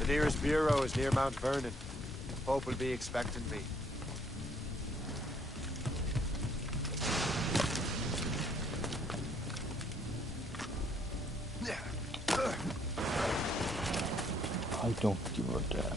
The nearest bureau is near Mount Vernon. Pope will be expecting me. I don't give a damn.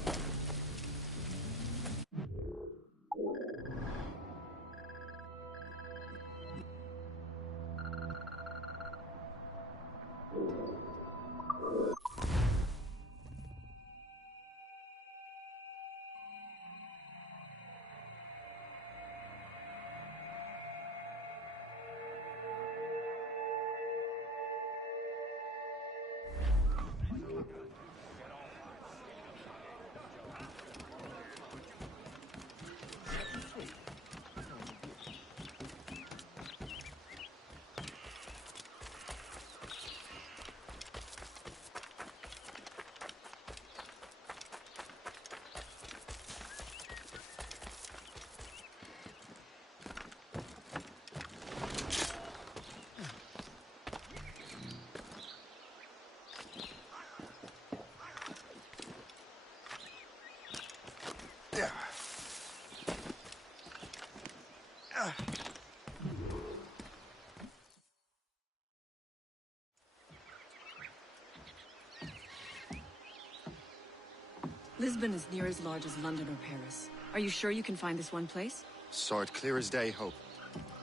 Lisbon is near as large as London or Paris. Are you sure you can find this one place? Saw it clear as day, Hope.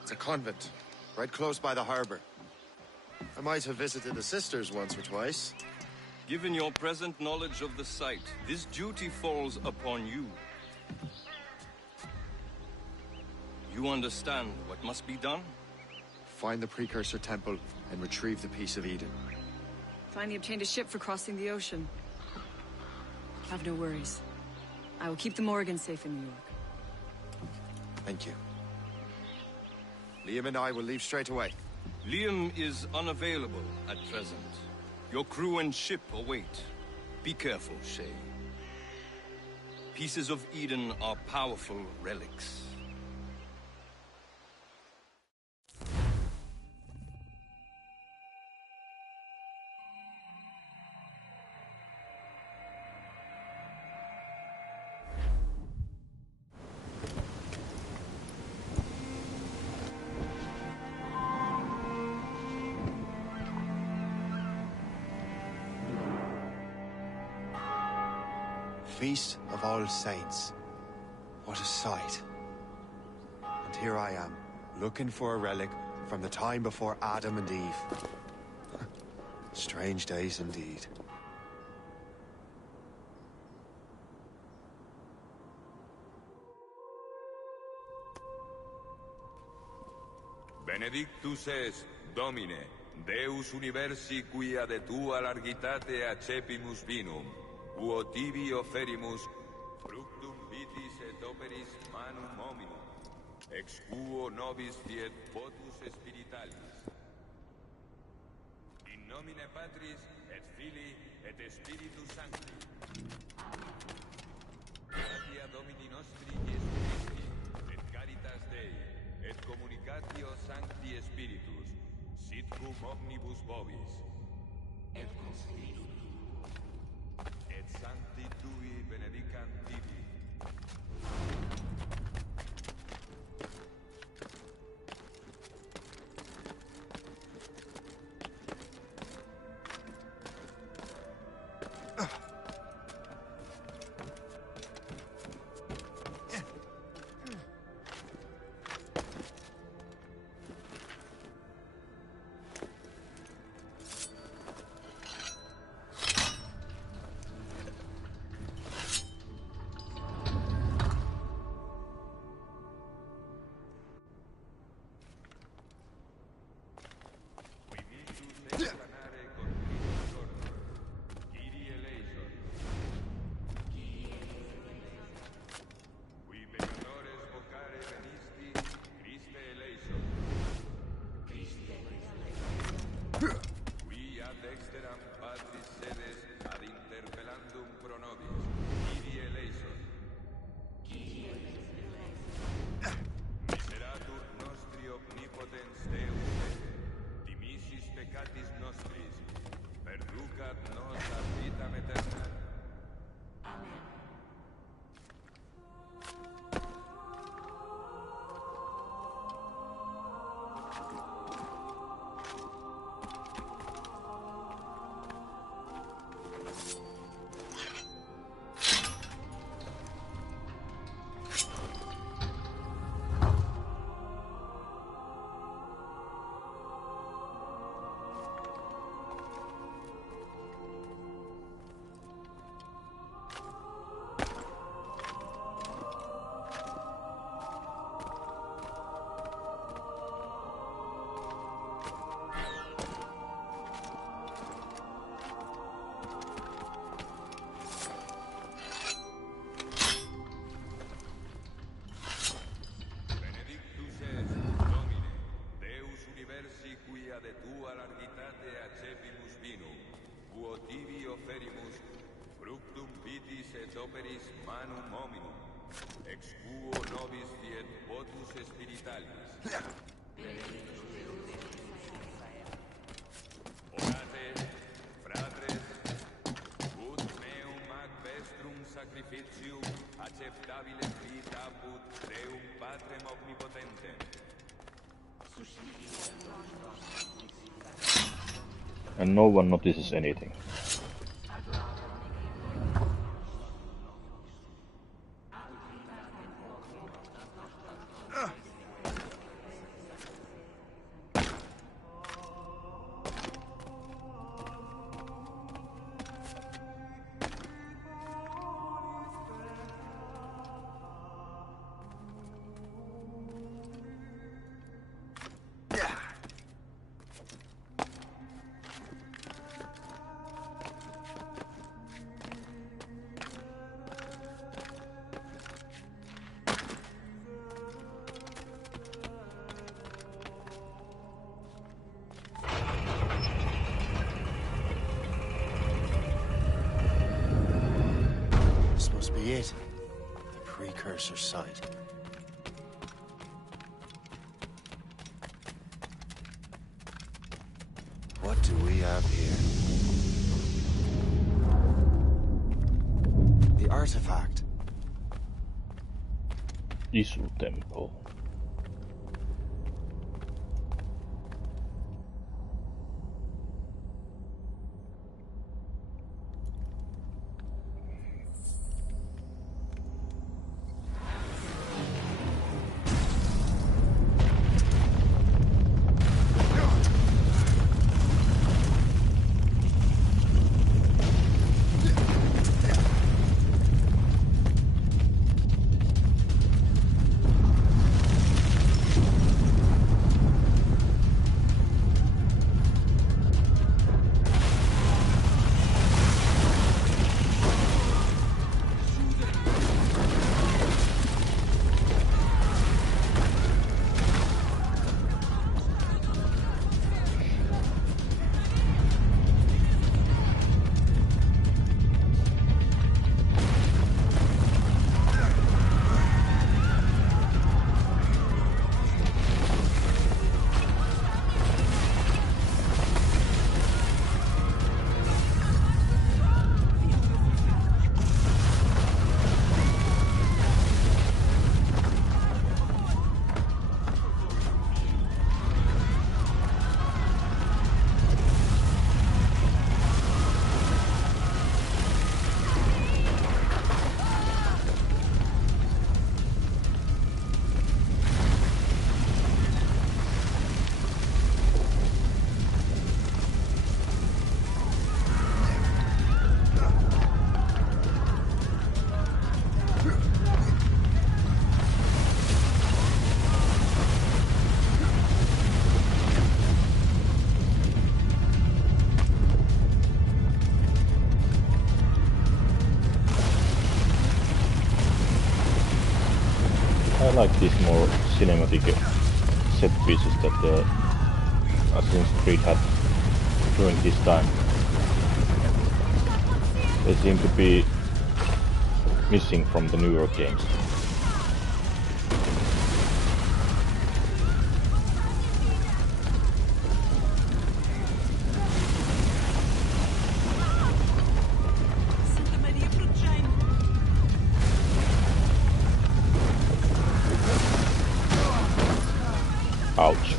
It's a convent, right close by the harbor. I might have visited the sisters once or twice. Given your present knowledge of the site, this duty falls upon you. You understand what must be done? Find the Precursor Temple and retrieve the Piece of Eden. Finally obtained a ship for crossing the ocean. Have no worries. I will keep the Morgans safe in New York. Thank you. Liam and I will leave straight away. Liam is unavailable at present. Your crew and ship await. Be careful, Shay. Pieces of Eden are powerful relics. Feast of All Saints. What a sight. And here I am, looking for a relic from the time before Adam and Eve. Strange days indeed. Benedictus est, Domine, Deus universi quia de tua largitate accepimus vinum, uo tibi offerimus fructum vitis et operis manum hominum, ex quo nobis fiet votus spiritualis. In nomine Patris et Filii et Spiritus Sancti. Gratia Domini nostri Iesu Christi, et caritas Dei, et communicatio Sancti Spiritus, sit cum omnibus vobis. Et conspiritum. Et Sancti Tui benedicant tibi. quia de tua largitate accepimus vinum, quo tibi offerimus fructum vitis et operis manum hominum, ex quo nobis fiet votus spiritualis. Orate, fratres, ut meum ac vestrum sacrificium acceptabile fit apud Deum Patrem omnipotentem. And no one notices anything. This must be it. The precursor site. What do we have here? The artifact. Isu Temple. I like these more cinematic set pieces that Assassin's Creed had during this time. They seem to be missing from the newer games. Ouch.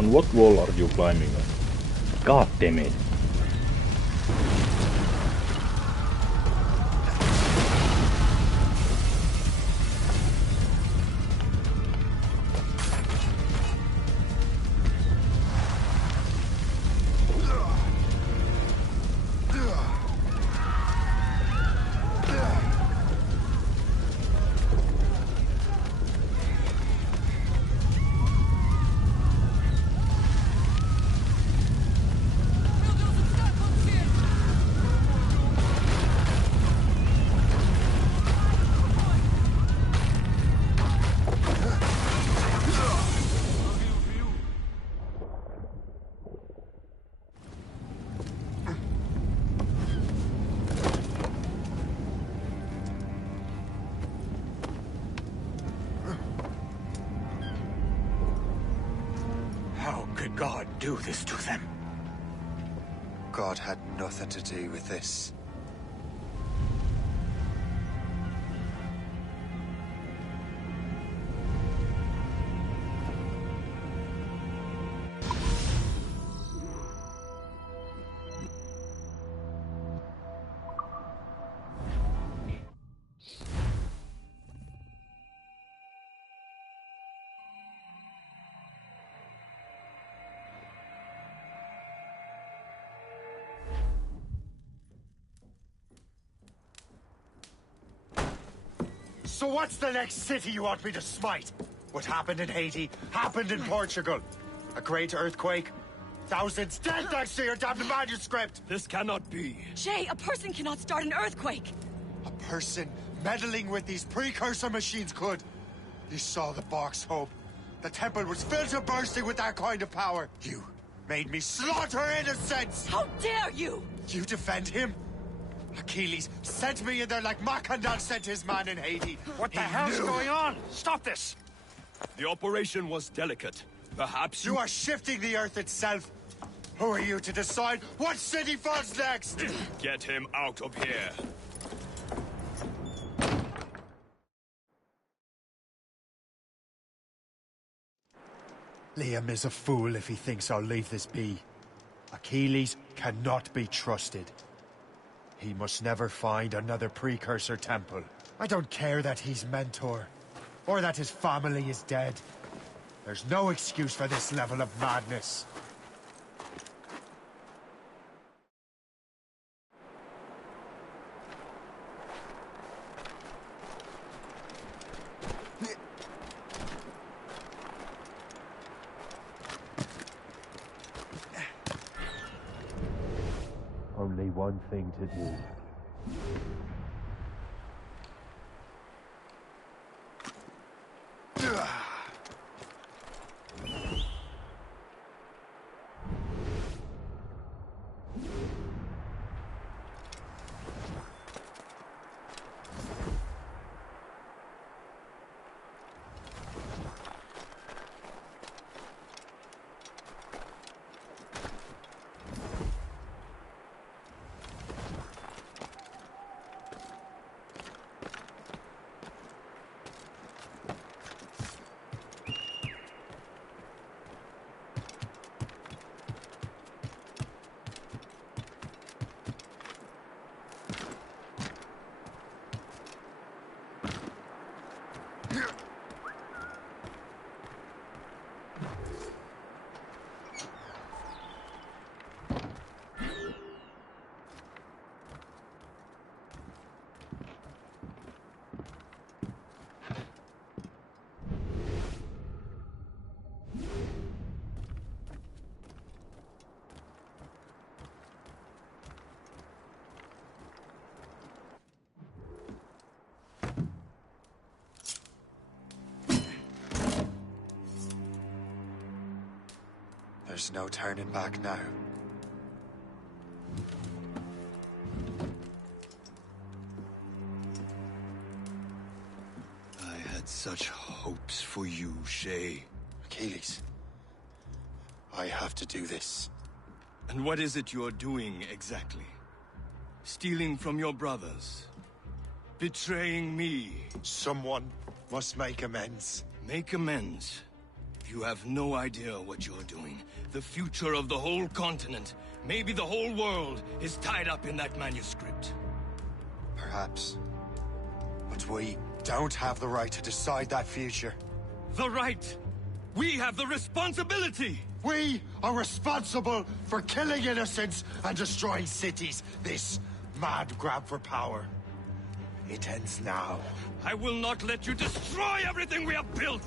On what wall are you climbing on? God damn it. God do this to them? God had nothing to do with this. So what's the next city you want me to smite? What happened in Haiti happened in Portugal. A great earthquake. Thousands dead thanks to your damned manuscript! This cannot be. Shay, a person cannot start an earthquake! A person meddling with these precursor machines could. You saw the box, Hope. The temple was filled to bursting with that kind of power. You made me slaughter innocents! How dare you! You defend him? Achilles sent me in there like Macandal sent his man in Haiti. What the hell's going on? Stop this! The operation was delicate. Perhaps you are shifting the earth itself. Who are you to decide what city falls next? Get him out of here. Liam is a fool if he thinks I'll leave this be. Achilles cannot be trusted. He must never find another precursor temple. I don't care that he's mentor, or that his family is dead. There's no excuse for this level of madness. Only one thing to do. There's no turning back now. I had such hopes for you, Shay. Achilles, I have to do this. And what is it you're doing exactly? Stealing from your brothers? Betraying me? Someone must make amends. Make amends? You have no idea what you're doing. The future of the whole continent, maybe the whole world, is tied up in that manuscript. Perhaps. But we don't have the right to decide that future. The right! We have the responsibility! We are responsible for killing innocents and destroying cities. This mad grab for power. It ends now. I will not let you destroy everything we have built!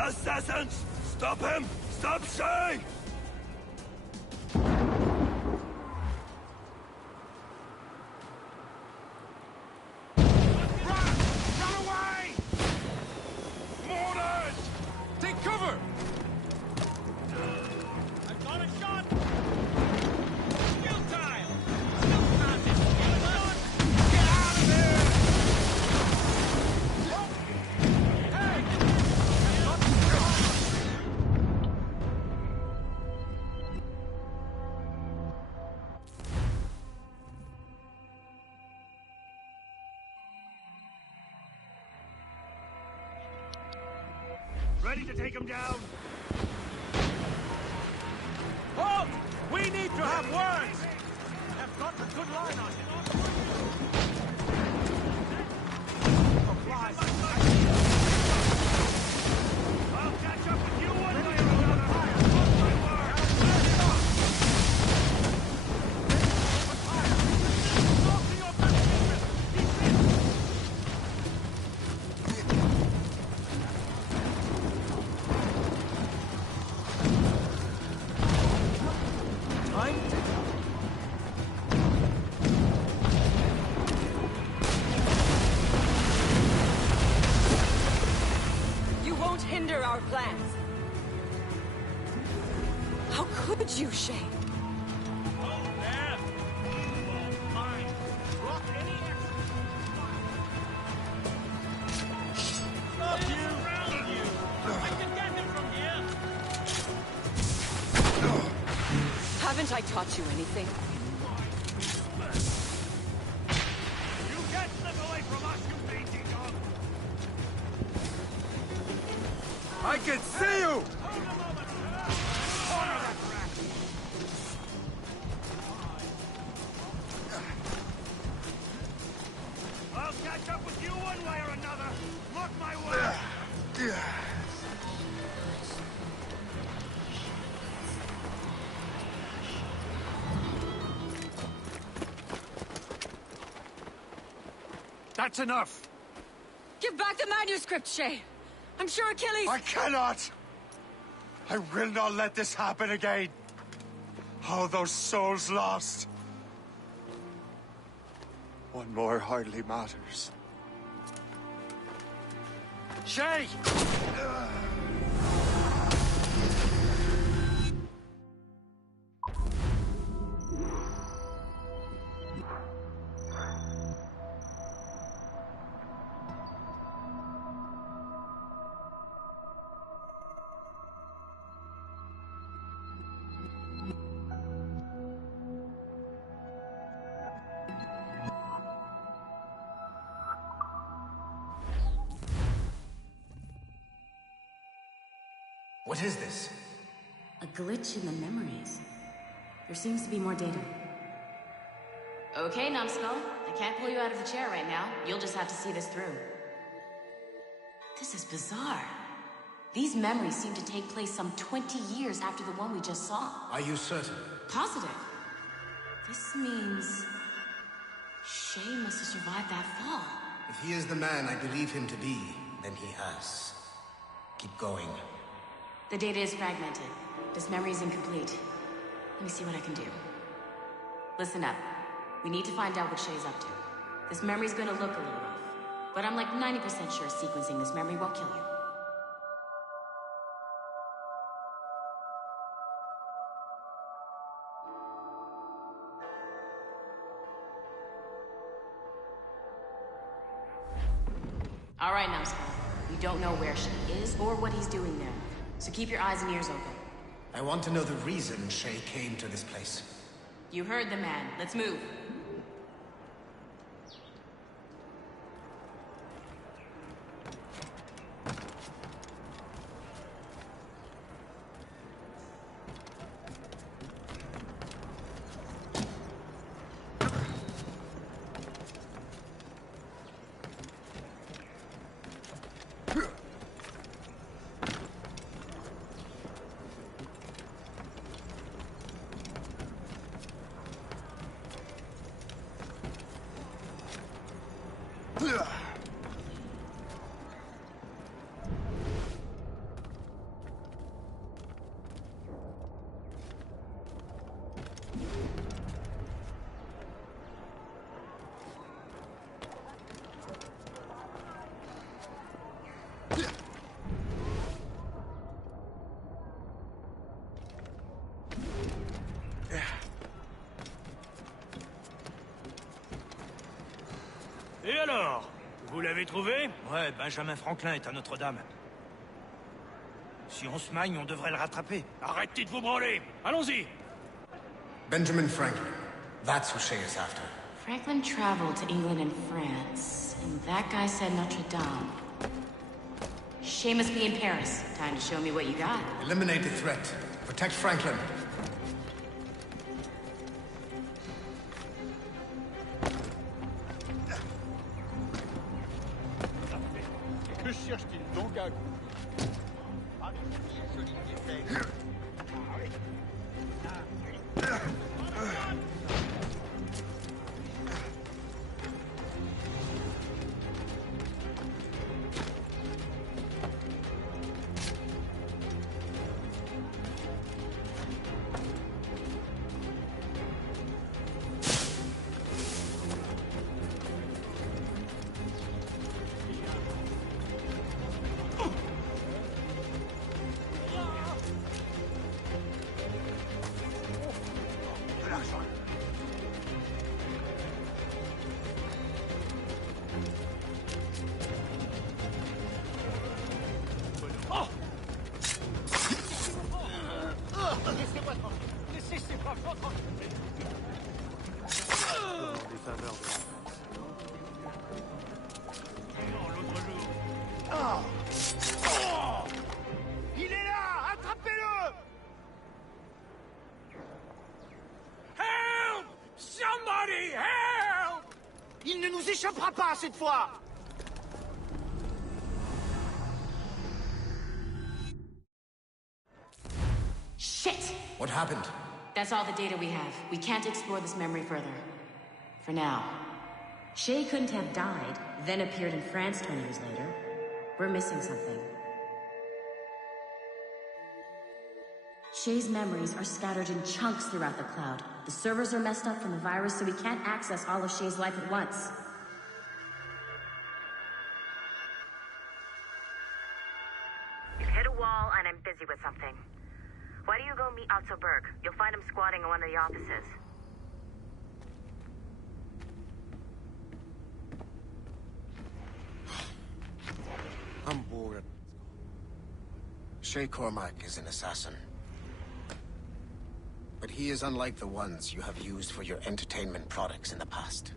Assassins! Stop him! Stop Shay! Ready to take him down? Halt! We need to have words! I've got a good line on him. I'll catch up with you one way or another. Mark my word. Hinder our plans. How could you, Shay? Haven't I taught you anything? You can't slip away from us, you mangy dog! I can see you! I'll catch up with you one way or another. Mark my word. That's enough! Give back the manuscript, Shay! I'm sure Achilles... I cannot! I will not let this happen again! All those souls lost! One more hardly matters. Shay! What is this? A glitch in the memories. There seems to be more data. Okay, Numbskull. I can't pull you out of the chair right now. You'll just have to see this through. This is bizarre. These memories seem to take place some 20 years after the one we just saw. Are you certain? Positive. This means... Shay must have survived that fall. If he is the man I believe him to be, then he has. Keep going. The data is fragmented. This memory is incomplete. Let me see what I can do. Listen up. We need to find out what Shay's up to. This memory's gonna look a little rough, but I'm like 90% sure sequencing this memory won't kill you. All right, Numbskull. We don't know where Shay is or what he's doing there, so keep your eyes and ears open. I want to know the reason Shay came to this place. You heard the man. Let's move. Et alors? Vous l'avez trouvé? Ouais, Benjamin Franklin est à Notre-Dame. Si on se magne, on devrait le rattraper. Arrêtez de vous branler! Allons-y! Benjamin Franklin. That's who Shay is after. Franklin traveled to England and France, and that guy said Notre Dame. Shay must be in Paris. Time to show me what you got. Eliminate the threat. Protect Franklin. Que cherche-t-il donc à... Il est là! Attrapez-le! Help! Somebody help! Il ne nous échappera pas cette fois! Shit! What happened? That's all the data we have. We can't explore this memory further. For now. Shay couldn't have died, then appeared in France 20 years later. We're missing something. Shay's memories are scattered in chunks throughout the cloud. The servers are messed up from the virus, so we can't access all of Shay's life at once. You've hit a wall, and I'm busy with something. Why don't you go meet Otto Berg? You'll find him squatting in one of the offices. I'm bored. Shay Cormac is an assassin. But he is unlike the ones you have used for your entertainment products in the past.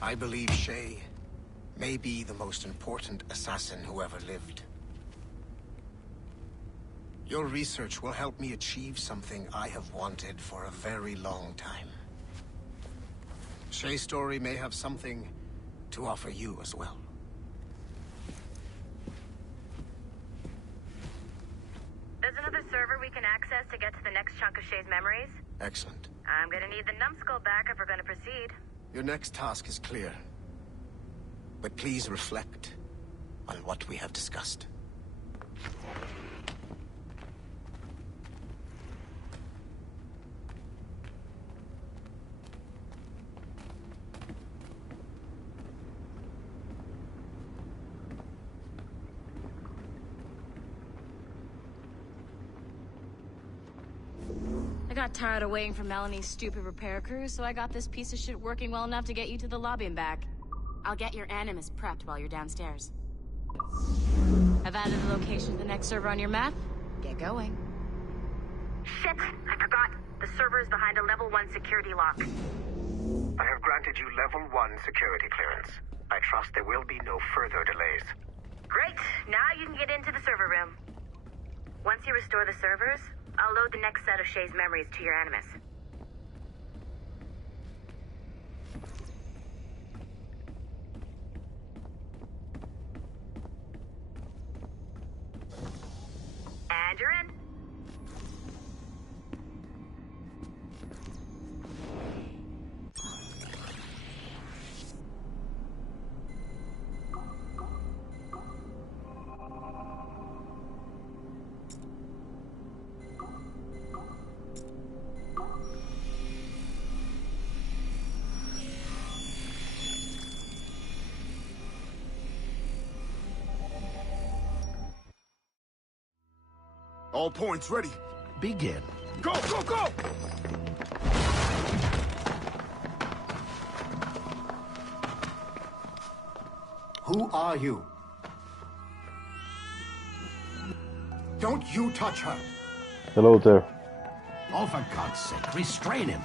I believe Shay may be the most important assassin who ever lived. Your research will help me achieve something I have wanted for a very long time. Shay's story may have something to offer you as well. There's another server we can access to get to the next chunk of Shay's memories. Excellent. I'm gonna need the numbskull back if we're gonna proceed. Your next task is clear. But please reflect on what we have discussed. I got tired of waiting for Melanie's stupid repair crew, so I got this piece of shit working well enough to get you to the lobby and back. I'll get your Animus prepped while you're downstairs. I've added the location of the next server on your map. Get going. Shit! I forgot. The server is behind a level 1 security lock. I have granted you level 1 security clearance. I trust there will be no further delays. Great! Now you can get into the server room. Once you restore the servers, I'll load the next set of Shay's memories to your Animus. And you're in. All points ready. Begin. Go, go, go! Who are you? Don't you touch her! Hello there. Oh, for God's sake, restrain him.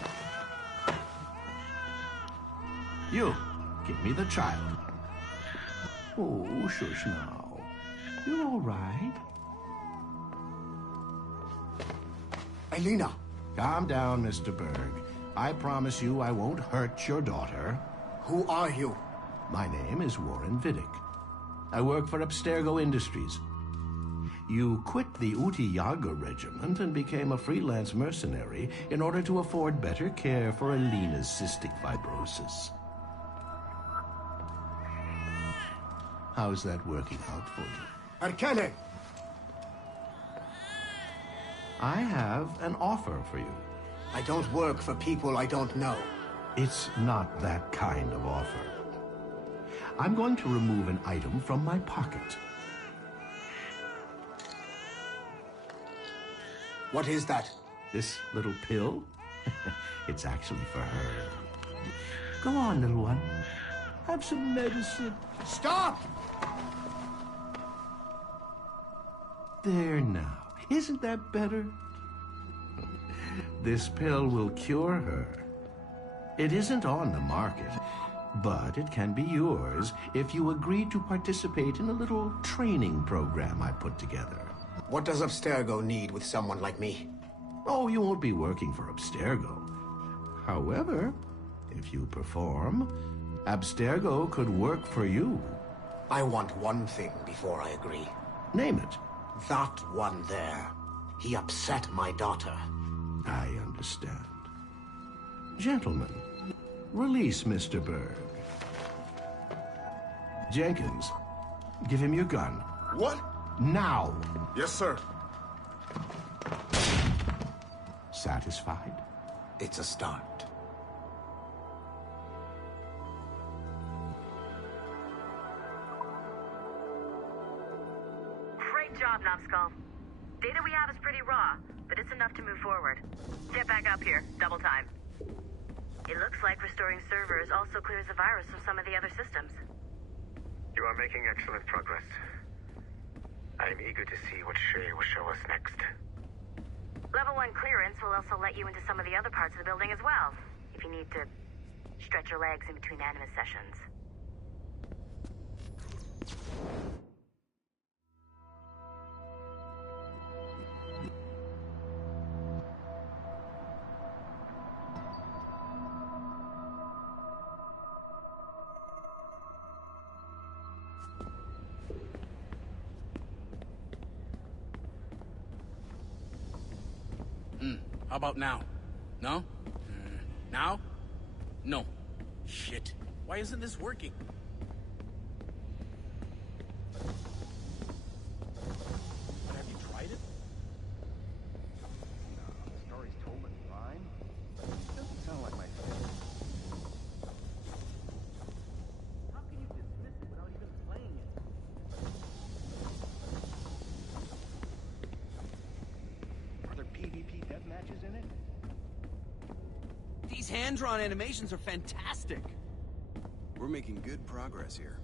You, give me the child. Oh, shush now. You're all right. Elena! Calm down, Mr. Berg. I promise you I won't hurt your daughter. Who are you? My name is Warren Vidic. I work for Abstergo Industries. You quit the Uti Yaga regiment and became a freelance mercenary in order to afford better care for Alina's cystic fibrosis. How's that working out for you? Arkane! I have an offer for you. I don't work for people I don't know. It's not that kind of offer. I'm going to remove an item from my pocket. What is that? This little pill? It's actually for her. Go on, little one. Have some medicine. Stop! There now. Isn't that better? This pill will cure her. It isn't on the market, but it can be yours if you agree to participate in a little training program I put together. What does Abstergo need with someone like me? Oh, you won't be working for Abstergo. However, if you perform, Abstergo could work for you. I want one thing before I agree. Name it. That one there. He upset my daughter. I understand. Gentlemen, release Mr. Berg. Jenkins, give him your gun. What? Now! Yes, sir. Satisfied? It's a start. Great job, Numbskull. Data we have is pretty raw, but it's enough to move forward. Get back up here. Double time. It looks like restoring servers also clears the virus from some of the other systems. You are making excellent progress. I am eager to see what Shay will show us next. Level 1 clearance will also let you into some of the other parts of the building as well, if you need to stretch your legs in between Animus sessions. How about now? No? Now? No. Shit. Why isn't this working? Have you tried it? No, the story's told in rhyme. Doesn't sound like my thing. How can you dismiss it without even playing it? Are there PvP deathmatches in it? These hand-drawn animations are fantastic. We're making good progress here.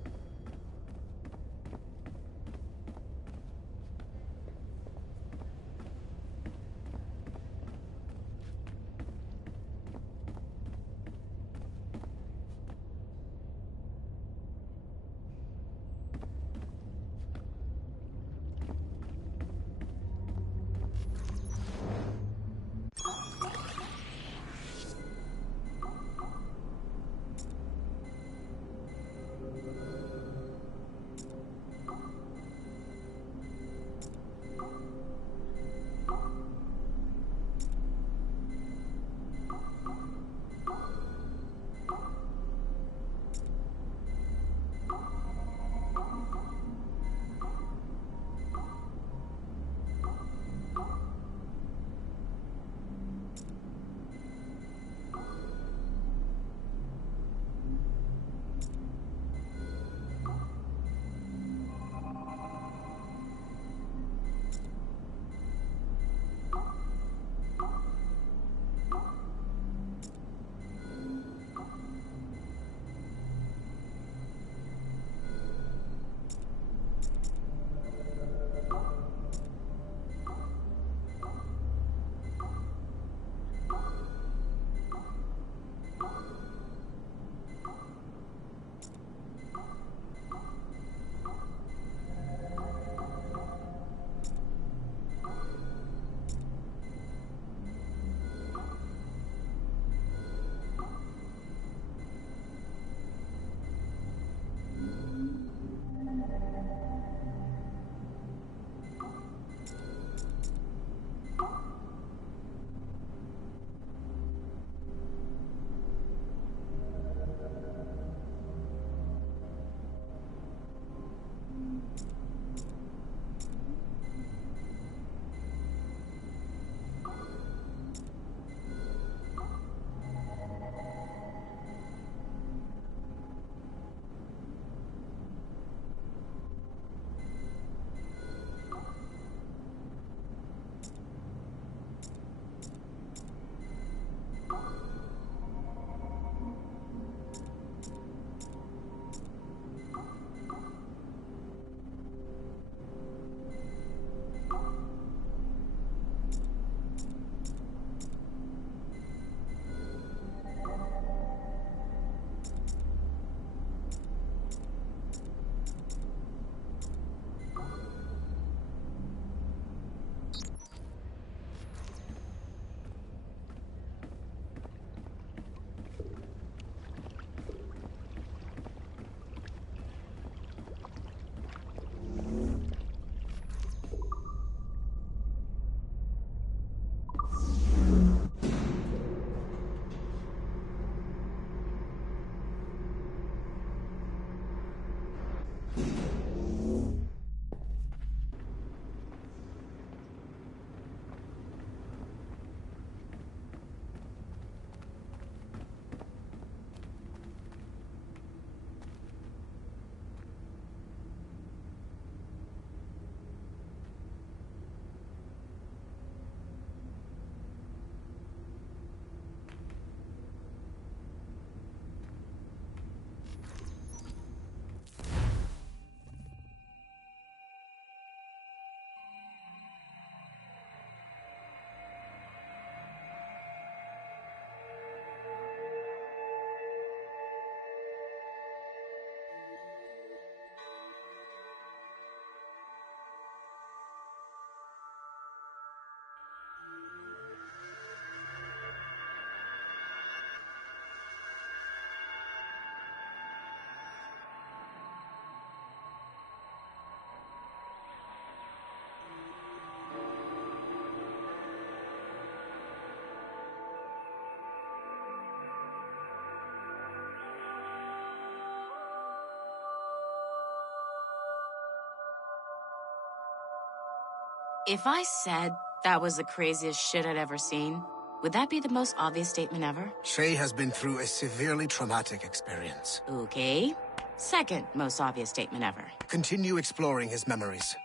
If I said that was the craziest shit I'd ever seen, would that be the most obvious statement ever? Shay has been through a severely traumatic experience. Okay. Second most obvious statement ever. Continue exploring his memories.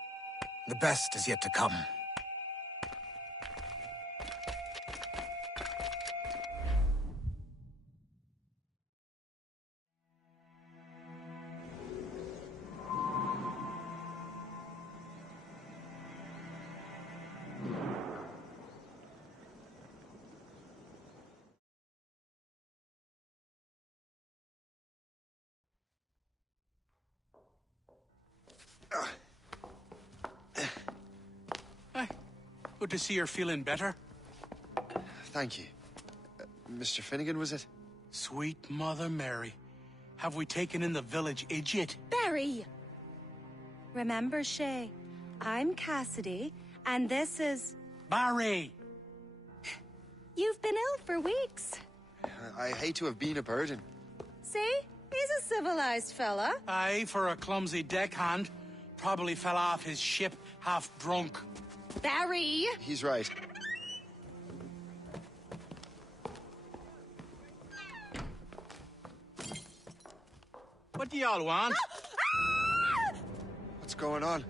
The best is yet to come. Good to see you're feeling better. Thank you. Mr. Finnegan, was it? Sweet Mother Mary. Have we taken in the village idiot? Barry! Remember, Shay, I'm Cassidy, and this is... Barry! You've been ill for weeks. I hate to have been a burden. See? He's a civilized fella. Aye, for a clumsy deckhand. Probably fell off his ship half drunk. Barry! He's right. What do y'all want? What's going on?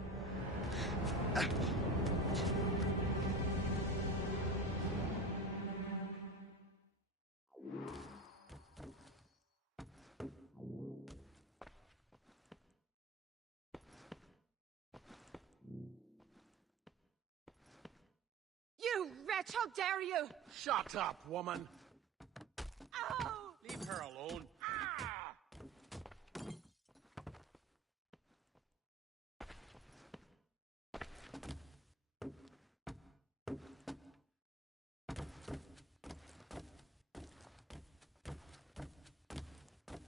You wretch, how dare you! Shut up, woman. Ow! Leave her alone.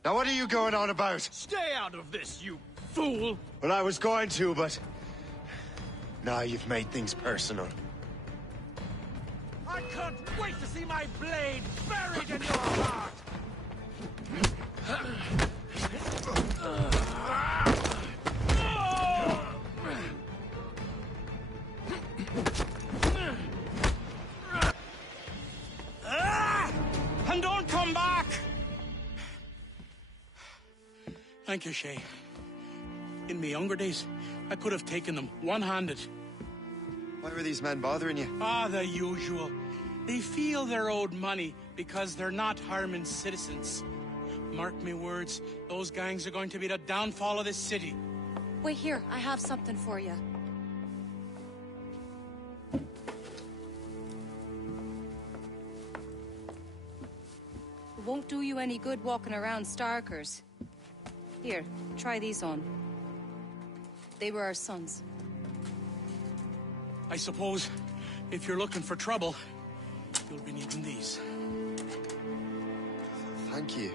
Now what are you going on about? Stay out of this, you fool! Well, I was going to, but... Now you've made things personal. I can't wait to see my blade buried in your heart! And don't come back! Thank you, Shay. In my younger days, I could have taken them one-handed. Why were these men bothering you? Ah, the usual. They feel they're owed money because they're not harming citizens. Mark me words, those gangs are going to be the downfall of this city. Wait here, I have something for you. It won't do you any good walking around Starkers. Here, try these on. They were our sons. I suppose, if you're looking for trouble, you'll be needing these. Thank you.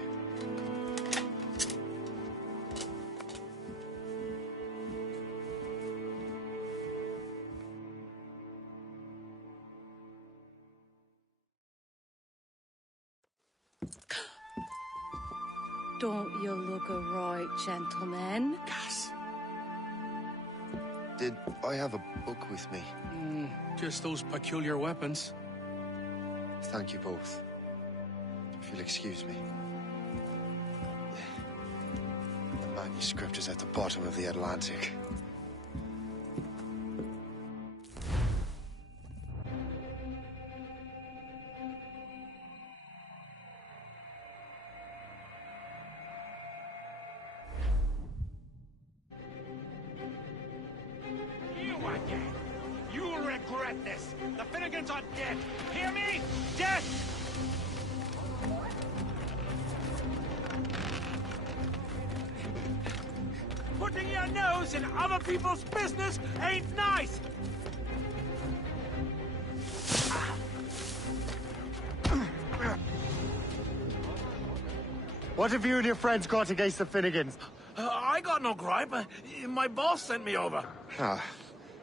Don't you look a right gentleman? Cass. Did I have a book with me? Just those peculiar weapons. Thank you both. If you'll excuse me. The manuscript is at the bottom of the Atlantic. You'll regret this! The Finnegans are dead! Hear me? Dead! Putting your nose in other people's business ain't nice! What have you and your friends got against the Finnegans? I got no gripe. My boss sent me over. Ah,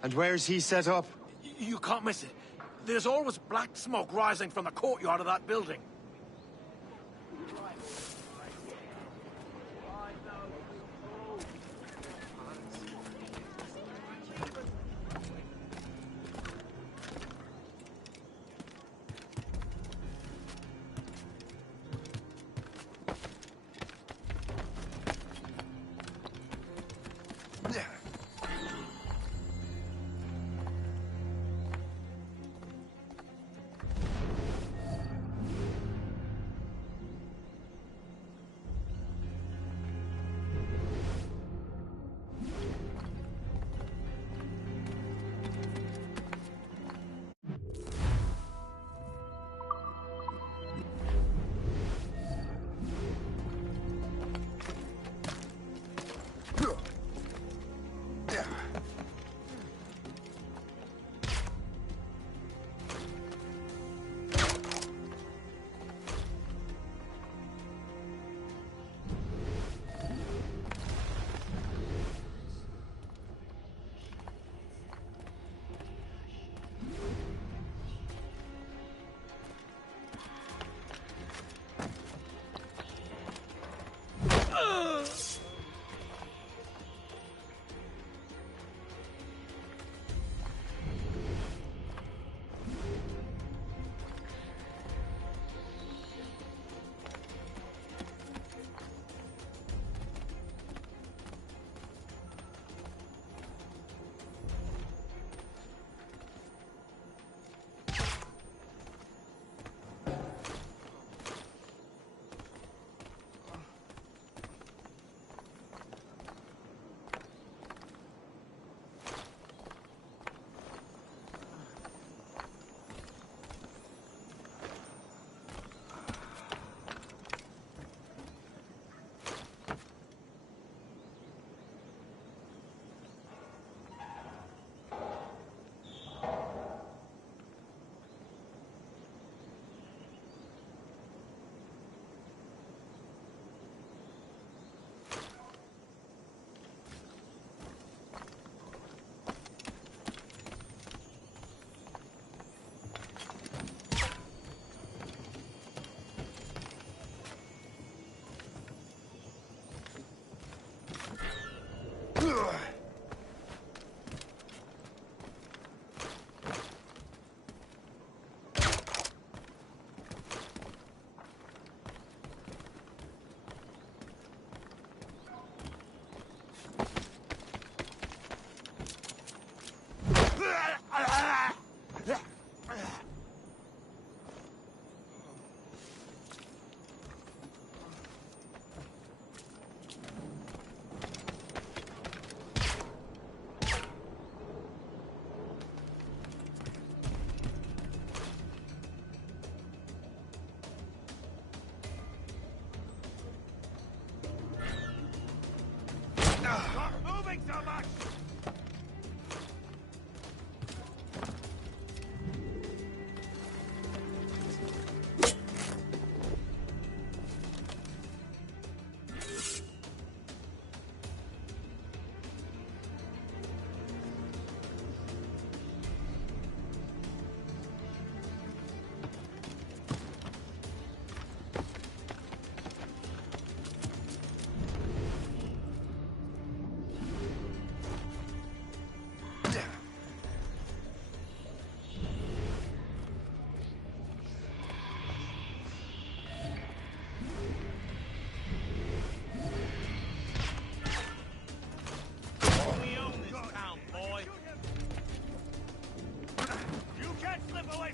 and where's he set up? You can't miss it. There's always black smoke rising from the courtyard of that building.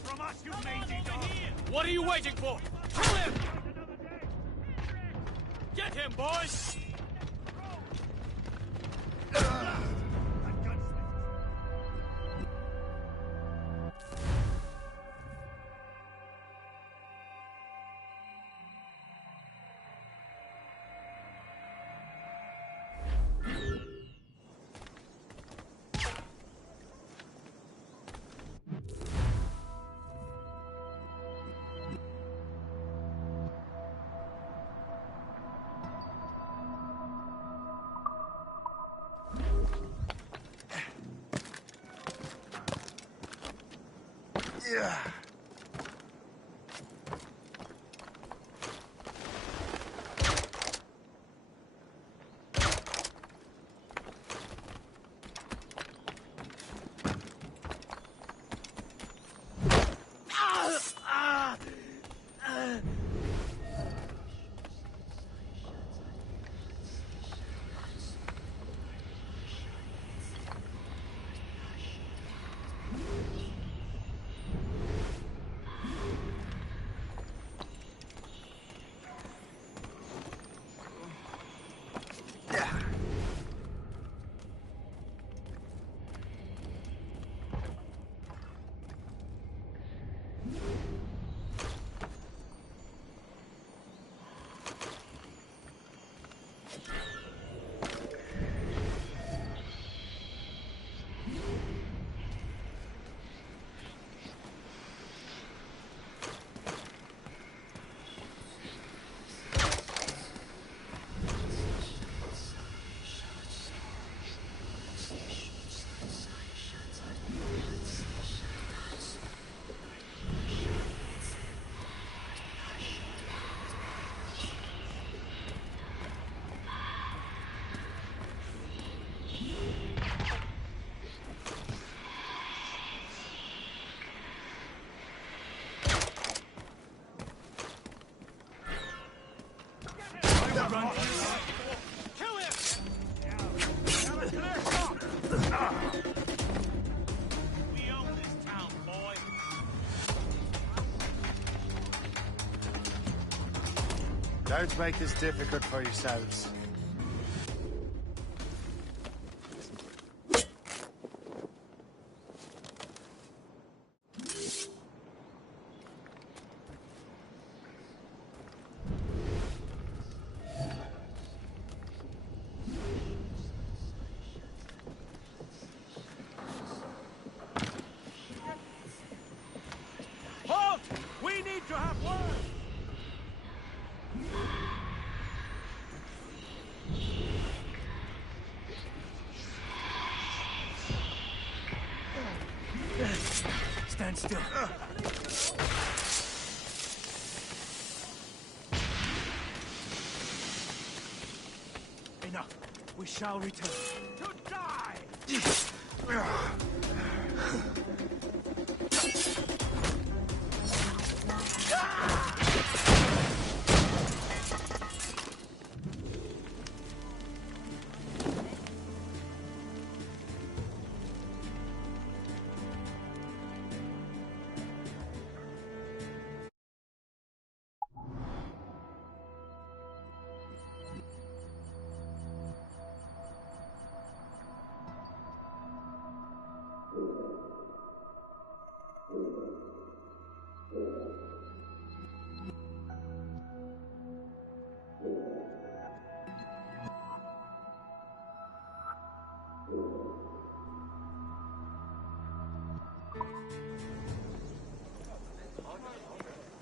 from us, you mangy dog! What are you waiting for? Kill him! Get him, boys! Yeah. Don't make this difficult for yourselves. Halt! We need to have word! Stand still. Enough. We shall return. To die!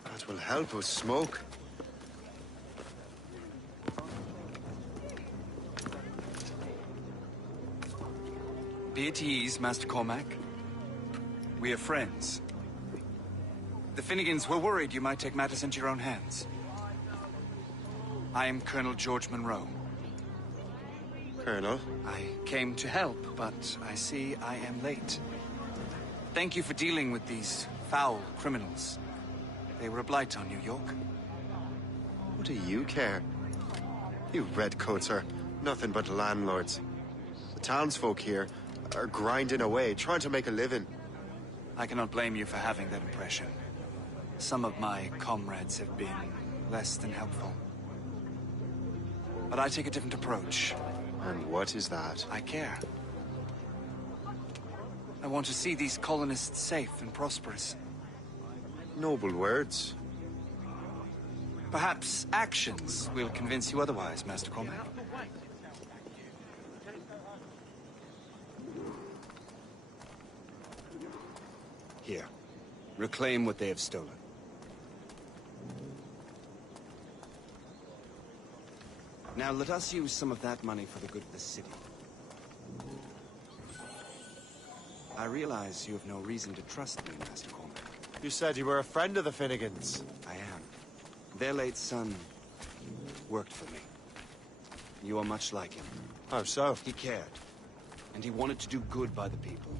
That will help us smoke. Be at ease, Master Cormac. We are friends. The Finnegans were worried you might take matters into your own hands. I am Colonel George Monroe. Colonel? I came to help, but I see I am late. Thank you for dealing with these foul criminals. They were a blight on New York. What do you care? You redcoats are nothing but landlords. The townsfolk here are grinding away, trying to make a living. I cannot blame you for having that impression. Some of my comrades have been less than helpful. But I take a different approach. And what is that? I care. I want to see these colonists safe and prosperous. Noble words. Perhaps actions will convince you otherwise, Master Cormac. Here. Reclaim what they have stolen. Now let us use some of that money for the good of the city. I realize you have no reason to trust me, Master Cormac. You said you were a friend of the Finnegans. I am. Their late son worked for me. You are much like him. How so? He cared. And he wanted to do good by the people.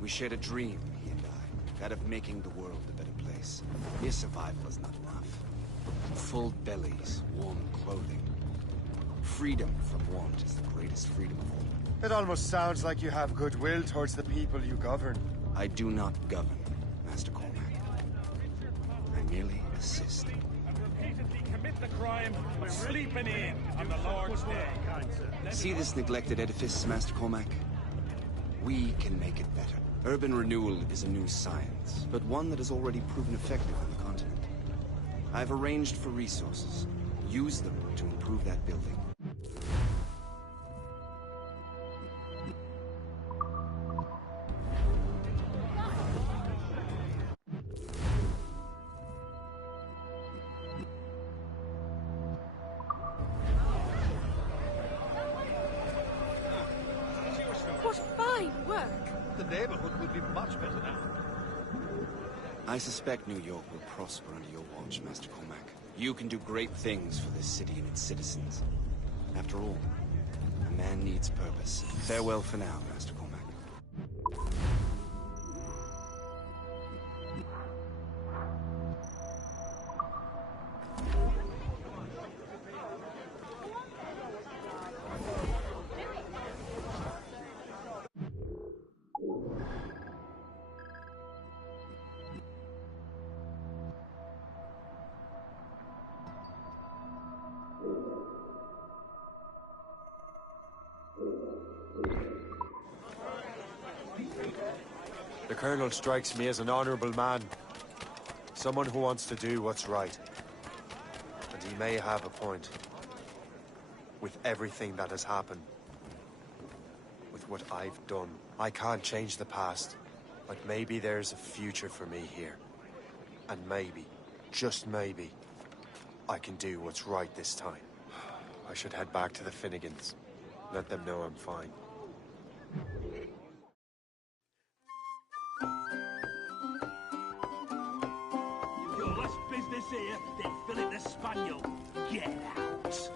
We shared a dream, he and I, that of making the world a better place. Mere survival is not enough. Full bellies, warm clothing. Freedom from want is the greatest freedom of all. It almost sounds like you have goodwill towards the people you govern. I do not govern, Master Cormac. I merely assist. Repeatedly commit the crime of sleeping in on the Lord's day. See this neglected edifice, Master Cormac? We can make it better. Urban renewal is a new science, but one that has already proven effective on the continent. I've arranged for resources. Use them to improve that building. What fine work! The neighborhood will be much better now. I suspect New York will prosper under your watch, Master Cormac. You can do great things for this city and its citizens. After all, a man needs purpose. Farewell for now, Master Cormac. The Colonel strikes me as an honorable man. Someone who wants to do what's right. And he may have a point. With everything that has happened. With what I've done. I can't change the past. But maybe there's a future for me here. And maybe, just maybe, I can do what's right this time. I should head back to the Finnegans. Let them know I'm fine. Your last business here, then Philip the Spaniel. Get out.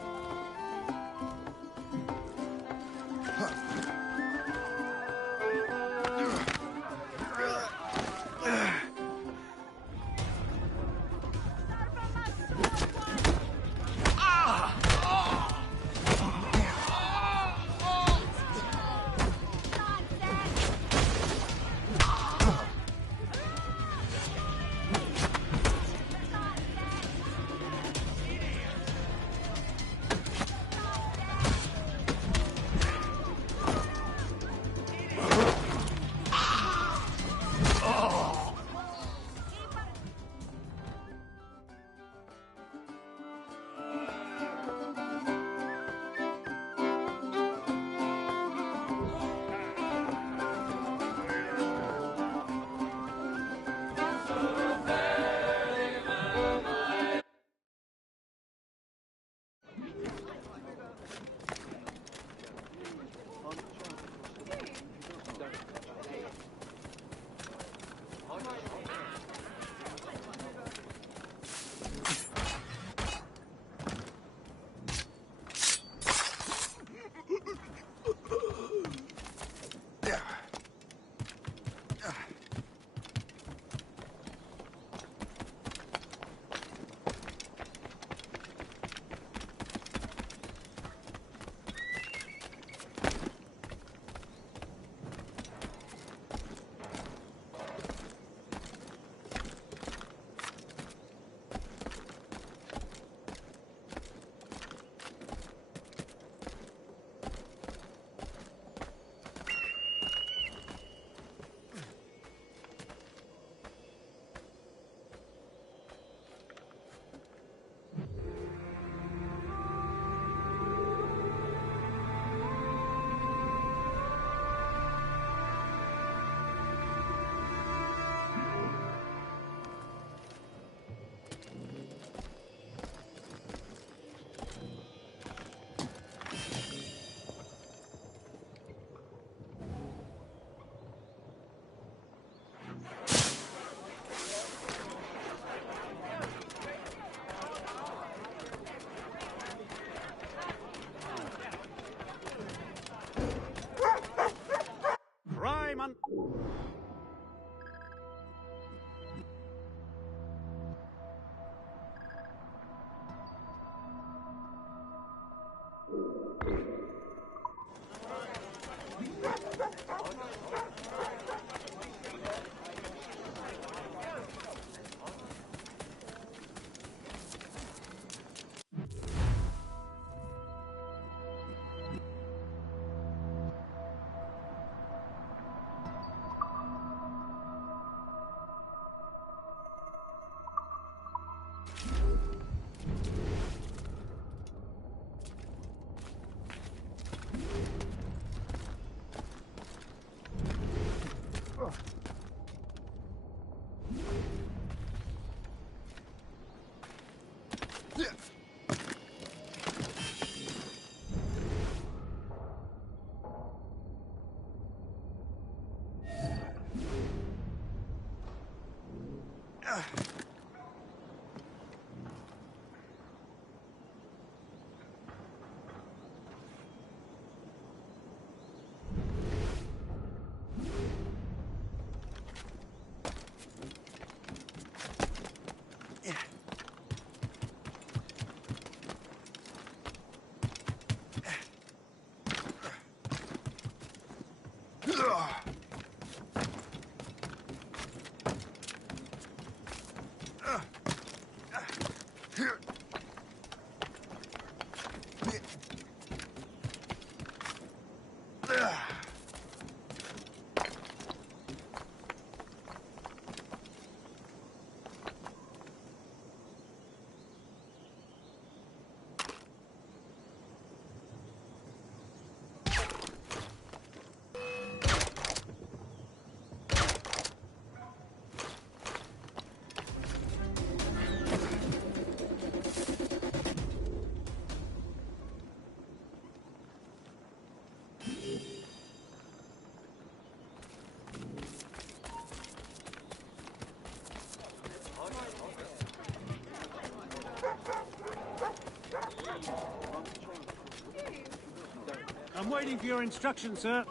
I'm waiting for your instructions, sir.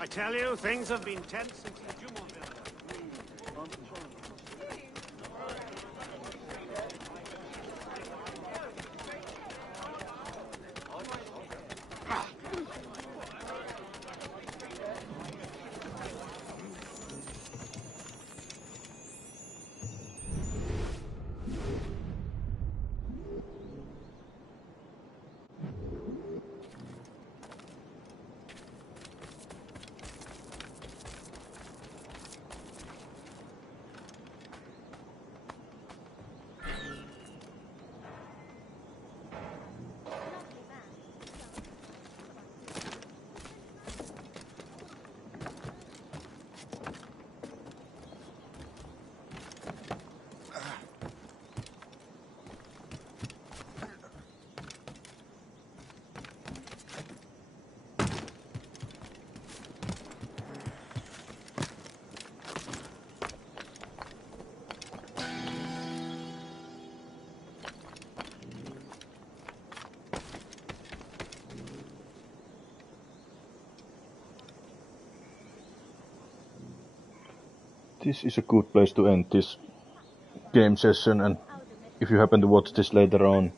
I tell you, things have been tense since the Jumonville. This is a good place to end this game session, and if you happen to watch this later on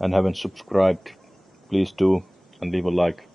and haven't subscribed, please do and leave a like.